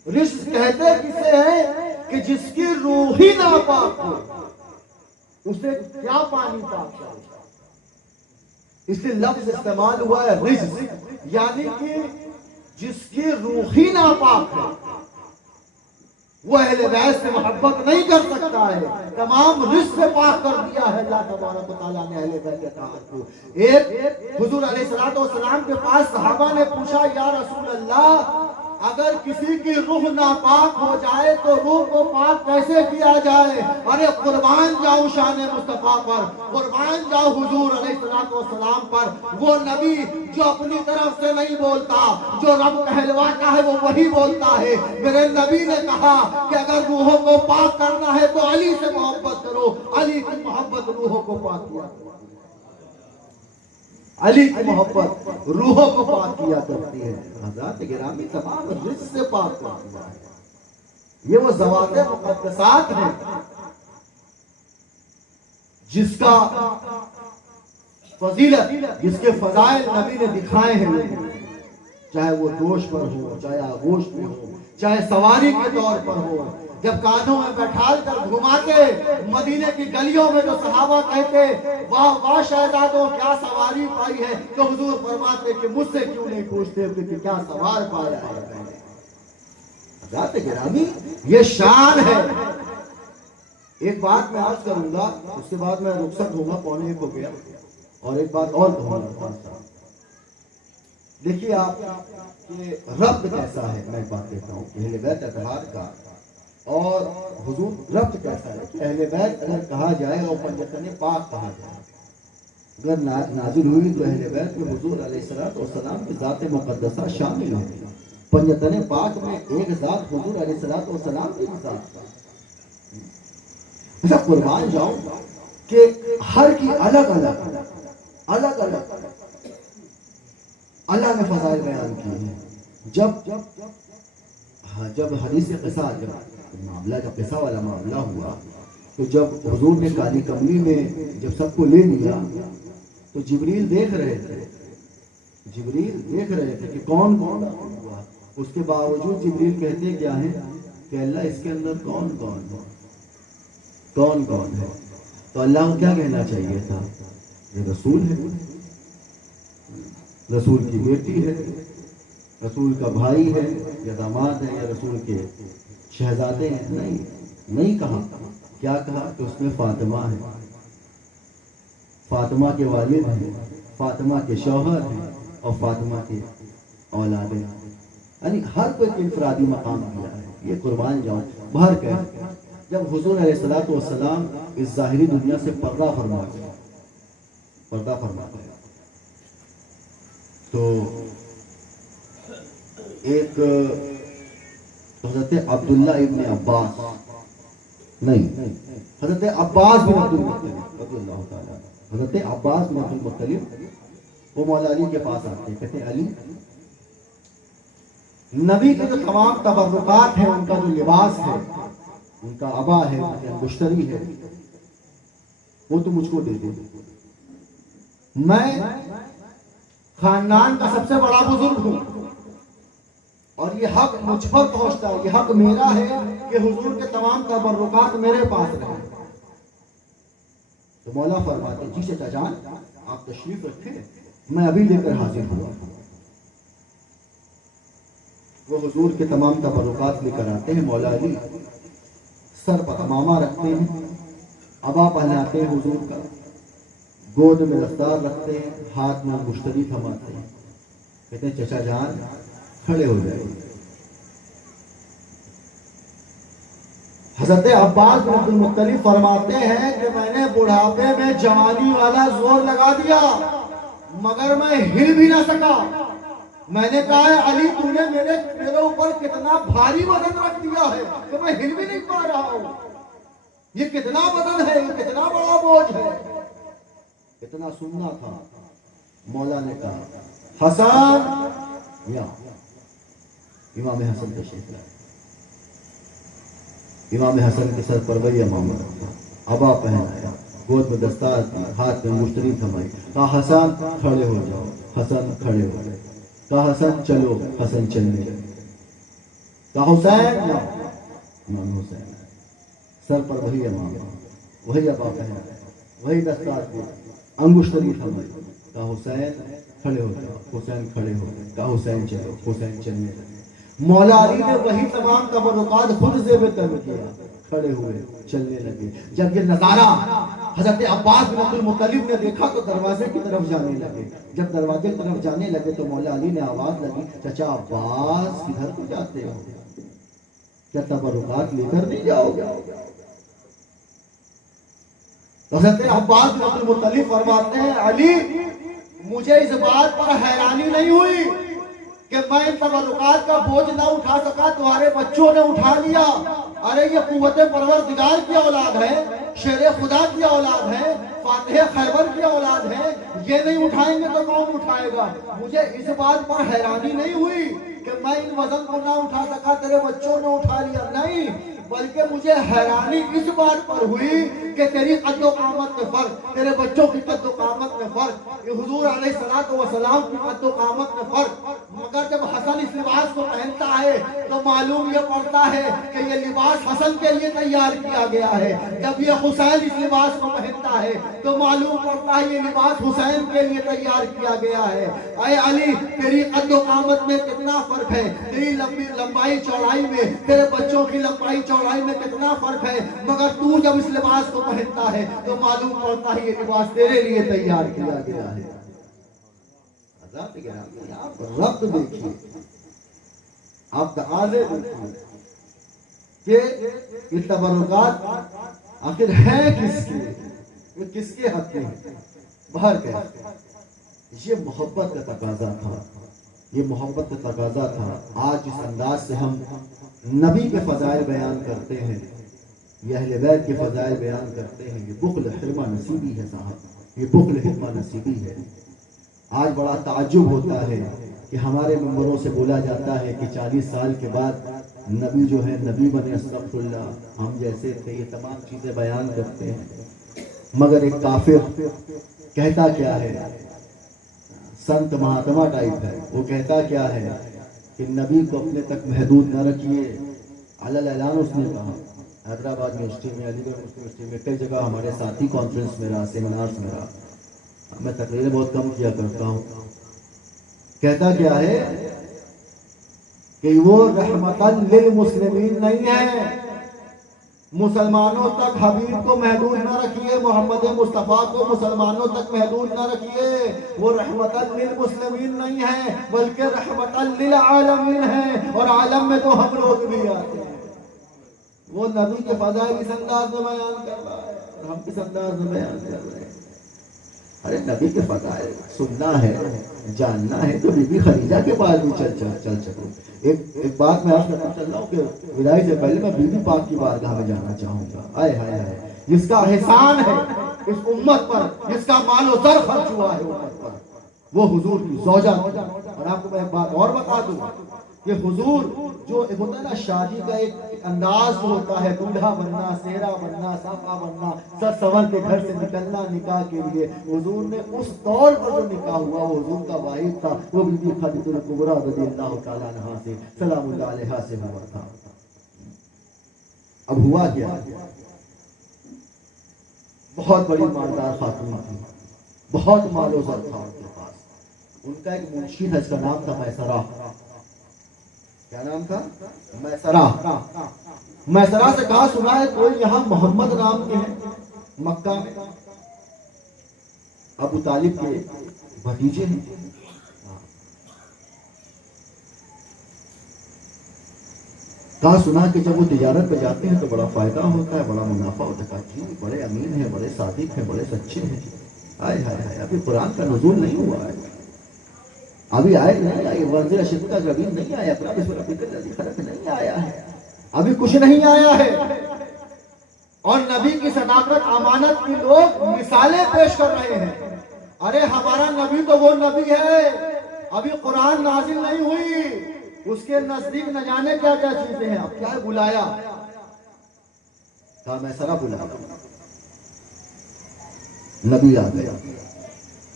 رجس کہتے کسے ہیں کہ جس کی روح ہی ناپاک ہو، اسے کیا پانی پاک کرے. اس لیے لفظ استعمال ہوا ہے رجس، یعنی کہ جس کی روح ہی ناپاک ہے وہ اہل بیت سے محبت نہیں کر سکتا ہے. تمام رجس سے پاک کر دیا ہے اللہ تبارک و تعالیٰ نے اہل بیت اطہار کو. ایک حضور علیہ السلام کے پاس صحابہ نے پوچھا، یا رسول اللہ اگر کسی کی روح ناپاک ہو جائے تو روح کو پاک کیسے کیا جائے؟ ارے قربان جاؤ شان مصطفیٰ پر، قربان جاؤ حضور علیہ السلام پر. وہ نبی جو اپنی طرف سے نہیں بولتا، جو رب کہلواتا ہے وہ وہی بولتا ہے. میرے نبی نے کہا کہ اگر روحوں کو پاک کرنا ہے تو علی سے محبت کرو. علی کی محبت روحوں کو پاک کیا، علی کی محبت روحوں کو پاک کیا کرتی ہے. حضرات گرامی تمام رجس سے پاک کرتی ہے. یہ وہ ذوات مقدسات ہیں جس کا فضیلت، جس کے فضائل نبی نے دکھائے ہیں. چاہے وہ دوش پر ہو، چاہے آغوش میں ہو، چاہے سواری کے طور پر ہو. جب کانوں میں بیٹھال کر گھماتے مدینے کی گلیوں میں تو صحابہ کہتے واہ واہ شہزادوں کیا سواری پائی ہے، تو حضور فرماتے کہ مجھ سے کیوں نہیں پوچھتے کہ کیا سوار پایا ہے. حضرات گرامی یہ شان ہے. ایک بات میں عرض کروں گا، اس کے بعد میں رخصت ہوں گا، 1:45 ہو گیا. اور ایک بات اور کہوں گا. دیکھیے آپ کے ربط کیسا ہے. میں ایک بات کہتا ہوں کہ اہل بیت اطہار کا اور حضور ربط کیسا ہے. اہل بیت اگر کہا جائے اور پنجتن پاک کہا جائے، اگر نازل ہوئی تو اہل بیت میں حضور علیہ السلام کی ذات مقدسہ شامل ہے. پنجتن پاک میں ایک ذات حضور علیہ السلام کی ذات. ایسا قربان جاؤں کہ ہر کی الگ الگ الگ الگ اللہ نے فضائل بیان کیے ہیں. جب حدیث قصہ، جب معاملہ، جب قصہ والا معاملہ ہوا تو جب حضور نے کالی کملی میں جب سب کو لے لیا تو جبریل دیکھ رہے تھے کہ کون کون ہوا. اس کے باوجود جبریل کہتے کیا ہیں کہ اللہ اس کے اندر کون کون ہے. تو اللہ کو کیا کہنا چاہیے تھا؟ یہ رسول ہے، رسول کی بیٹی ہے، رسول کا بھائی ہے یا داماد ہے یا رسول کے شہزادے ہیں. نہیں کہا. کیا کہا کہ اس میں فاطمہ ہے، فاطمہ کے والد ہیں، فاطمہ کے شوہر ہیں اور فاطمہ کے اولادیں ہیں. یعنی ہر کوئی انفرادی مقام دیا ہے. یہ قربان جاؤں باہر کہ جب حضور علیہ الصلوۃ والسلام اس ظاہری دنیا سے پردہ فرما گیا تو ایک حضرت عبداللہ ابن عباس حضرت عباس بن عبد المطلب رضی اللہ تعالیٰ، حضرت عباس بن عبد المطلب وہ مولا علی کے پاس آتے ہیں. کہتے ہیں علی، نبی کے جو تمام تبرکات ہیں، ان کا جو لباس ہے، ان کا عبا ہے، مشتری ہے، وہ تو مجھ کو دے دے. میں خاندان کا سب سے بڑا بزرگ ہوں اور یہ حق مجھ پر پہنچتا ہے، یہ حق میرا ہے کہ حضور کے تمام تبرکات میرے پاس رہیں. تو مولا فرماتے جی چچا جان آپ تشریف رکھیں، میں ابھی لے کر حاضر ہوا. وہ حضور کے تمام تبرکات لے کر آتے ہیں. مولا علی سر پر امامہ رکھتے ہیں، عبا پہناتے ہیں حضور کا، گود میں دستار رکھتے ہیں، ہاتھ میں مشتری تھماتے ہیں. کہتے ہیں چچا جان کھڑے ہو جائے. حضرت عباس بن عبد المطلب فرماتے ہیں کہ میں نے بڑھاپے میں جوانی والا زور لگا دیا مگر میں ہل بھی نہ سکا. میں نے کہا ہے علی تو نے میرے اوپر کتنا بھاری وزن رکھ دیا ہے کہ میں ہل بھی نہیں پا رہا ہوں. یہ کتنا وزن ہے، یہ کتنا بڑا بوجھ ہے. اتنا سننا تھا. مولا نے کہا حسن، یا امام حسن تشریف لائے. امام حسن کے سر پر وہی امامہ رکھا، عبا پہنایا، گود میں دستار کی، ہاتھ میں مشتری تھمائی. کہا حسن کھڑے ہو جاؤ. حسن کھڑے ہو گئے. کہا حسن چلو. حسن چلنے لگے. کہا حسین، امام حسین سر پر وہی امامہ، وہی عبا پہنایا، وہی دستار کی، انگشتری تھمائی. کہا حسین کھڑے ہو جاؤ. حسین کھڑے ہو گئے. کہا حسین چلو. حسین چلنے لگے. مولا علی نے وہی تمام تبرکات خود زیب تن کیا، کھڑے ہوئے، چلنے لگے. جب یہ نظارہ حضرت عباس بن عبد المطلب نے دیکھا تو دروازے کی طرف جانے لگے. جب دروازے کی طرف جانے لگے تو مولا علی نے آواز لگی چچا عباس کدھر کو جاتے ہو؟ کیا تبرکات لے کر نہیں جاؤ گے؟ حضرت عباس بن عبد المطلب فرماتے ہیں علی مجھے اس بات پر حیرانی نہیں ہوئی کہ میں ان تبرکات کا بوجھ نہ اٹھا سکا، تمہارے بچوں نے اٹھا لیا. ارے یہ قوت پروردگار کی اولاد ہے، شیر خدا کی اولاد ہے، فاتح خیبر کی اولاد ہے. یہ نہیں اٹھائیں گے تو کون اٹھائے گا؟ مجھے اس بات پر حیرانی نہیں ہوئی کہ میں ان وزن کو نہ اٹھا سکا، تیرے بچوں نے اٹھا لیا. نہیں، بلکہ مجھے حیرانی اس بات پر ہوئی کہ تیری قد و قامت میں فرق، تیرے بچوں کی قد و قامت میں فرق، حضور علیہ السلام کی قد و قامت میں فرق. مگر جب حسن اس لباس کو پہنتا ہے تو معلوم یہ پڑتا ہے کہ یہ لباس حسن کے لیے تیار کیا گیا ہے. جب یہ حسین اس لباس کو پہنتا ہے تو معلوم پڑتا ہے یہ لباس حسین کے لیے تیار کیا گیا ہے. اے علی تیری قد و قامت میں کتنا فرق ہے، تیری لمبائی چوڑائی میں، تیرے بچوں کی لمبائی چوڑائی میں کتنا فرق ہے، مگر تو جب اس لباس کو پہنتا ہے تو معلوم پڑتا ہے یہ لباس تیرے لیے تیار کیا گیا ہے. آپ ربط دیکھیے، آپ تقاضے دیکھیے کہ یہ تبرکات آخر ہے کس کے، یہ کس کے حق میں ہے. باہر کہتے یہ محبت کا تقاضا تھا، یہ محبت کا تقاضا تھا. آج اس انداز سے ہم نبی کے فضائل بیان کرتے ہیں، یہ اہل بیت کے فضائل بیان کرتے ہیں، یہ بخل حرمہ نصیبی ہے صاحب. یہ بخل ہدمہ نصیبی ہے۔ آج بڑا تعجب ہوتا ہے کہ ہمارے ممبروں سے بولا جاتا ہے کہ 40 سال کے بعد نبی جو ہے نبی بنے، استغفر اللہ، ہم جیسے تھے، یہ تمام چیزیں بیان کرتے ہیں۔ مگر ایک کافر کہتا کیا ہے، سنت مہاتما ٹائپ ہے، وہ کہتا کیا ہے کہ نبی کو اپنے تک محدود نہ رکھیے، علی اعلان اس نے کہا۔ حیدرآباد یونیورسٹی میں، علی گڑھ یونیورسٹی میں، کئی جگہ ہمارے ساتھی کانفرنس میں رہا، سیمینارز میں رہا، میں تقریریں بہت کم کیا کرتا ہوں۔ کہتا کیا ہے کہ وہ رحمتاً للمسلمین نہیں ہے، مسلمانوں تک حبیب کو محدود نہ رکھیے، محمد مصطفیٰ کو مسلمانوں تک محدود نہ رکھیے، وہ رحمتاً للمسلمین نہیں ہے بلکہ رحمتاً للعالمین ہے، اور عالم میں تو ہم لوگ بھی آتے ہیں۔ وہ نبی کے فضائل اس انداز میں بیان کر رہا ہے اور ہم کس انداز میں بیان کر رہے ہیں۔ ارے نبی کے فضائل سننا ہے، جاننا ہے تو بی بی خدیجہ کے پاس بھی چل چلو۔ ایک بات میں آپ کو چل رہا ہوں کہ وداعی سے پہلے میں بی بی پاک کی بارگاہ میں جانا چاہوں گا۔ آئے ہائے ہائے، جس کا احسان ہے اس امت پر، جس کا مال و زر خرچ ہوا ہے امت پر، وہ حضور کی زوجہ۔ اور آپ کو میں ایک بات اور بتا دوں کہ حضور جو ایک ہوتا ہے نا شادی کا ایک انداز ہوتا ہے، دولہا بننا، سہرا بننا، صافا بننا، سر سور کے گھر سے نکلنا نکاح کے لیے، حضور نے اس دور پر جو نکاح ہوا وہ حضور کا واحد تھا، وہ بی بی خدیجہ الکبریٰ رضی اللہ تعالیٰ عنہا سے سلام اللہ علیہا سے ہوا تھا۔ اب ہوا کیا، بہت بڑی مالدار خاتون تھی، بہت مال و زر تھا ان کے پاس۔ ان کا ایک منشی تھا، اس کا نام تھا میسرہ۔ کیا نام تھا؟ میسرہ۔ میسرہ سے کہا سنا ہے کوئی یہاں محمد نام کے ہیں مکہ میں؟ ابو طالب کے بھتیجے ہیں۔ کہا سنا کہ جب وہ تجارت پہ جاتے ہیں تو بڑا فائدہ ہوتا ہے، بڑا منافع ہوتا ہے۔ جی بڑے امین ہیں، بڑے صادق ہیں، بڑے سچے ہیں۔ ہائے ہائے ہائے، ابھی قرآن کا نزول نہیں ہوا ہے، ابھی آئے نہیں آئی، ورزش کا زمین نہیں آیا، خلق نہیں آیا ہے، ابھی کچھ نہیں آیا ہے، اور نبی کی صداقت امانت کی لوگ مثالیں پیش کر رہے ہیں۔ ارے ہمارا نبی تو وہ نبی ہے، ابھی قرآن نازل نہیں ہوئی، اس کے نزدیک نہ جانے کیا کیا چیزیں ہیں۔ اب کیا ہے، بلایا، کہا میسرہ بلایا، نبی آ گیا،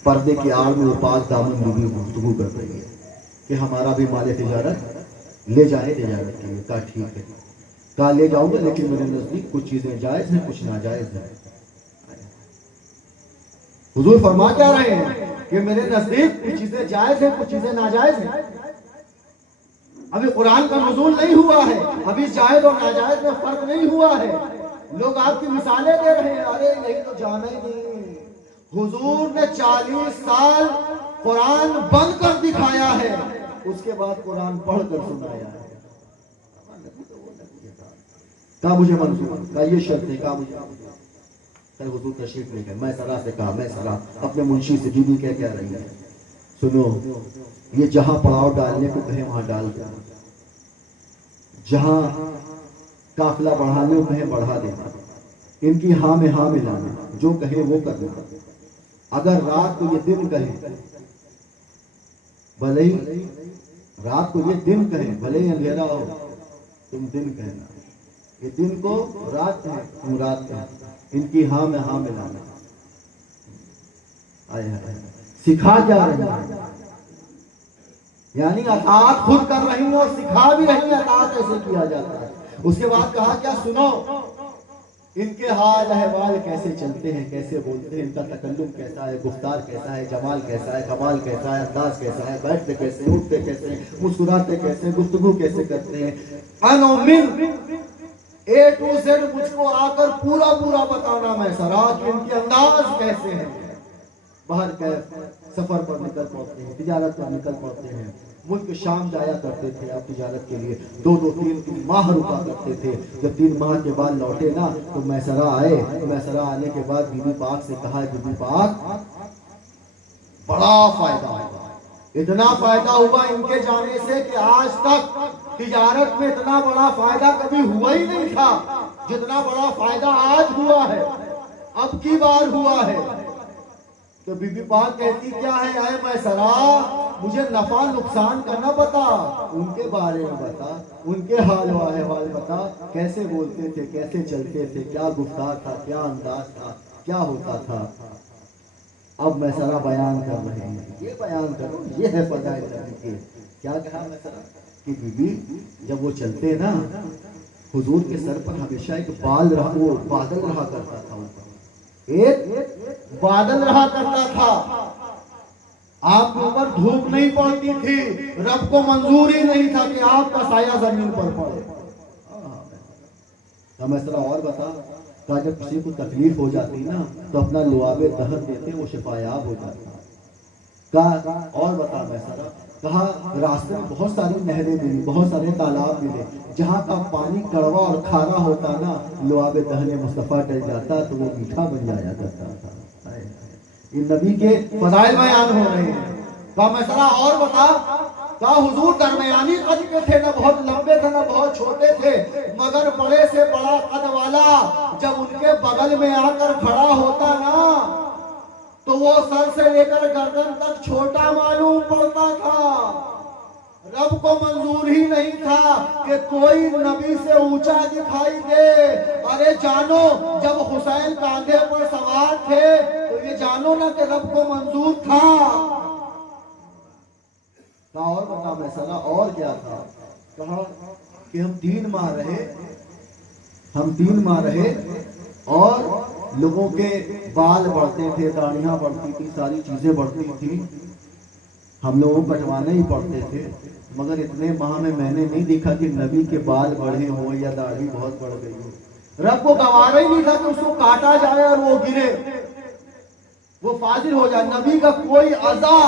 پردے کی آڑ میں وہ پاک دامن بیوی گفتگو کر رہی ہے کہ ہمارا بھی مال تجارت لے جائے تجارت کے لیے۔ کہا ٹھیک ہے، کہا لے جاؤں گے، لیکن میرے نزدیک کچھ چیزیں جائز ہیں، کچھ ناجائز ہیں۔ حضور فرما کیا رہے ہیں کہ میرے نزدیک کچھ چیزیں جائز ہیں، کچھ چیزیں ناجائز ہیں۔ ابھی قرآن کا نزول نہیں ہوا ہے، ابھی جائز اور ناجائز میں فرق نہیں ہوا ہے، لوگ آپ کی مثالیں دے رہے ہیں۔ ارے نہیں تو جانا ہی نہیں، حضور نے 40 سال قرآن بند کر دکھایا ہے، اس کے بعد قرآن پڑھ کر سنایا ہے۔ کہا مجھے منظور، کہا یہ شرط ہے، کہا مجھے حضور تشریف لے گئے۔ میں سرا سے کہا، میں سرا اپنے منشی سے بی بی کہہ رہی ہے، سنو یہ جہاں پڑاؤ ڈالنے کو کہیں وہاں ڈال دیں، جہاں قافلہ بڑھانے کو کہیں بڑھا دینا، ان کی ہاں میں ہاں ملانا، جو کہے وہ کرنا۔ اگر رات کو یہ دن کہیں، بھلے ہی رات کو یہ دن کہیں، بھلے ہی اندھیرا ہو، تم دن کہنا، یہ دن کو رات کہیں، تم رات کہیں، ان کی ہاں میں ہاں ملانا۔ آئے ہائے، سکھا کیا رہی ہیں، یعنی اطاعت خود کر رہی ہیں اور سکھا بھی رہی ہیں اطاعت ایسے کیا جاتا ہے۔ اس کے بعد کہا کیا، سنو ان کے حال احوال کیسے چلتے ہیں، کیسے بولتے ہیں، ان کا تکلم کیسا ہے، گفتار کیسا ہے، جمال کیسا ہے، کمال کیسا ہے، انداز کیسا ہے، بیٹھتے کیسے، اٹھتے کیسے، مسکراتے کیسے، گفتگو کیسے کرتے ہیں، A to Z مجھ کو آ کر پورا پورا بتانا میں سرا کہ ان کے انداز کیسے ہیں۔ باہر کے سفر پر نکل پڑتے ہیں، تجارت پر نکل پڑتے ہیں، ملک شام جایا کرتے تھے آپ تجارت کے لیے، 2-3 ماہ رکا کرتے تھے۔ جب 3 ماہ کے بعد لوٹے نا تو میسرہ آئے، میسرہ آنے کے بعد بی بی پاک سے کہا، بی بی پاک بڑا فائدہ ہوا، اتنا فائدہ ہوا ان کے جانے سے کہ آج تک تجارت میں اتنا بڑا فائدہ کبھی ہوا ہی نہیں تھا جتنا بڑا فائدہ آج ہوا ہے، اب کی بار ہوا ہے۔ تو بی بی پاک کہتی کیا ہے اے میسرہ مجھے نفع نقصان کا نہ بتا، ان کے بارے میں بتا، ان کے حال و احوال بتا، کیسے بولتے تھے، کیسے چلتے تھے، کیا گفتار تھا، کیا انداز تھا، کیا ہوتا تھا۔ اب میسرہ بیان کر رہے ہیں، یہ بیان کرو، یہ ہے فضائل نبی کے۔ کیا کہا میسرہ کہ بی بی جب وہ چلتے نا حضور کے سر پر ہمیشہ ایک بال رہا، وہ بادل رہا کرتا تھا، ایک بادل رہا کرتا تھا، آپ کے اوپر دھوپ نہیں پڑتی تھی، رب کو منظور ہی نہیں تھا کہ آپ کا سایہ زمین پر پڑے۔ مسئلہ اور بتا کہ جب کسی کو تکلیف ہو جاتی نا تو اپنا لعاب دہن دیتے، وہ شفایاب ہو جاتا۔ کہا اور بتا مسئلہ، کہا راستے میں بہت ساری نہریں ملی، بہت سارے تالاب ملے، جہاں کا پانی کڑوا اور کھارا ہوتا نا لعاب دہن مصطفیٰ ڈل جاتا تو وہ میٹھا بن جایا کرتا تھا۔ یہ نبی کے فضائل بیان ہو رہے ہیں۔ کہا مسئلہ اور بتا، کہا حضور درمیانی قد کے تھے، نہ بہت لمبے تھے نہ بہت چھوٹے تھے، مگر بڑے سے بڑا قد والا جب ان کے بغل میں آ کر کھڑا ہوتا نا تو وہ سر سے لے کر گردن تک چھوٹا معلوم پڑتا تھا۔ رب کو منظور ہی نہیں تھا کہ کوئی نبی سے اونچا دکھائی دے۔ ارے جانو جب حسین کاندھے پر سوار تھے تو یہ جانو نا کہ رب کو منظور تھا۔ کہا اور بتا مسئلہ اور کیا تھا؟ کہا کہ ہم 3 ماہ رہے اور لوگوں کے بال بڑھتے تھے، داڑیاں بڑھتی تھی، ساری چیزیں بڑھتی تھی، ہم لوگوں کو کٹوانے ہی پڑتے تھے، مگر اتنے ماہ میں نے نہیں دیکھا کہ نبی کے بال بڑھے ہوں یا داڑھی بہت بڑھ گئی ہو۔ رب کو گوارا ہی نہیں تھا کہ اس کو کاٹا جائے اور وہ گرے، وہ فاضل ہو جائے۔ نبی کا کوئی عزا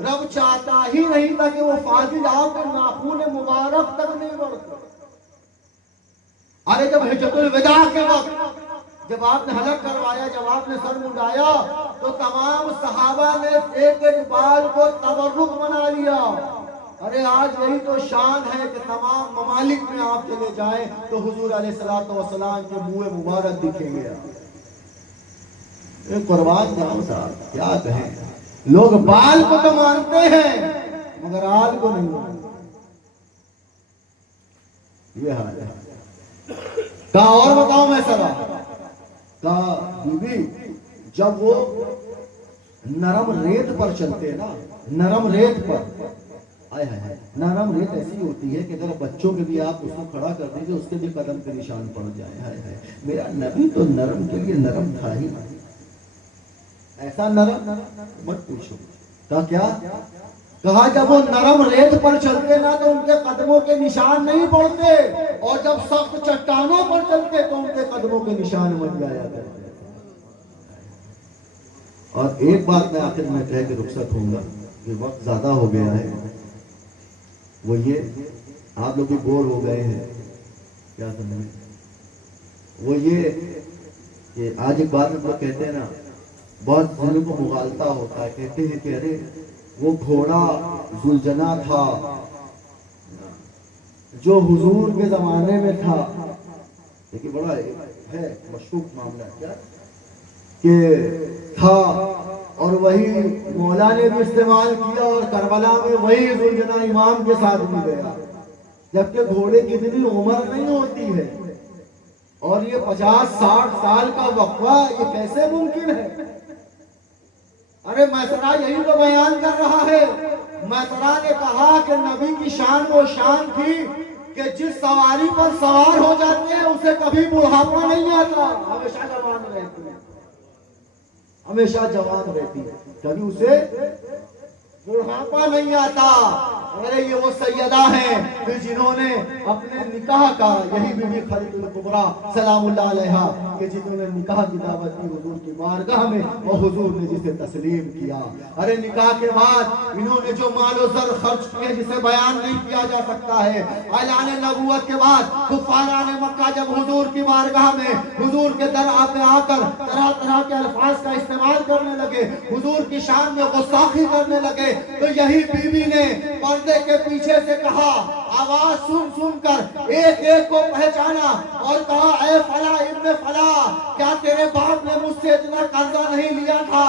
رب چاہتا ہی نہیں تھا کہ وہ فاضل آپ کے ناخون مبارک تک نہیں بڑھتے۔ ارے جب حجۃ الوداع کے وقت جب آپ نے حلق کروایا، جب آپ نے سر منڈایا تو تمام صحابہ نے ایک ایک بال کو تبرک بنا لیا۔ ارے آج یہی تو شان ہے کہ تمام ممالک میں آپ چلے جائیں تو حضور علیہ الصلوۃ والسلام کے منہ مبارک دکھیں گے۔ قربان جاؤں صاحب، کیا کہیں، لوگ بال کو تو مانتے ہیں مگر آل کو نہیں مانتے، یہ حال ہے۔ کہا اور بتاؤ مسئلہ، کہا بی بی جب وہ نرم ریت پر چلتے نا، نرم ریت پر، نرم ریت ایسی ہوتی ہے کہ اگر بچوں کے بھی آپ اس کو کھڑا کر دیں اس کے بھی قدم کے نشان پڑ جائیں۔ میرا نبی تو نرم کے لیے نرم تھا ہی، ایسا نرم مت پوچھو۔ کہا کیا؟ کہا جب وہ نرم ریت پر چلتے نا تو ان کے قدموں کے نشان نہیں پڑتے، اور جب سخت چٹانوں پر چلتے تو ان کے قدموں کے نشان بن جایا کرتے۔ اور ایک بات میں آخر میں کہہ کے رخصت ہوں گا کہ وقت زیادہ ہو گیا ہے، وہ یہ آپ لوگ بھی بور ہو گئے ہیں، کیا سمجھیں، وہ یہ کہ آج ایک بات ہم لوگ کہتے ہیں نا، بہت دلوں کو مغالطہ ہوتا ہے، کہتے ہیں کہ ارے وہ گھوڑا ذوالجناح تھا جو حضور کے زمانے میں تھا، لیکن بڑا ہے مشکوک معاملہ کیا کہ تھا، اور وہی مولا نے بھی استعمال کیا اور کربلا میں وہی ذوالجناح امام کے ساتھ بھی گیا، جبکہ گھوڑے کی اتنی عمر نہیں ہوتی ہے، اور یہ 50-60 سال کا وقفہ یہ کیسے ممکن ہے؟ ارے میسرہ یہی تو بیان کر رہا ہے۔ میسرہ نے کہا کہ نبی کی شان وہ شان تھی کہ جس سواری پر سوار ہو جاتے ہیں اسے کبھی بڑھاپا نہیں آتا، ہمیشہ جوان رہتی ہے، ہمیشہ جوان رہتی ہے، کبھی اسے بڑھاپا نہیں آتا۔ ارے یہ وہ سیدہ ہیں کہ جنہوں نے اپنے نکاح کا، یہی بی بی خدیجہ کبریٰ سلام اللہ علیہا، کہ جنہوں نے نکاح کی دعوت دی حضور کی بارگاہ میں اور حضور نے جسے تسلیم کیا۔ ارے نکاح کے بعد انہوں نے جو مال و زر خرچ کیے جسے بیان نہیں کیا جا سکتا ہے۔ اعلان نبوت کے بعد کفاران مکہ جب حضور کی بارگاہ میں حضور کے در پہ آ کر طرح طرح کے الفاظ کا استعمال کرنے لگے، حضور کی شان میں غستاخی کرنے لگے، تو یہی بیوی نے پردے کے پیچھے سے کہا، آواز سن سن کر ایک ایک کو پہچانا اور کہا، اے فلاں ابن فلاں، کیا تیرے باپ نے مجھ سے اتنا قرضہ نہیں لیا تھا؟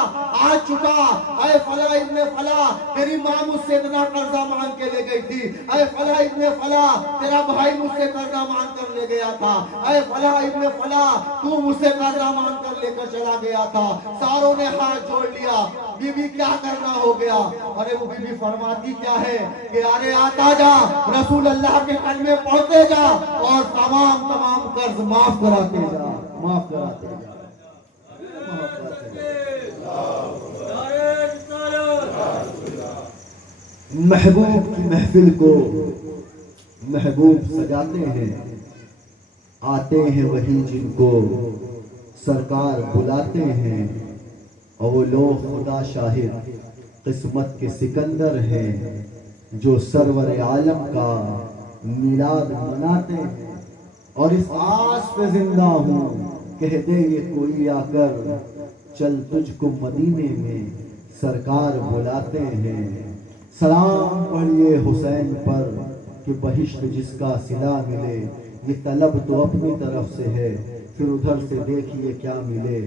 آج چکا۔ اے فلاں ابن فلاں، تیری ماں مجھ سے اتنا قرضہ مانگ کے لے گئی تھی۔ اے فلاں ابن فلاں، تیرا بھائی مجھ سے قرضہ مانگ کر لے گیا تھا۔ اے فلاں ابن فلاں، تو مجھ سے قرضہ مانگ کر لے کر چلا گیا تھا۔ ساروں نے ہاتھ جوڑ لیا، بی بی کیا کرنا ہو گیا؟ ارے وہ بی بی فرماتی کیا ہے کہ ارے آتا جا، رسول اللہ کے کلمے پڑھتے جا اور تمام قرض معاف کراتے جا، معاف کراتے جا۔ محبوب کی محفل کو محبوب سجاتے ہیں، آتے ہیں وہی جن کو سرکار بلاتے ہیں، اور وہ لوگ خدا شاہد قسمت کے سکندر ہیں جو سرور عالم کا میلاد مناتے ہیں۔ اور اس آس پہ زندہ ہوں، کہہ دے یہ کوئی آ کر، چل تجھ کو مدینے میں سرکار بلاتے ہیں۔ سلام پڑھیے حسین پر کہ بہشت جس کا صلہ ملے، یہ طلب تو اپنی طرف سے ہے، پھر ادھر سے دیکھیے کیا ملے۔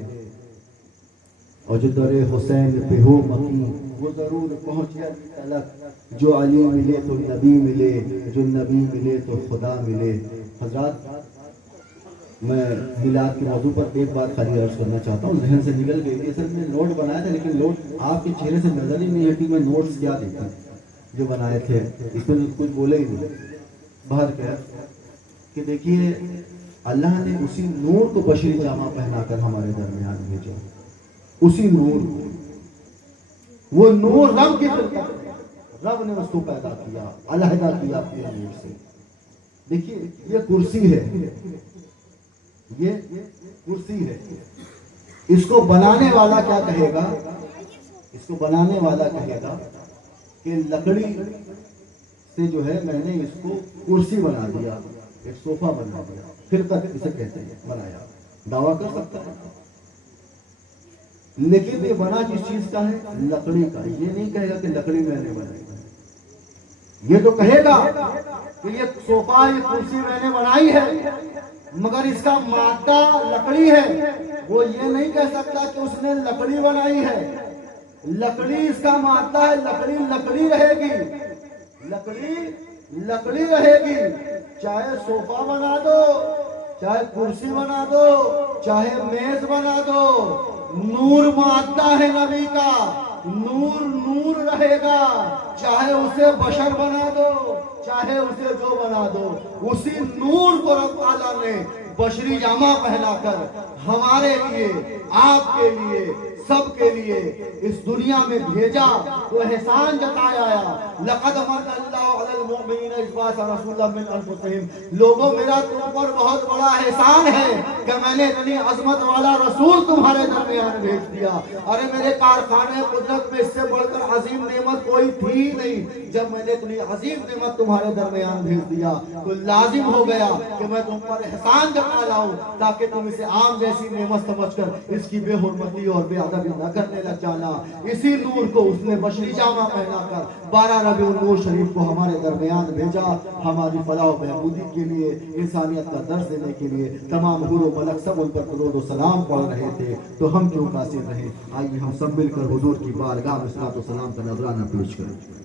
اور جو در حسین پہ ہو مقیم، وہ ضرور پہنچ گیا تلک، جو علی ملے تو نبی ملے، جو نبی ملے تو خدا ملے۔ حضرات، میں میلاد کے موضوع پر ایک بات خالی عرض کرنا چاہتا ہوں، ذہن سے نکل گئی تھی، اصل میں نوٹ بنایا تھا، لیکن نوٹ آپ کے چہرے سے نظر ہی نہیں ہٹی میں نوٹس کیا دیکھا جو بنائے تھے، اس میں کچھ بولے ہی نہیں۔ باہر کیا کہ دیکھیے، اللہ نے اسی نور کو بشری جامہ پہنا کر ہمارے درمیان بھیجا، اسی نور کو، وہ نور رب کی خلقت، رب نے اس کو پیدا کیا، علیحدہ کیا اپنے نور سے۔ دیکھیے یہ کرسی ہے، یہ کرسی ہے، اس کو بنانے والا کیا کہے گا؟ اس کو بنانے والا کہے گا کہ لکڑی سے جو ہے میں نے اس کو کرسی بنا دیا، ایک صوفہ بنا دیا، پھر تک اسے کہتے ہیں بنایا، دعویٰ کر سکتا ہے۔ لیکن یہ بنا کس چیز کا ہے؟ لکڑی کا۔ یہ نہیں کہے گا کہ لکڑی میں نے بنائی، یہ تو کہے گا کہ یہ صوفہ، یہ کرسی میں نے بنائی ہے، مگر اس کا مادہ لکڑی ہے۔ وہ یہ نہیں کہہ سکتا کہ اس نے لکڑی بنائی ہے، لکڑی اس کا مادہ ہے، لکڑی لکڑی رہے گی، لکڑی لکڑی رہے گی، چاہے صوفہ بنا دو، چاہے کرسی بنا دو، چاہے میز بنا دو، نور مادہ ہے نبی کا، نور نور رہے گا، چاہے اسے بشر بنا دو، چاہے اسے جو بنا دو، اسی نور کو رب تعالیٰ نے بشری جامہ پہنا کر ہمارے لیے، آپ کے لیے، سب کے لیے اس دنیا میں بھیجا، تو احسان جتایا آیا۔ لقد من اللہ علی المؤمنین اذ بعث رسولا من انفسہم، لوگوں میرا تم پر بہت بڑا احسان ہے کہ میں نے اتنی عظمت والا رسول تمہارے درمیان بھیج دیا۔ ارے میرے کارخانے قدرت میں اس سے بڑھ کر عظیم نعمت کوئی تھی نہیں، جب میں نے اتنی عظیم نعمت تمہارے درمیان بھیج دیا تو لازم ہو گیا کہ میں تم پر احسان جتا لاؤں، تاکہ تم اسے عام جیسی نعمت سمجھ کر اس کی بے حرمتی اور بے ادبی نہ کرنے لگ جانا۔ اسی نور کو اس نے بشری جامہ پہنا کر 12 ربیع النور شریف کو ہمارے درمیان بھیجا، ہماری فلاح و بہبودی کے لیے، انسانیت کا درس دینے کے لیے۔ تمام حور و ملک سب ان پر درود و سلام پڑھ رہے تھے، تو ہم کیوں قاصر رہے؟ آئیے ہم سب مل کر حضور کی بارگاہ میں صلوات و سلام کا نذرانہ پیش کریں۔